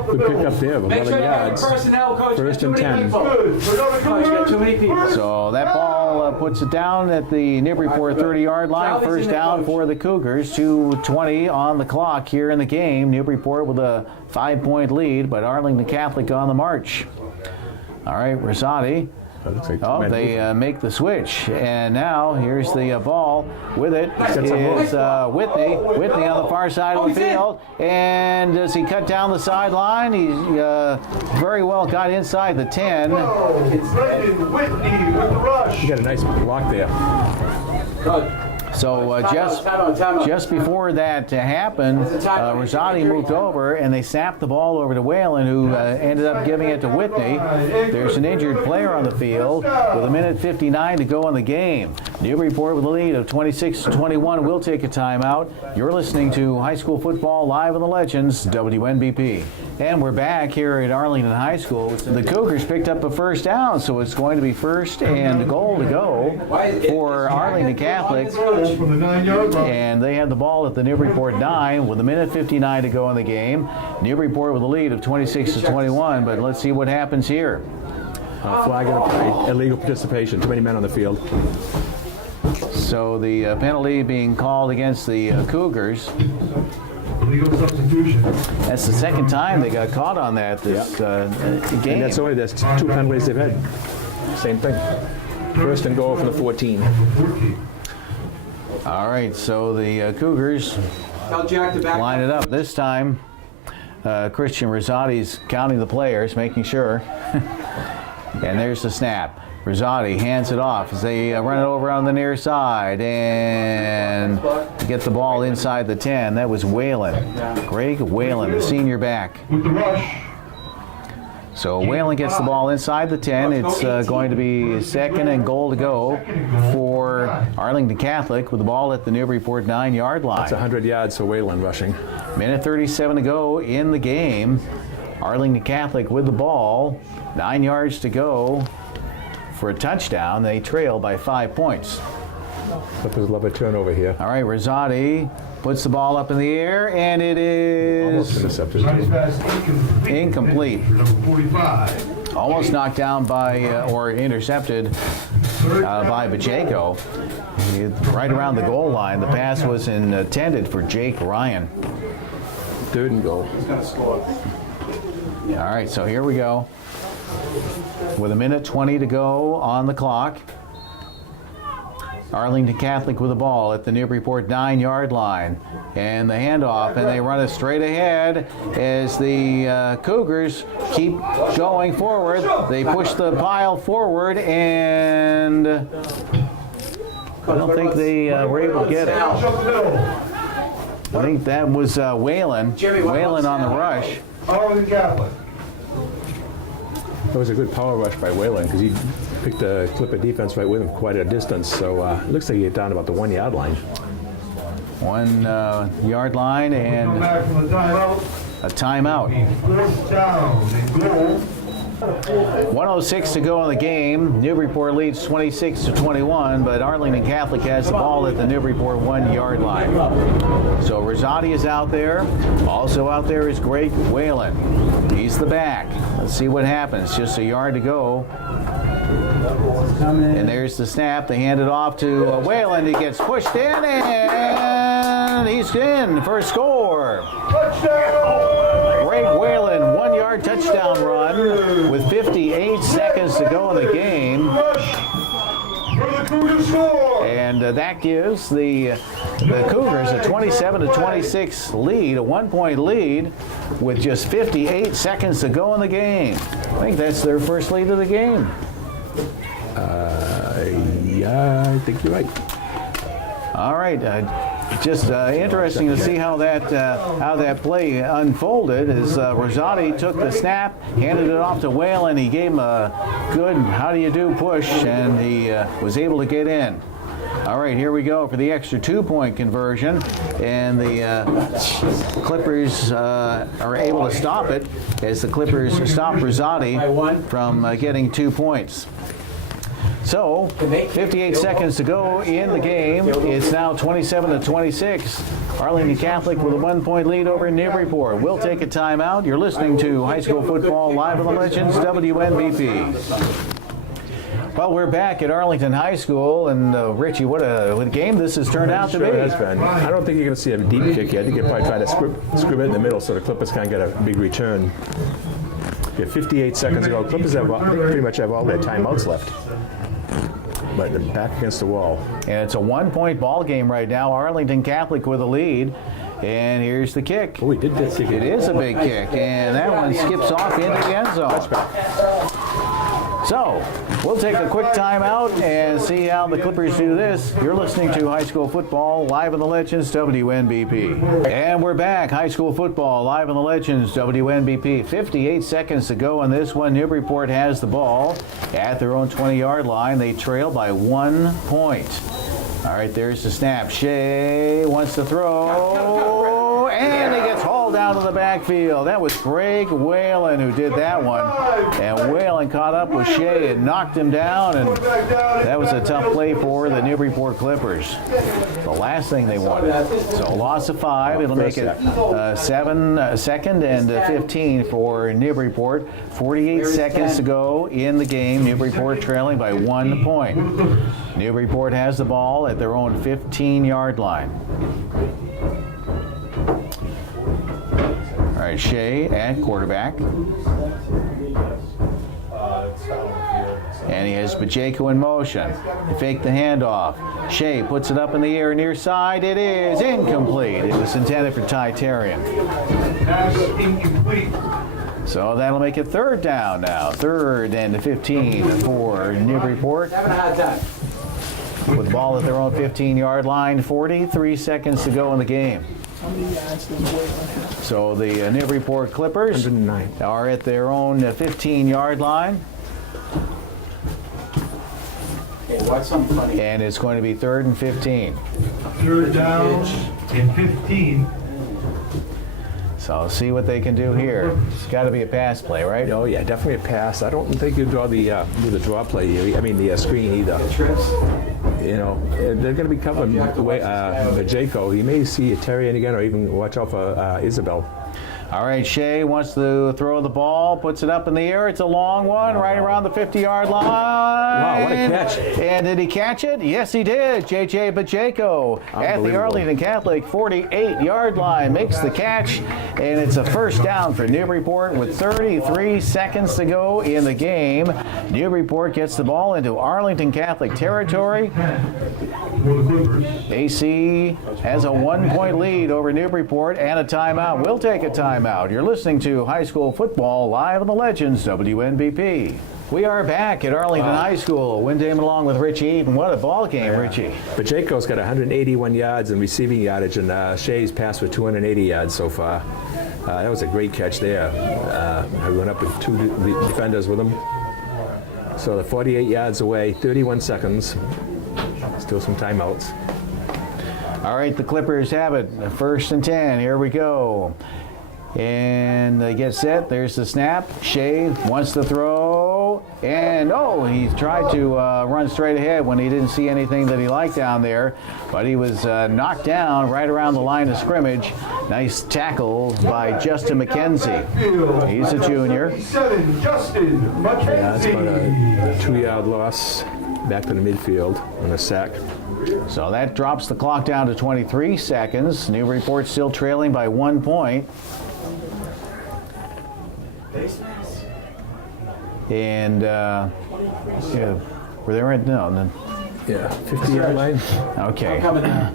Good pick up there of 11 yards. First and 10. So that ball puts it down at the Newburyport 30-yard line. First down for the Cougars. 2:20 on the clock here in the game. Newburyport with a 5-point lead, but Arlington Catholic on the march. All right, Rosati. Oh, they make the switch, and now here's the ball. With it is Whitney. Whitney on the far side of the field, and does he cut down the sideline? He very well got inside the 10. Brendan Whitney with the rush. You got a nice block there. So just before that happened, Rosati moved over and they snapped the ball over to Whalen, who ended up giving it to Whitney. There's an injured player on the field with 1:59 to go in the game. Newburyport with a lead of 26-21 will take a timeout. You're listening to High School Football Live on the Legends, WNBP. And we're back here at Arlington High School. The Cougars picked up a first down, so it's going to be first and goal to go for Arlington Catholic. From the 9-yard line. And they had the ball at the Newburyport 9 with 1:59 to go in the game. Newburyport with a lead of 26-21, but let's see what happens here. Flag and a play. Illegal participation. Too many men on the field. So the penalty being called against the Cougars. Illegal substitution. That's the second time they got caught on that this game. And that's only that's 2 penalties they've had. Same thing. First and goal for the 14. All right, so the Cougars line it up. This time, Christian Rosati's counting the players, making sure. And there's the snap. Rosati hands it off as they run it over on the near side and get the ball inside the 10. That was Whalen. Greg Whalen, the senior back. With the rush. So Whalen gets the ball inside the 10. It's going to be second and goal to go for Arlington Catholic with the ball at the Newburyport 9-yard line. It's 100 yards for Whalen rushing. 1:37 to go in the game. Arlington Catholic with the ball. 9 yards to go for a touchdown. They trail by 5 points. Clippers love a turnover here. All right, Rosati puts the ball up in the air, and it Almost is intercepted. Nice pass incomplete. Number 45. Almost knocked down by or intercepted by Pacheco. Right around the goal line. The pass was intended for Jake Ryan. Third and goal. All right, so here we go. With 1:20 to go on the clock. Arlington Catholic with the ball at the Newburyport 9-yard line. And the handoff, and they run it straight ahead as the Cougars keep going forward. They push the pile forward, and I don't think they were able to get it. I think that was Whalen. Whalen on the rush. Arlington Catholic. It was a good power rush by Whalen because he picked the Clipper defense right with him quite a distance. So it looks like he got down about the 1 yard line. 1 yard line Come and back from the timeout. a timeout. Fourth down and goal. 1:06 to go in the game. Newburyport leads 26-21, but Arlington Catholic has the ball at the Newburyport 1 yard line. So Rosati is out there. Also out there is Greg Whalen. He's the back. Let's see what happens. Just a yard to go. And there's the snap. They hand it off to Whalen. He gets pushed in, and he's in for a score. Greg Whalen, 1 yard touchdown run with 58 seconds to go in the game. And that gives the Cougars a 27-26 lead, a 1 point lead with just 58 seconds to go in the game. I think that's their first lead of the game. Yeah, I think you're right. All right, just interesting to see how that play unfolded. As Rosati took the snap, handed it off to Whalen. He gave him a good "how do you do" push, and he was able to get in. All right, here we go for the extra 2-point conversion, and the Clippers are able to stop it as the Clippers stop Rosati from getting 2 points. So, 58 seconds to go in the game. It's now 27-26. Arlington Catholic with a 1 point lead over Newburyport. We'll take a timeout. You're listening to High School Football Live on the Legends, WNBP. Well, we're back at Arlington High School, and Richie, what a game this has turned out to be. Sure has been. I don't think you're going to see a deep kick here. I think you're probably trying to screw it in the middle so the Clippers can't get a big return. Yeah, 58 seconds ago. Clippers have, I think, pretty much have all their timeouts left. But they're back against the wall. And it's a 1 point ball game right now. Arlington Catholic with a lead. And here's the kick. Oh, he did that kick. It is a big kick. And that one skips off into the end zone. So, we'll take a quick timeout and see how the Clippers do this. You're listening to High School Football Live on the Legends, WNBP. And we're back. High School Football Live on the Legends, WNBP. 58 seconds to go in this one. Newburyport has the ball at their own 20-yard line. They trail by 1 point. All right, there's the snap. Shea wants to throw, and he gets hauled out of the backfield. That was Greg Whalen who did that one. And Whalen caught up with Shea and knocked him down, and that was a tough play for the Newburyport Clippers. The last thing they wanted. So a loss of 5. It'll make it 2nd and 15 for Newburyport. 48 seconds to go in the game. Newburyport trailing by 1 point. Newburyport has the ball at their own 15-yard line. All right, Shea at quarterback. And he has Bajeko in motion. They fake the handoff. Shea puts it up in the air near side. It is incomplete. It was intended for Ty Terrian. Pass incomplete. So that'll make it 3rd down now. 3rd and 15 for Newburyport. With the ball at their own 15-yard line, 43 seconds to go in the game. So the Newburyport Clippers are at their own 15-yard line. And it's going to be 3rd and 15. 3rd down and 15. So I'll see what they can do here. It's got to be a pass play, right? Oh, yeah, definitely a pass. I don't think you draw the draw play here. I mean, the screen either. You know, they're going to be covering Bajeko. He may see a Terrian again, or even watch out for Isabel. All right, Shea wants to throw the ball, puts it up in the air. It's a long one, right around the 50-yard line. Wow, what a catch. And did he catch it? Yes, he did. J.J. Bajeko at the Arlington Catholic 48-yard line makes the catch, and it's a 1st down for Newburyport with 33 seconds to go in the game. Newburyport gets the ball into Arlington Catholic territory. AC has a 1 point lead over Newburyport and a timeout. We'll take a timeout. You're listening to High School Football Live on the Legends, WNBP. We are back at Arlington High School. Win Damon along with Richie Eaton. What a ball game, Richie. Bajeko's got 181 yards in receiving yardage, and Shea's passed for 280 yards so far. That was a great catch there. I went up with 2 defenders with him. So they're 48 yards away, 31 seconds. Still some timeouts. All right, the Clippers have it. 1st and 10. Here we go. And they get set. There's the snap. Shea wants to throw. And, he tried to run straight ahead when he didn't see anything that he liked down there. But he was knocked down right around the line of scrimmage. Nice tackle by Justin McKenzie. He's a junior. 7, Justin McKenzie. Yeah, that's about a 2-yard loss back to the midfield on a sack. So that drops the clock down to 23 seconds. Newburyport still trailing by 1 point. And were they right? No. Yeah, 50-yard line. Okay.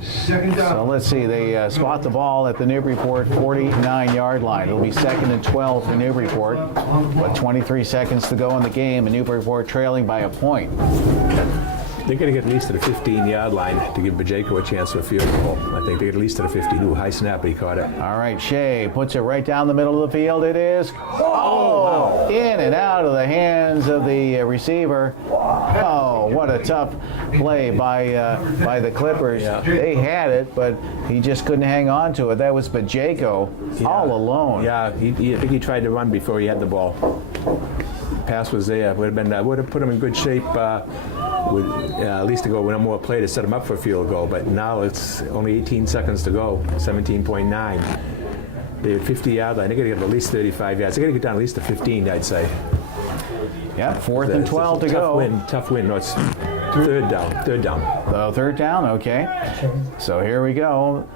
Second So down. let's see. They spot the ball at the Newburyport 49-yard line. It'll be 2nd and 12 for Newburyport. With 23 seconds to go in the game, and Newburyport trailing by a point. They're going to get at least to the 15-yard line to give Bajeko a chance for a field goal. I think they get at least to the 50. Ooh, high snap, but he caught it. All right, Shea puts it right down the middle of the field. It is. Oh, in and out of the hands of the receiver. Oh, what a tough play by the Clippers. Yeah. They had it, but he just couldn't hang on to it. That was Bajeko all alone. Yeah, I think he tried to run before he had the ball. Pass was there. Would have put him in good shape. At least to go one more play to set him up for a field goal, but now it's only 18 seconds to go, 17.9. They had 50-yard line. They're going to get at least 35 yards. They're going to get down at least to 15, I'd say. Yeah, 4th and 12 to go. Tough win. No, it's third down. Oh, 3rd down, okay. So here we go.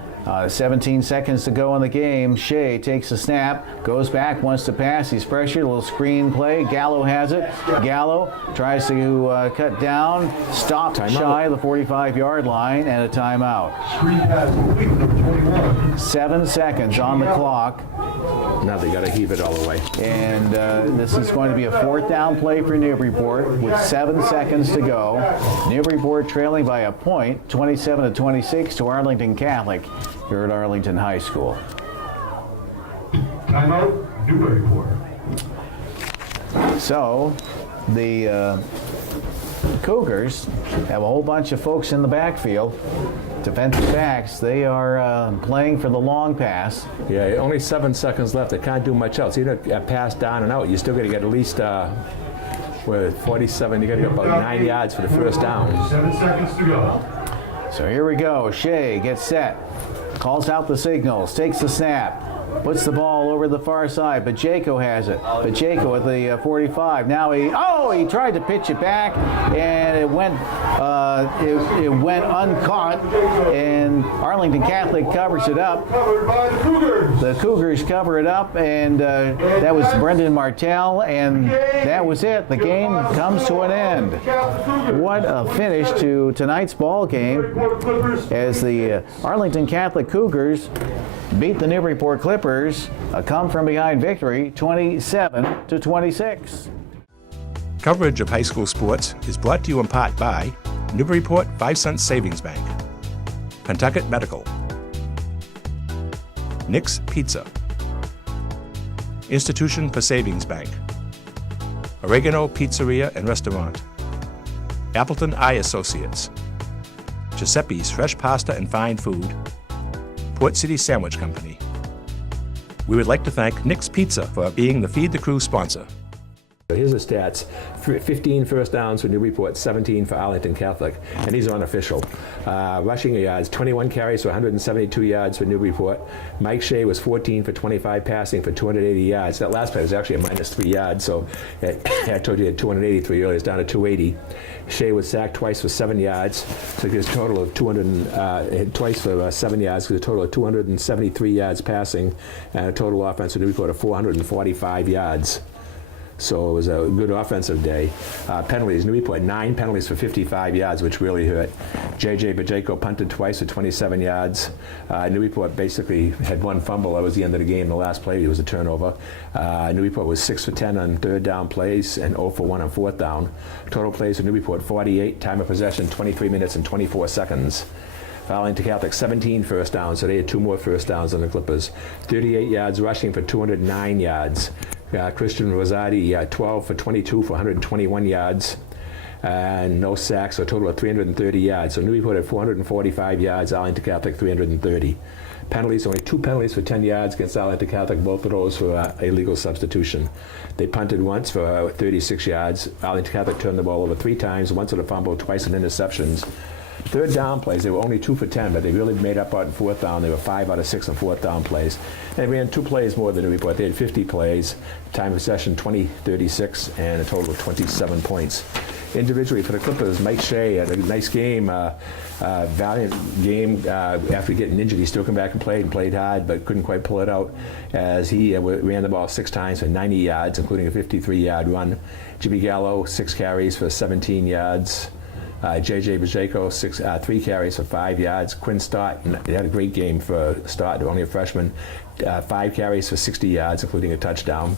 17 seconds to go in the game. Shea takes a snap, goes back, wants to pass. He's pressured. A little screen play. Gallo has it. Gallo tries to cut down. Stopped shy of the 45-yard line, and a timeout. Screen pass complete, number 21. 7 seconds on the clock. Now they got to heave it all the way. And this is going to be a 4th down play for Newburyport with 7 seconds to go. Newburyport trailing by a point, 27-26 to Arlington Catholic here at Arlington High School. Timeout, Newburyport. So the Cougars have a whole bunch of folks in the backfield. Defensive backs, they are playing for the long pass. Yeah, only 7 seconds left. They can't do much else. Even a pass down and out, you still got to get at least, with 47, you got to get about 9 yards for the first down. 7 seconds to go. So here we go. Shea gets set, calls out the signals, takes the snap, puts the ball over the far side. Bajeko has it. Bajeko at the 45. Now he tried to pitch it back, and it went uncaught. And Arlington Catholic covers it up. Covered by the Cougars. The Cougars cover it up, and that was Brendan Martell, and that was it. The game comes to an end. What a finish to tonight's ball game as the Arlington Catholic Cougars beat the Newburyport Clippers, a come-from-behind victory, 27-26. Coverage of high school sports is brought to you in part by Newburyport 5 Cent Savings Bank, Pentucket Medical, Nick's Pizza, Institution for Savings Bank, Oregano Pizzeria and Restaurant, Appleton Eye Associates, Giuseppe's Fresh Pasta and Fine Food, Port City Sandwich Company. We would like to thank Nick's Pizza for being the Feed the Crew sponsor. Here's the stats. 15 first downs for Newburyport, 17 for Arlington Catholic, and these are unofficial. Rushing yards, 21 carries for 172 yards for Newburyport. Mike Shea was 14 for 25 passing for 280 yards. That last play was actually a -3 yards, so I told you he had 283 earlier, it's down to 280. Shea was sacked twice for 7 yards, so he gets a total of 200, twice for 7 yards, so a total of 273 yards passing, and a total offense for Newburyport of 445 yards. So it was a good offensive day. Penalties, Newburyport 9 penalties for 55 yards, which really hurt. J.J. Bajeko punted twice for 27 yards. Newburyport basically had one fumble. That was the end of the game. The last play, it was a turnover. Newburyport was 6 for 10 on third down plays and 0 for 1 on fourth down. Total plays for Newburyport 48. Time of possession 23 minutes and 24 seconds. Arlington Catholic 17 first downs, so they had 2 more first downs than the Clippers. 38 yards rushing for 209 yards. Christian Rosati 12 for 22 for 121 yards. And no sacks, so a total of 330 yards. So Newburyport had 445 yards, Arlington Catholic 330. Penalties, only 2 penalties for 10 yards against Arlington Catholic, both of those for illegal substitution. They punted once for 36 yards. Arlington Catholic turned the ball over 3 times, once with a fumble, twice with interceptions. Third down plays, they were only 2 for 10, but they really made up on 4th down. They were 5 out of 6 on 4th down plays. They ran 2 plays more than Newburyport. They had 50 plays, time of possession 20-36, and a total of 27 points. Individually for the Clippers, Mike Shea had a nice game, valiant game. After getting injured, he still came back and played hard, but couldn't quite pull it out as he ran the ball 6 times for 90 yards, including a 53-yard run. Jimmy Gallo, 6 carries for 17 yards. J.J. Bajeko, 3 carries for 5 yards. Quinn Stott had a great game for Stott, only a freshman. 5 carries for 60 yards, including a touchdown.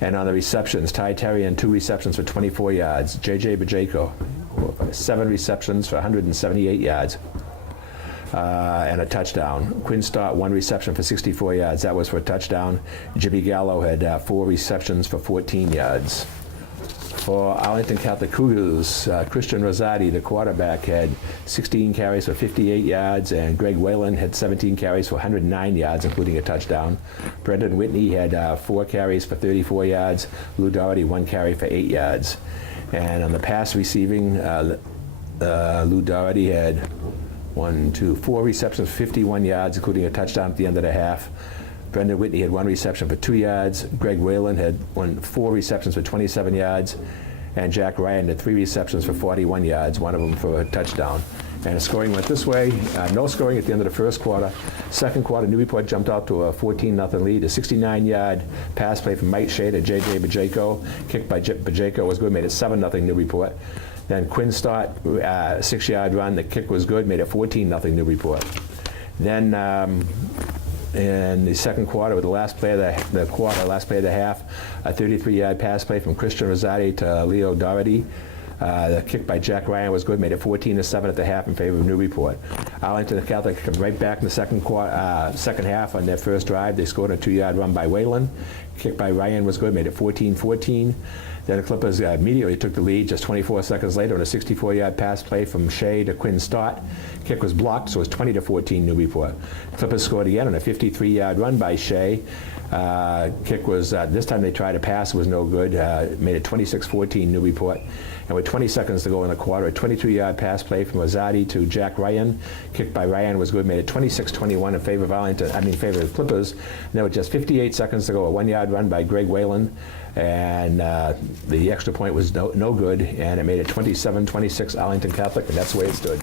And on the receptions, Ty Terrian, 2 receptions for 24 yards. J.J. Bajeko, 7 receptions for 178 yards and a touchdown. Quinn Stott, 1 reception for 64 yards. That was for a touchdown. Jimmy Gallo had 4 receptions for 14 yards. For Arlington Catholic Cougars, Christian Rosati, the quarterback, had 16 carries for 58 yards, and Greg Whalen had 17 carries for 109 yards, including a touchdown. Brendan Whitney had 4 carries for 34 yards. Lou Doherty, 1 carry for 8 yards. And on the pass receiving, Lou Doherty had 4 receptions for 51 yards, including a touchdown at the end of the half. Brendan Whitney had 1 reception for 2 yards. Greg Whalen had 4 receptions for 27 yards. And Jack Ryan had 3 receptions for 41 yards, one of them for a touchdown. And the scoring went this way. No scoring at the end of the first quarter. Second quarter, Newburyport jumped out to a 14-0 lead. A 69-yard pass play from Mike Shea to J.J. Bajeko. Kicked by Bajeko was good, made it 7-0 Newburyport. Then Quinn Stott, 6-yard run. The kick was good, made it 14-0 Newburyport. Then in the second quarter, with the last play of last play of the half, a 33-yard pass play from Christian Rosati to Leo Doherty. The kick by Jack Ryan was good, made it 14-7 at the half in favor of Newburyport. Arlington Catholic come right back in the second half on their first drive. They scored a 2-yard run by Whalen. Kick by Ryan was good, made it 14-14. Then the Clippers immediately took the lead just 24 seconds later on a 64-yard pass play from Shea to Quinn Stott. Kick was blocked, so it was 20-14 Newburyport. Clippers scored again on a 53-yard run by Shea. Kick was, this time they tried to pass, it was no good. Made it 26-14 Newburyport. And with 20 seconds to go in the quarter, a 22-yard pass play from Rosati to Jack Ryan. Kick by Ryan was good, made it 26-21 in favor of favor of the Clippers. And then with just 58 seconds to go, a 1-yard run by Greg Whalen. And the extra point was no good, and it made it 27-26 Arlington Catholic, and that's the way it stood.